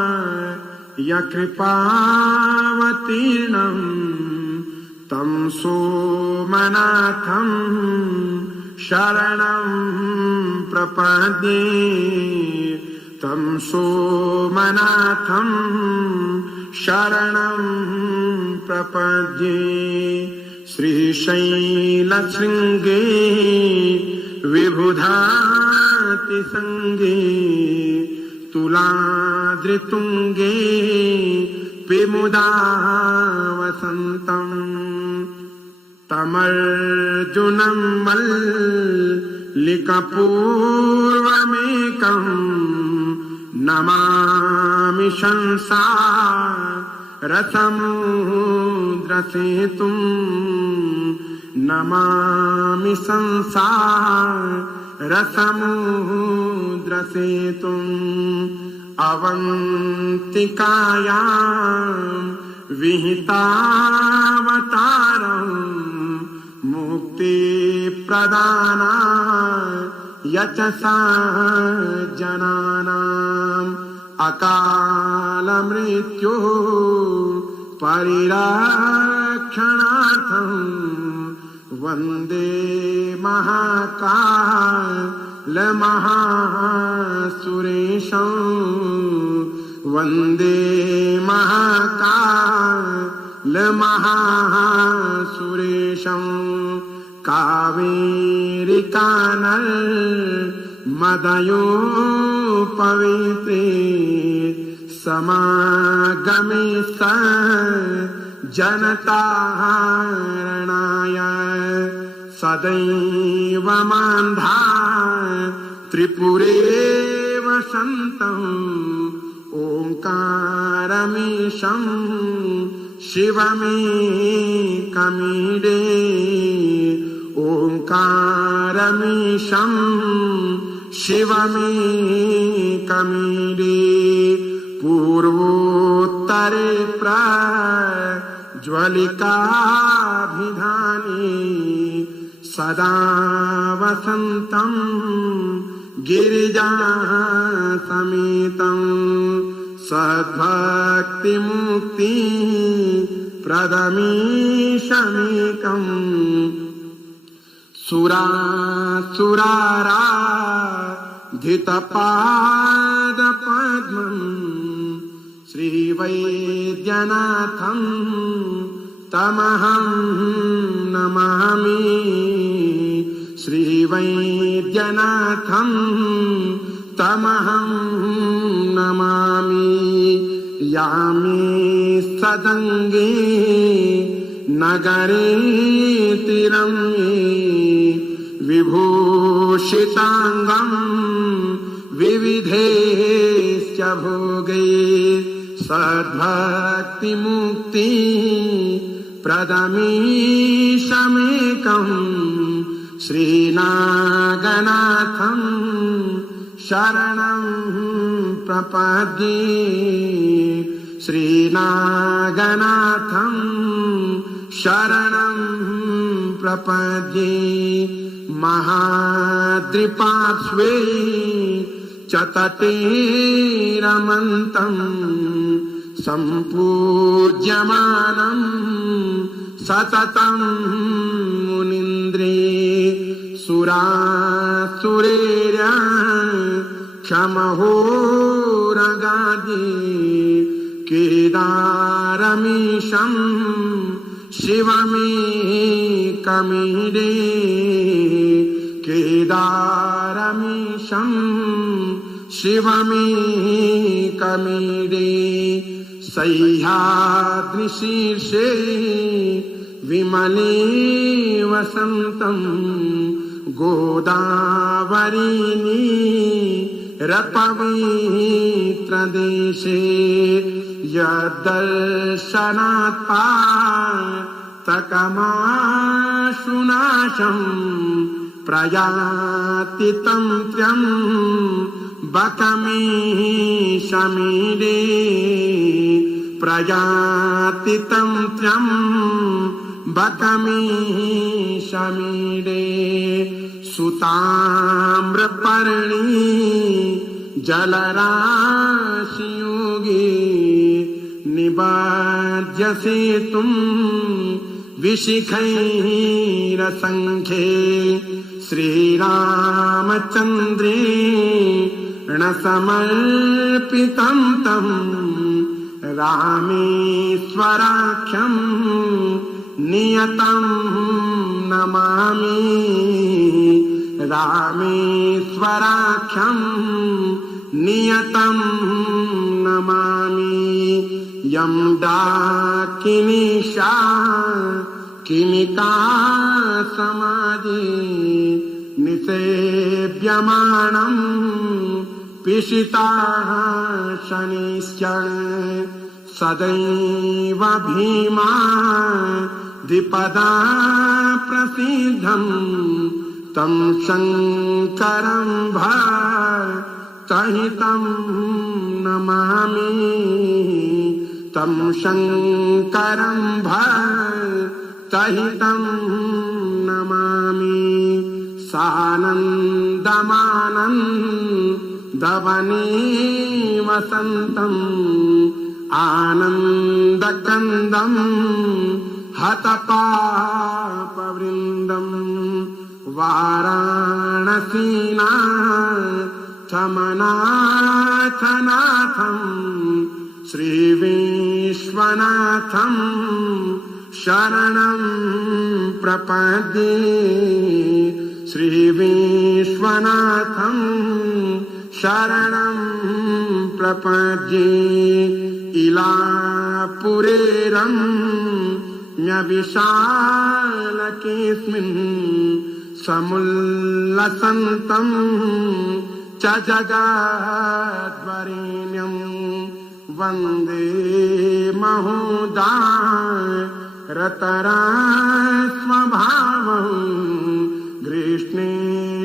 कृपावतीर्णं तं सोमनाथं शरणं प्रपद्ये तं सोमनाथं शरणं प्रपद्ये। श्रीशैलशृङ्गे विबुधातिसङ्गे तुलाद्रितुङ्गे विमुदा वसन्तम् तमर्जुनं मल्लिकपूर्वमेकं नमामि संसारसमुद्रसेतुं नमामि संसारसमुद्रसेतुम् अवन्तिकायां विहितावतारं मुक्तिप्रदानाय च सज्जनानाम् अकालमृत्युः परिरक्षणार्थं वन्दे महाकालमहासुरेशं वन्दे महाकालमहासुरेशं कावेरिकानर्मदयोपवित्रे समागमे जनतारणाय सदैव मान्धा त्रिपुरे वसन्तम् ओंकारमीशं शिवमेकमीडे ओंकारमीशं शिवमेकमीडे पूर्वोत्तरे प्रज्वलिकाभिधाने सदा वसन्तं गिरिजासमेतं सद्भक्तिमुक्ति प्रदमीशमेकम् सुरासुराराधितपादपद्मम् श्रीवैद्यनाथं तमहं नमामि श्रीवैद्यनाथं तमहं नमामि। यामि सदङ्गे नगरे तिरम्ये विभूषिताङ्गं विविधैश्च भोगैः सद्भक्तिमुक्ति प्रदमीशमेकं श्रीनागनाथं शरणं प्रपद्ये श्रीनागनाथं शरणं प्रपद्ये महाद्रिपार्श्वे च तटे रमन्तं सम्पूज्यमानं सततं मुनीन्द्रे सुरासुरेर्य क्षमहोरगादि केदारमीशं शिवमेकमीडे केदारमीशं शिवमेकमीडे सह्याद्रिशीर्षे विमले वसन्तं गोदावरीनी रपवित्रदेशे यद्दर्शनात् पातकमाशुनाशं प्रयाति तं त्र्यम्बकमीशमीडे प्रयाति तं त्र्यम्बकमीशमीडे सुताम्रपर्णी जलराशियोगे निबाध्यसेतुं विशिखैरसङ्ख्ये श्रीरामचन्द्रेण समर्पितं तं रामेश्वराख्यं नियतं नमामि रामेश्वराख्यं नियतं नमामि यं डाकिनीशा किमिका समाधि निसेव्यमानं पिशिताः शनिश्च सदैव भीमा द्विपदा प्रसिद्धं तं शङ्करं भक्तहितं नमामि तं शङ्करं भक्तहितं नमामि सानन्दमानन्दवने वसन्तम् आनन्दकन्दं हतपापवृन्दं वाराणसीनाथमनाथनाथं श्रीविश्वनाथं शरणं प्रपद्ये श्रीविश्वनाथं शरणं प्रपद्ये इलापुरेरं न्यविशालकेऽस्मिन् समुल्लसन्तं च जगद्वरेण्यं वन्दे महोदारतरास्वभावं गृष्णेश्वराख्यं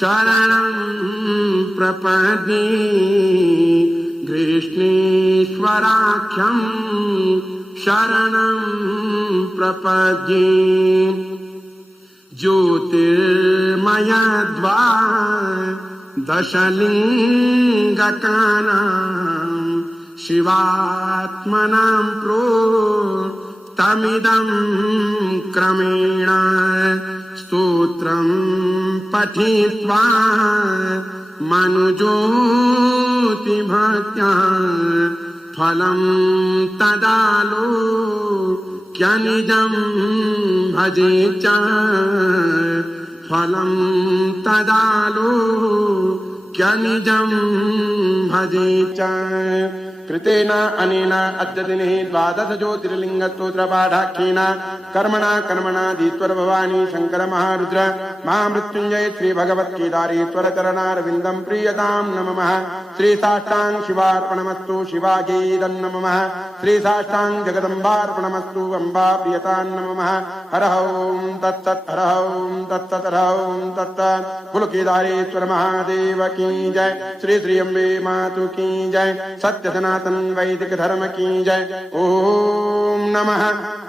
शरणं प्रपद्ये गृष्णेश्वराख्यं शरणं प्रपद्ये ज्योतिर्मयद्वादशलिङ्गकानां शिवात्मनां प्रोक्तमिदं क्रमेण स्तोत्रं पठित्वा मनुज्योतिभक्त्या फलं तदालोक्यनिजं भजे च फलं तदालोक्यनिजं निजं भजे च कृतेन अनेन अद्यदिने द्वादश ज्योतिर्लिङ्गस्तोत्रपाठाख्येन कर्मणा कर्मणाधीश्वर भवानी शङ्कर महारुद्र महामृत्युञ्जय श्री भगवत्केदारेश्वर चरणारविन्दं प्रीयतां नमः श्री साष्टांग शिवार्पणमस्तु शिवागीदं नमः श्री साष्टांग जगदम्बार्पणमस्तु अम्बा प्रियतां नमः हर ओं तत्सत् हर ओं तत्सत् हर ओं तत्सत् कुल केदारेश्वर महादेव की जय श्री श्री अम्बे मातु की जय सत्य सनातन वैदिक धर्म की जय ओम नमः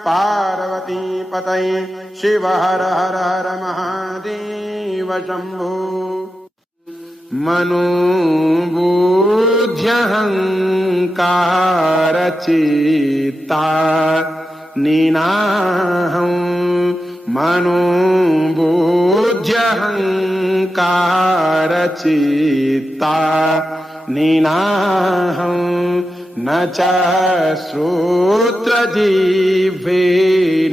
पार्वती पतये शिव हर हर हर महादेव शंभो मनोबुद्ध्यहंकारचित्ता निनाहं मनोबुद्ध्यहंकारचित्ता निनाहं न च श्रोत्रजिह्वे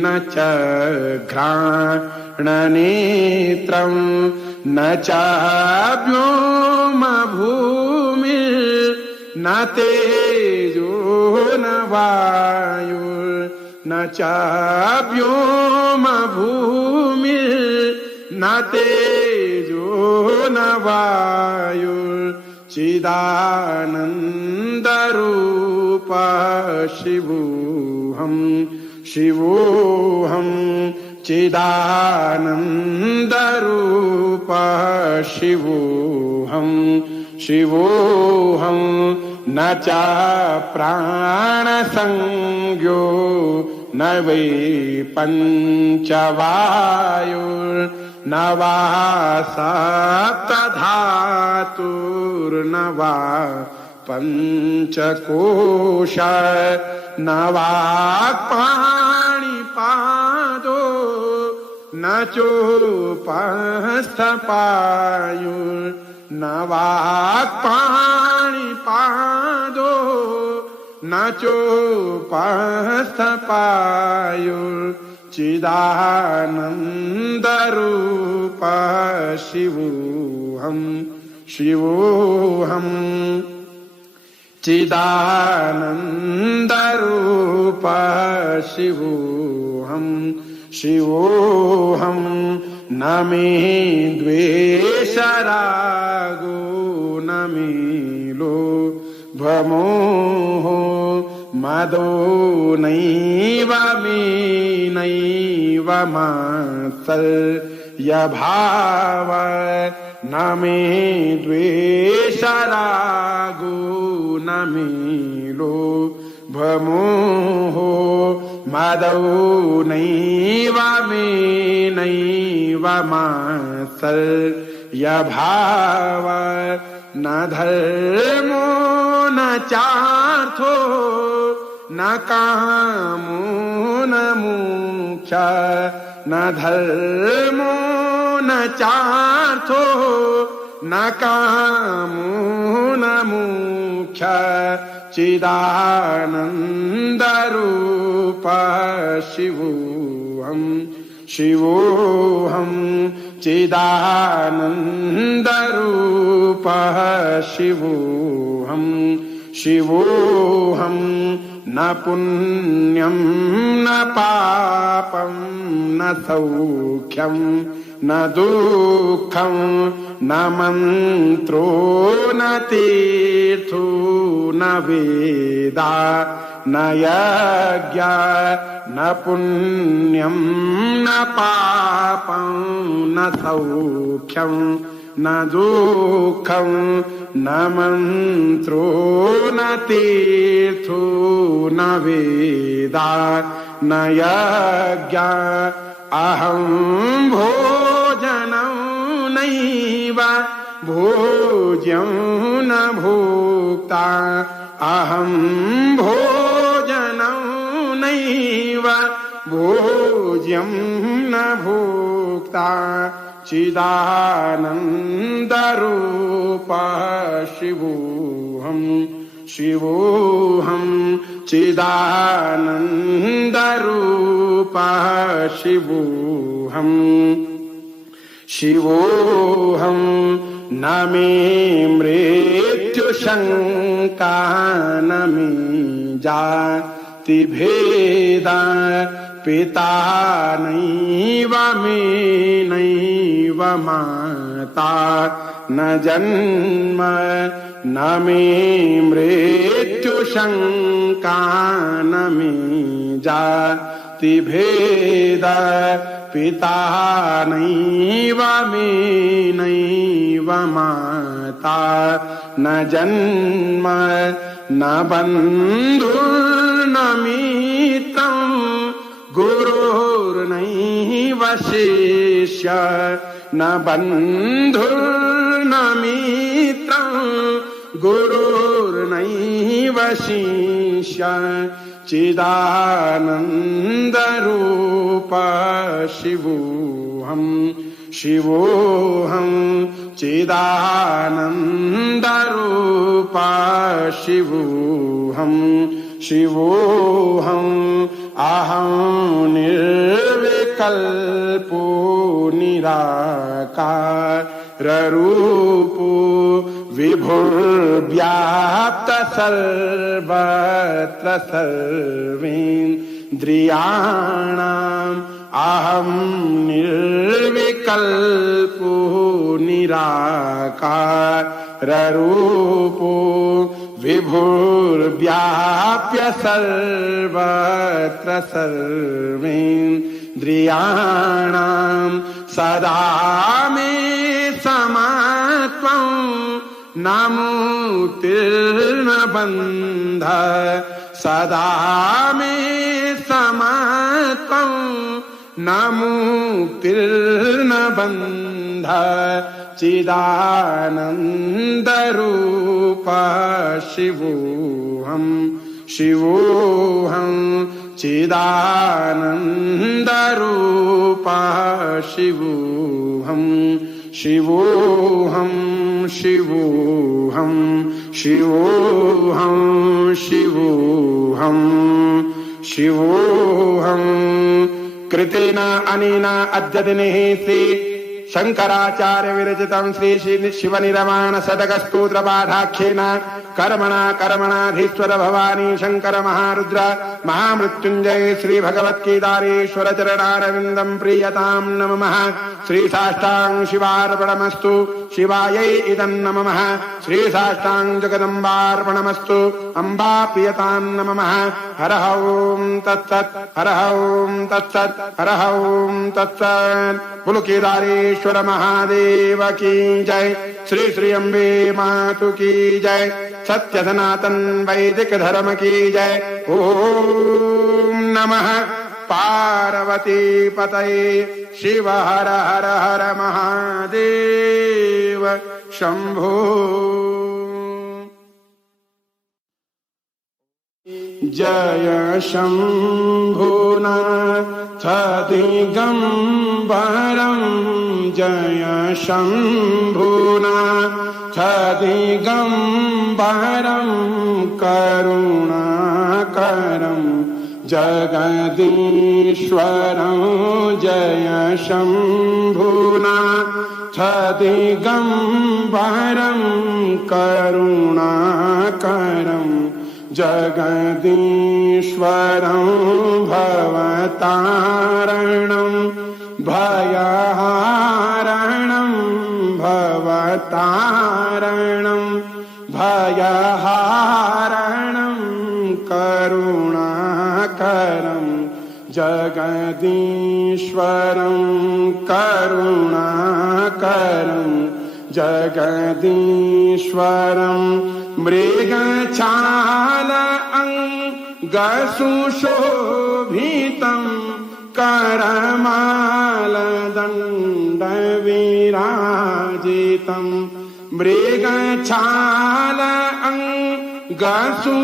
न च घ्राणनेत्रं न च व्योमभूमिर्न तेजो न वायुर्न च व्योमभूमिर्न तेजो न वायुर्चिदानन्दरूप शिवोऽहं शिवोऽहं चिदानन्दरूप शिवोऽहं शिवोऽहं न च प्राणसंज्ञो न वै पञ्चवायुर्न वा सप्तधातुर्न वा पञ्चकोश न वा पाणिपादो न चोपस्थपायुर्न वा पाणिपादो न चोपस्थपायुर्चिदानन्दरूप शिवोऽहं शिवोऽहं चिदानन्दरूप शिवोऽहं शिवोऽहं न मे द्वेषरागो न मे लोभमोहो मदो नैव मे नैव मात्सर्यभाव न मे द्वेषरागो न मे लोभमोहो मदो नैव मे नैव मात्सर्यभाव न धर्मो न चार्थो न कामो न मोक्षः न धर्मो न चार्थो न कामो न मोक्षः चिदानन्दरूप शिवोऽहं शिवोऽहं चिदानन्दरूप शिवोऽहं शिवोऽहं न पुण्यं न पापं न सौख्यं न दुःखं न मन्त्रो न तीर्थो न वेदा न यज्ञ न पुण्यं न पापं न सौख्यं न दुःखं न मन्त्रो न तीर्थो न वेदा न यज्ञ अहं भोजनं नैव भोज्यं न भोक्ता अहं भोजनं नैव भोज्यं न भोक्ता चिदानन्दरूप शिवोऽहं शिवोऽहं चिदानन्दरूप शिवोऽहं शिवोऽहं न मे मृत्युशङ्का न मे जातिभेदा पिता नैव मे नैव माता न जन्म न मे मृत्युशङ्का न मे जातिभेदा पिता नैव मे नैव माता न जन्म न बन्धुर्न मित्रं गुरुर्नैव शिष्य न बन्धुर्न मित्रं गुरुर्नैव शिष्य चिदानन्दरूप शिवोऽहं शिवोऽहं चिदानन्दरूप शिवोऽहं शिवोऽहम् अहं निर्विकल्पो निराकाररूपो विभुर्व्याप्त सर्वत्र सर्वेन्द्रियाणाम् अहं निर्विकल्पो निराकाररूपो विभुर्व्याप्य सर्वत्र सर्वेन्द्रियाणाम् सदा मे समत्वं न मुक्तिर्न बन्धः सदा मे समत्वं न मुक्तिर्न बन्धः चिदानन्दरूप शिवोऽहं शिवोऽहं चिदानन्दरूप शिवोऽहं शिवोऽहं शिवोऽहं शिवोऽहं शिवोऽहं शिवोऽहं कृतेन अनेन अद्य दिने श्री शंकराचार्य विरचितं श्री शिवनिर्वाण शतकस्तोत्र पाठाख्येन कर्मणाधीश्वर भवानी शंकर महारुद्र महामृत्युंजय श्री भगवत्गीतारेश्वर चरणारविंदं प्रीयतां नमः। श्री साष्टांग शिवार्पणमस्तु शिवायै इदं नमः। श्री साष्टांग जगदम्बार्पणमस्तु अम्बा प्रियतां नमः। हर ओं तत्सत् हर ओं तत्सत् हर ओं तत्सत्। बोलो केदारेश्वर महादेव की जय। श्री श्री अम्बे मातु की जय। सत्य सनातन वैदिक धर्म की जय। ओम नमः पार्वती पतये शिव हर हर हर महादेव शंभो। जय शंभुनाथ दिगंबरं जय शंभुनाथ दिगंबरं करुणाकरं जगदीश्वरं जय शंभुनाथ दिगंबरं करुणाकरं जगदीश्वरं भवतारणं भयहारणं भवतारणं भयहारणं करुणाकरं जगदीश्वरं करुणाकरं जगदीश्वरं मृगछाल अंगसुशोभितं करमालदण्डविराजितं मृगछाल अंगसुशोभितं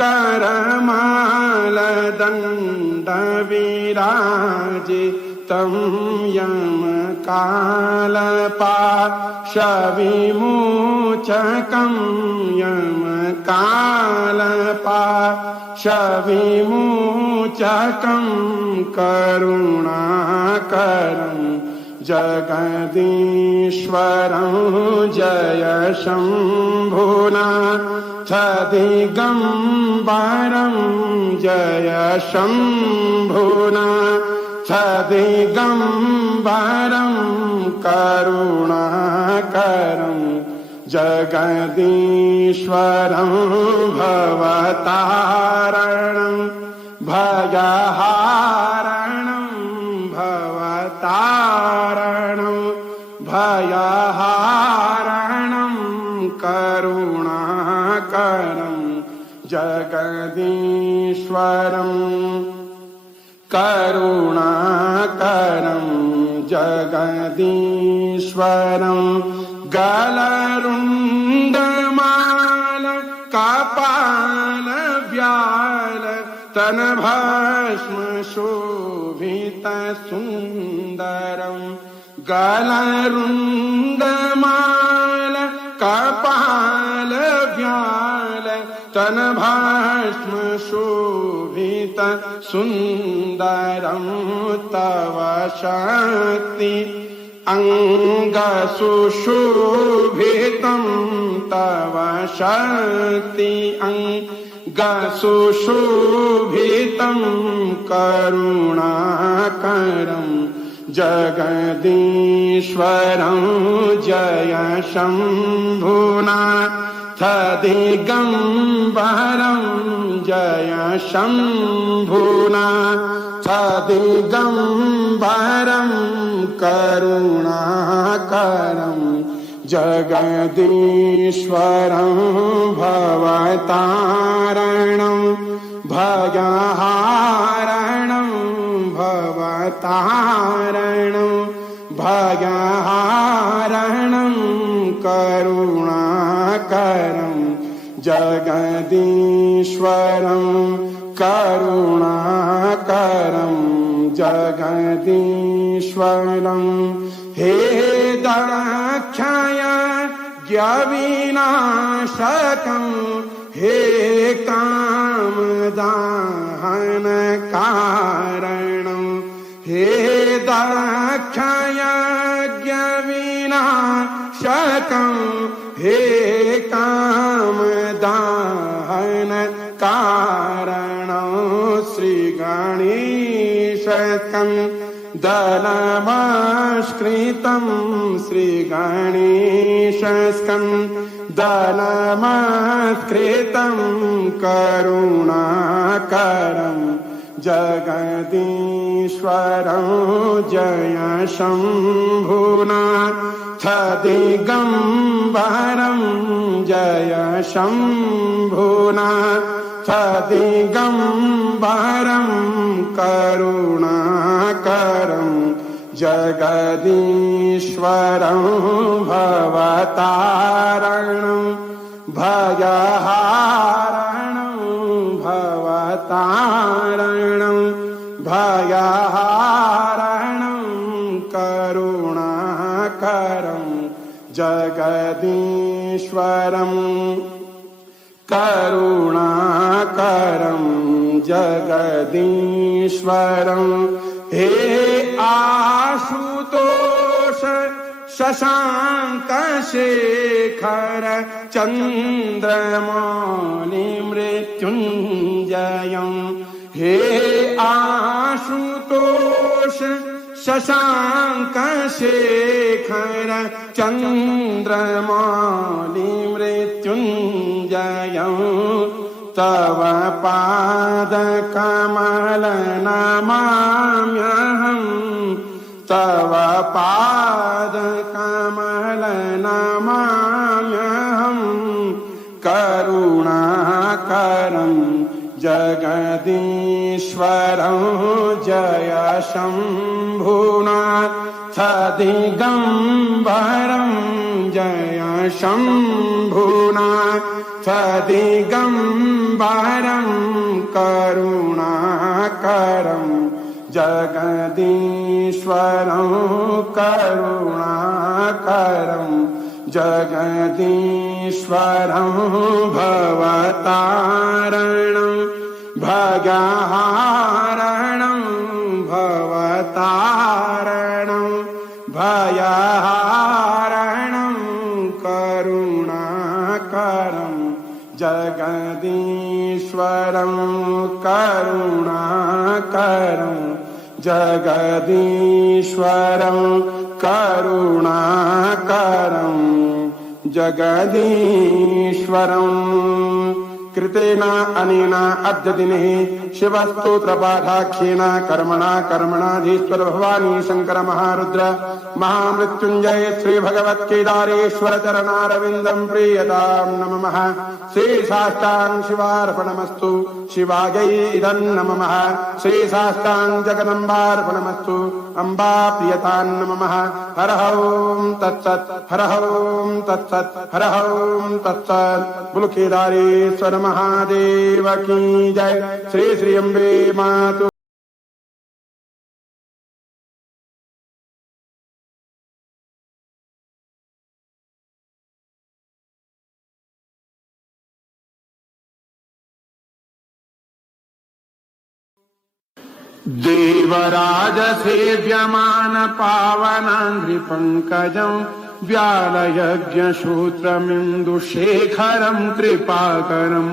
करमालदण्डविराजितं यमकालपाशविमोचकं यमकालपाशविमोचकं करुणाकरं जगदीश्वरं जय शम्भुनाथ दिगम्बरं जय शम्भुनाथ दिगम्बरं करुणाकरं जगदीश्वरं भवतारणं भयहारणं भवतारणं भयहारणं करुणाकरं जगदीश्वरं करुणाकरं जगदीश्वरं गलरुण्डमाल कपालव्याल तनभस्म शोभितसुन्दरं गलरुण्डमाल कपालव्याल तनभस्म शोभितसुन्दरं तव शक्ति अङ्गसुशोभितं तव शक्ति अङ्गसुशोभितं करुणाकरं जगदीश्वरं जय शम्भुनाथ दिगम्बरं जय शम्भुनाथ दिगम्बरं करुणाकरं जगदीश्वरं भवतारणं भयहारणं भवतारणं भयहारणं करुणाकरं जगदीश्वरं करुणाकरं जगदीश्वरं हे दक्षय ज्ञविनाशकं हे कामदाहन कारणं हे दक्षय ज्ञविनाशकं हे कामदाहन कारणं श्रीगणेशकं दलमस्कृतं श्रीगणेशस्कं दलमस्कृतं करुणाकरं जगदीश्वरं जय शम्भुनाथ दिगम्बरं जय शम्भुनाथ दिगम्बरं करुणाकरं जगदीश्वरं भवतारणं भयहारणं भवतारणं भयहारणं करुणाकरं जगदीश्वरं करुणाकरं जगदीश्वरं हे आशुतोष शशाङ्कशेखर चन्द्रमौलिमृत्युञ्जयं हे आशुतोष शशाङ्कशेखर चन्द्रमौलिमृत्युञ्जयं तव पादकमल नमाम्यहं तव पादकमल नमाम्यहं करुणाकरं जगदीश्वरं जय शम्भुनाथ दिगम्बरं जय शम्भुनाथ दिगम्बरं करुणाकरं जगदीश्वरं करुणाकरं जगदीश्वरं भवतारणं भयहारणं भवतारणं जगदीश्वरं करुणाकरं जगदीश्वरं करुणाकरं जगदीश्वरं कृतेन अनेन अद्य दिने शिवस्तोत्रपाठाख्येन कर्मणा भवानी शंकर महारुद्र महामृत्युंजय श्री भगवत केदारेश्वर चरणारविंदं प्रीयतां नमः। श्री साष्टांग शिवार्पणमस्तु शिवायै इदं नमः। श्री साष्टांग जगदम्बार्पणमस्तु अम्बा प्रियतां नमः। हर ओं तत्सत् हर ओं तत्सत् हर ओं तत्सत्। बोलो केदारेश्वर महादेव की जय। श्री श्री अम्बे मातु। देवराज सेव्यमान पावनाङ्घ्रिपङ्कजं व्यालयज्ञसूत्रमिन्दुशेखरं कृपाकरं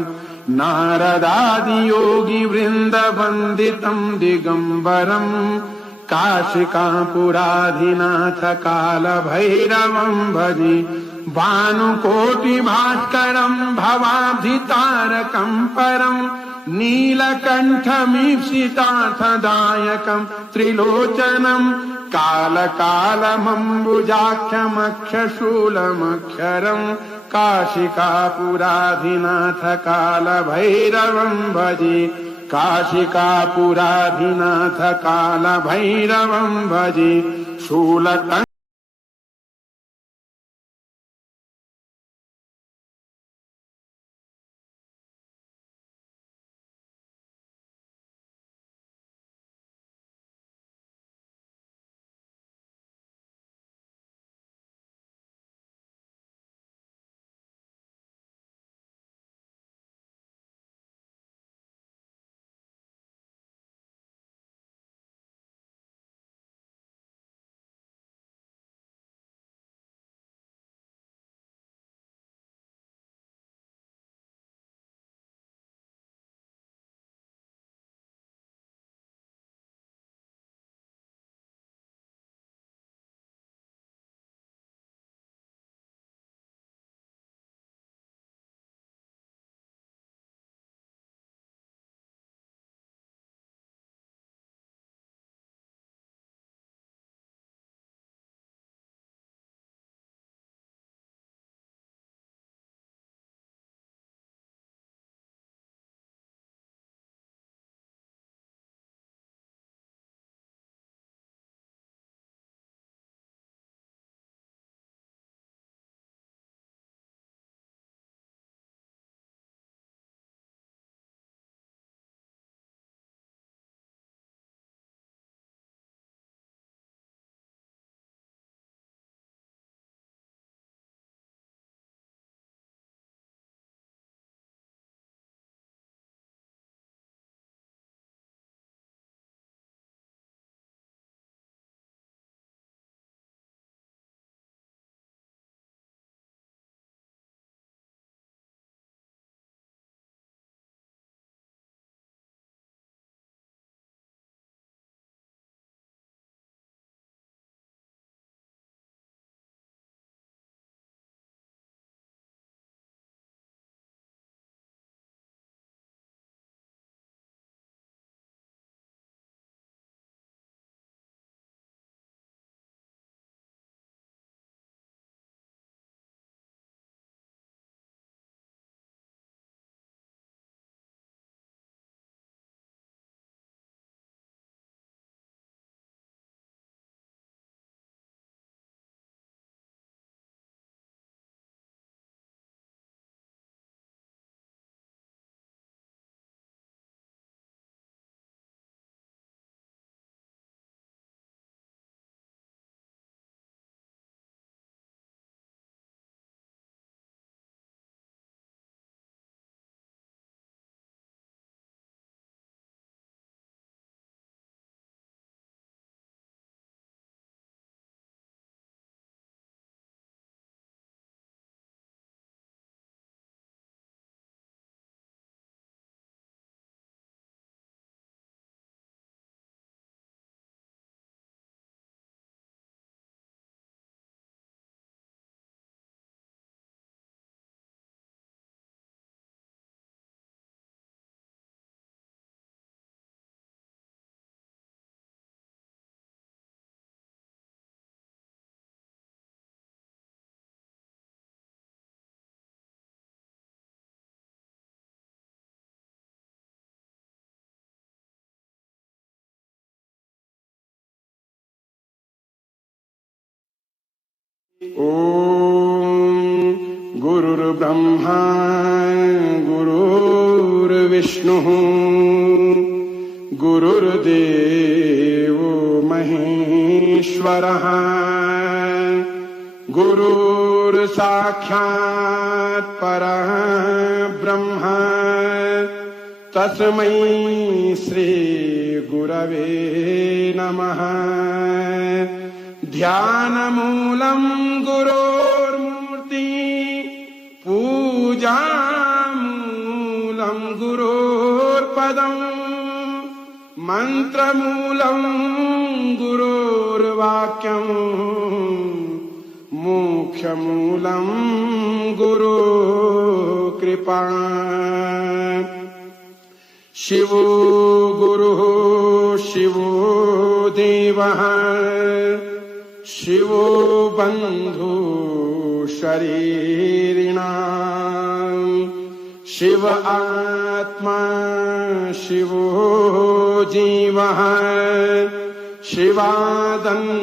नारदादियोगिवृन्दवन्दितं दिगम्बरं काशिकापुराधिनाथ कालभैरवं भजे भानुकोटिभास्करं भवाब्धितारकं परं नीलकण्ठमीप्सितार्थदायकं त्रिलोचनं कालकालमम्बुजाक्षमक्षशूलमक्षरं काशिकापुराधिनाथ कालभैरवं भजे काशिकापुराधिनाथ कालभैरवं भजे शूलकं ॐ गुरुर्ब्रह्मा गुरुर्विष्णुः गुरुर्देवो महेश्वरः गुरुर्साक्षात् परः ब्रह्म तस्मै श्री गुरवे नमः। ध्यानमूलं गुरोर्मूर्ति पूजामूलं गुरोर्पदम् मन्त्रमूलं गुरोर्वाक्यम् मोक्षमूलं गुरुकृपा। शिवो गुरुः शिवो देवः शिवो बन्धु शरीरिणाम् शिव आत्मा शिवो जीवः शिवादन्नन्य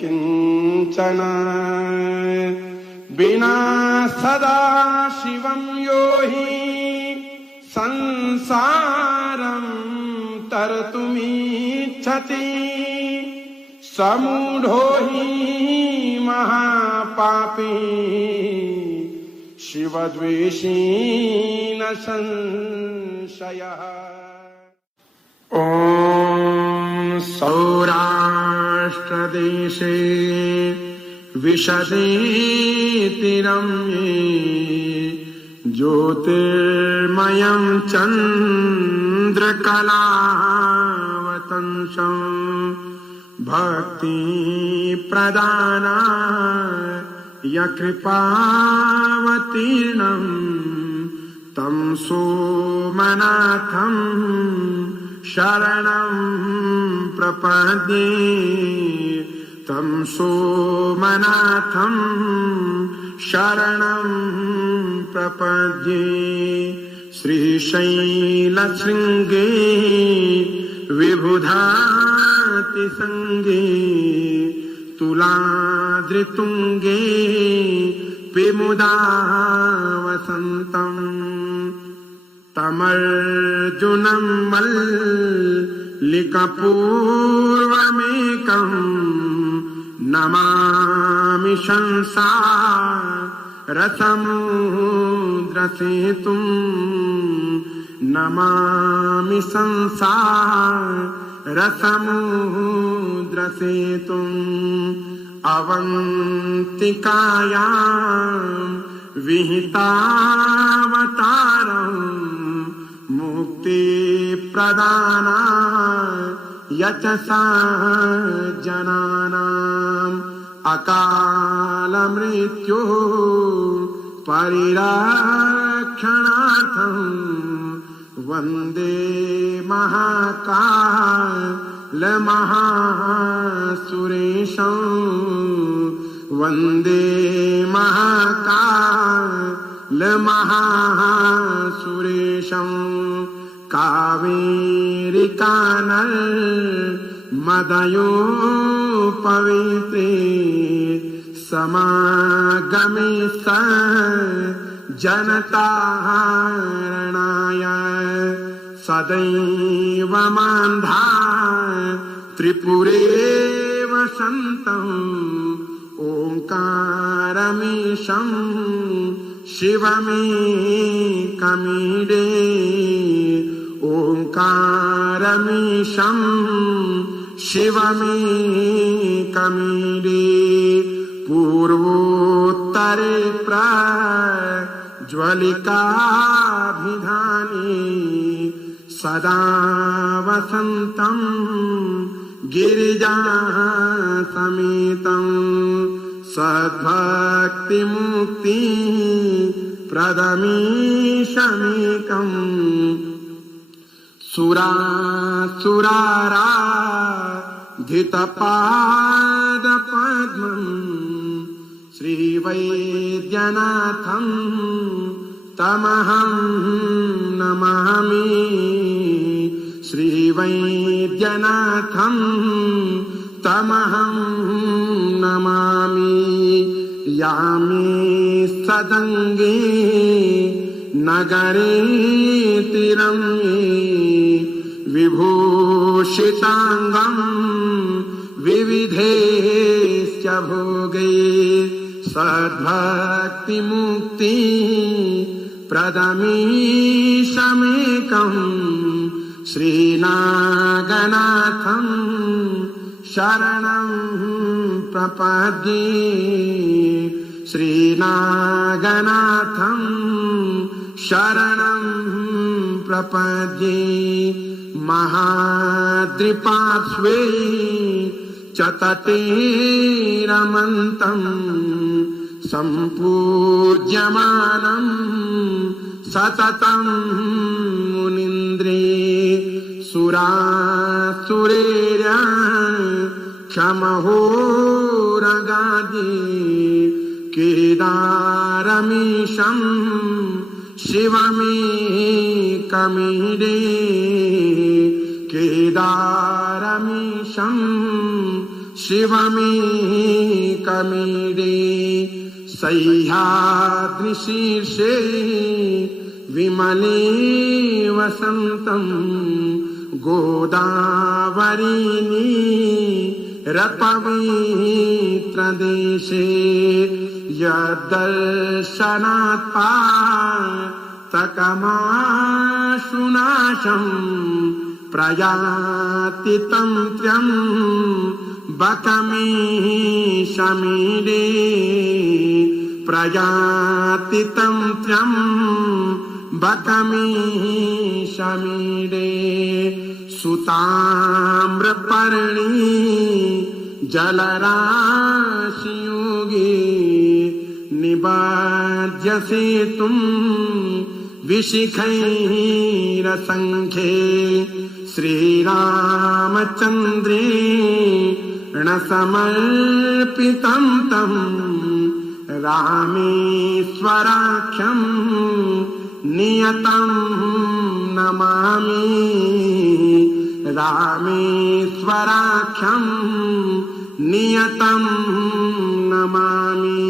किञ्चन विना सदा शिवं यो हि संसारं तरतुमिच्छति समूढो हि महापापी शिवद्वेषी न संशयः। ॐ सौराष्ट्रदेशे विशदे तिरम्ये ज्योतिर्मयं चन्द्रकलावतंसं भक्ति प्रदानाय कृपावतीर्णं तं सोमनाथं शरणं प्रपद्ये तं सोमनाथं शरणं प्रपद्ये। श्रीशैलशृङ्गे विबुधातिसङ्गे तुलाद्रितुङ्गे विमुदा वसन्तम् तमर्जुनं मल्लिकपूर्वमेकं नमामि संसारसमुद्रसेतुं नमामि संसारसमुद्रसेतुम् अवन्तिकायां विहितावतारं मुक्तिप्रदानाय च सज्जनानाम् अकालमृत्युः परिरक्षणार्थं वन्दे महाकालमहासुरेशं वन्दे महाकालमहासुरेशं कावेरिकानर्मदयोपवित्रे समागमे जनतारणाय सदैव मान्धा त्रिपुरे वसन्तम् ओंकारमीशं शिवमेकमीडे ओंकारमीशं शिवमेकमीडे पूर्वोत्तरे प्रज्वलिकाभिधाने सदा वसन्तं गिरिजासमेतं सद्भक्तिमुक्ति प्रदमीशमेकम् सुरासुराराधितपादपद्मम् श्रीवैद्यनाथं तमहं नमामि श्रीवैद्यनाथं तमहं नमामि यामि सदङ्गे नगरे तिरम्ये विभूषिताङ्गं विविधेश्च भोगे सद्भक्तिमुक्ति प्रदमीशमेकं श्रीनागनाथं शरणं प्रपद्ये श्रीनागनाथं शरणं प्रपद्ये महाद्रिपार्श्वे च तटे रमन्तं सम्पूज्यमानं सततं मुनीन्द्रे सुरासुरेर्य क्षमहोरगादि केदारमीशं शिवमेकमीडे केदारमीशं शिवमेकमीडे सह्याद्रिशीर्षे विमले वसन्तं गोदावरीनी रपवित्रदेशे यद्दर्शनात् पातकमाशुनाशं प्रयाति तं त्र्यम्बकमीशमीडे प्रयाति तं त्र्यम्बकमीशमीडे सुताम्रपर्णी जलराशियोगे निबाध्यसेतुं विशिखैरसङ्ख्ये श्रीरामचन्द्रेण समर्पितं तं रामेश्वराख्यं नियतं नमामि रामेश्वराख्यं नियतं नमामि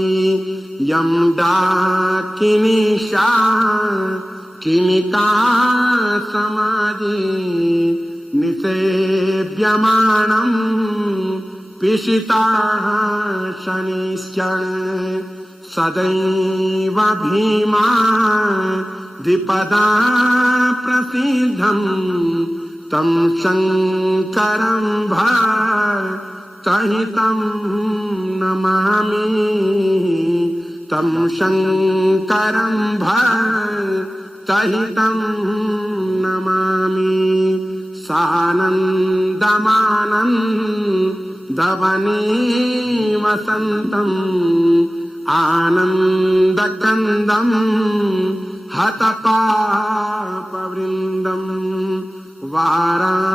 यं डाकिनीशा किमिका समाधि निसेव्यमानं पिशिताः शनिश्च सदैव भीमा द्विपदा प्रसिद्धं तं शङ्करं भक्तहितं नमामि तं शङ्करं भक्तहितं नमामि सानन्दमानन्दवने वसन्तम् आनन्दकन्दं हतपापवृन्दं वारा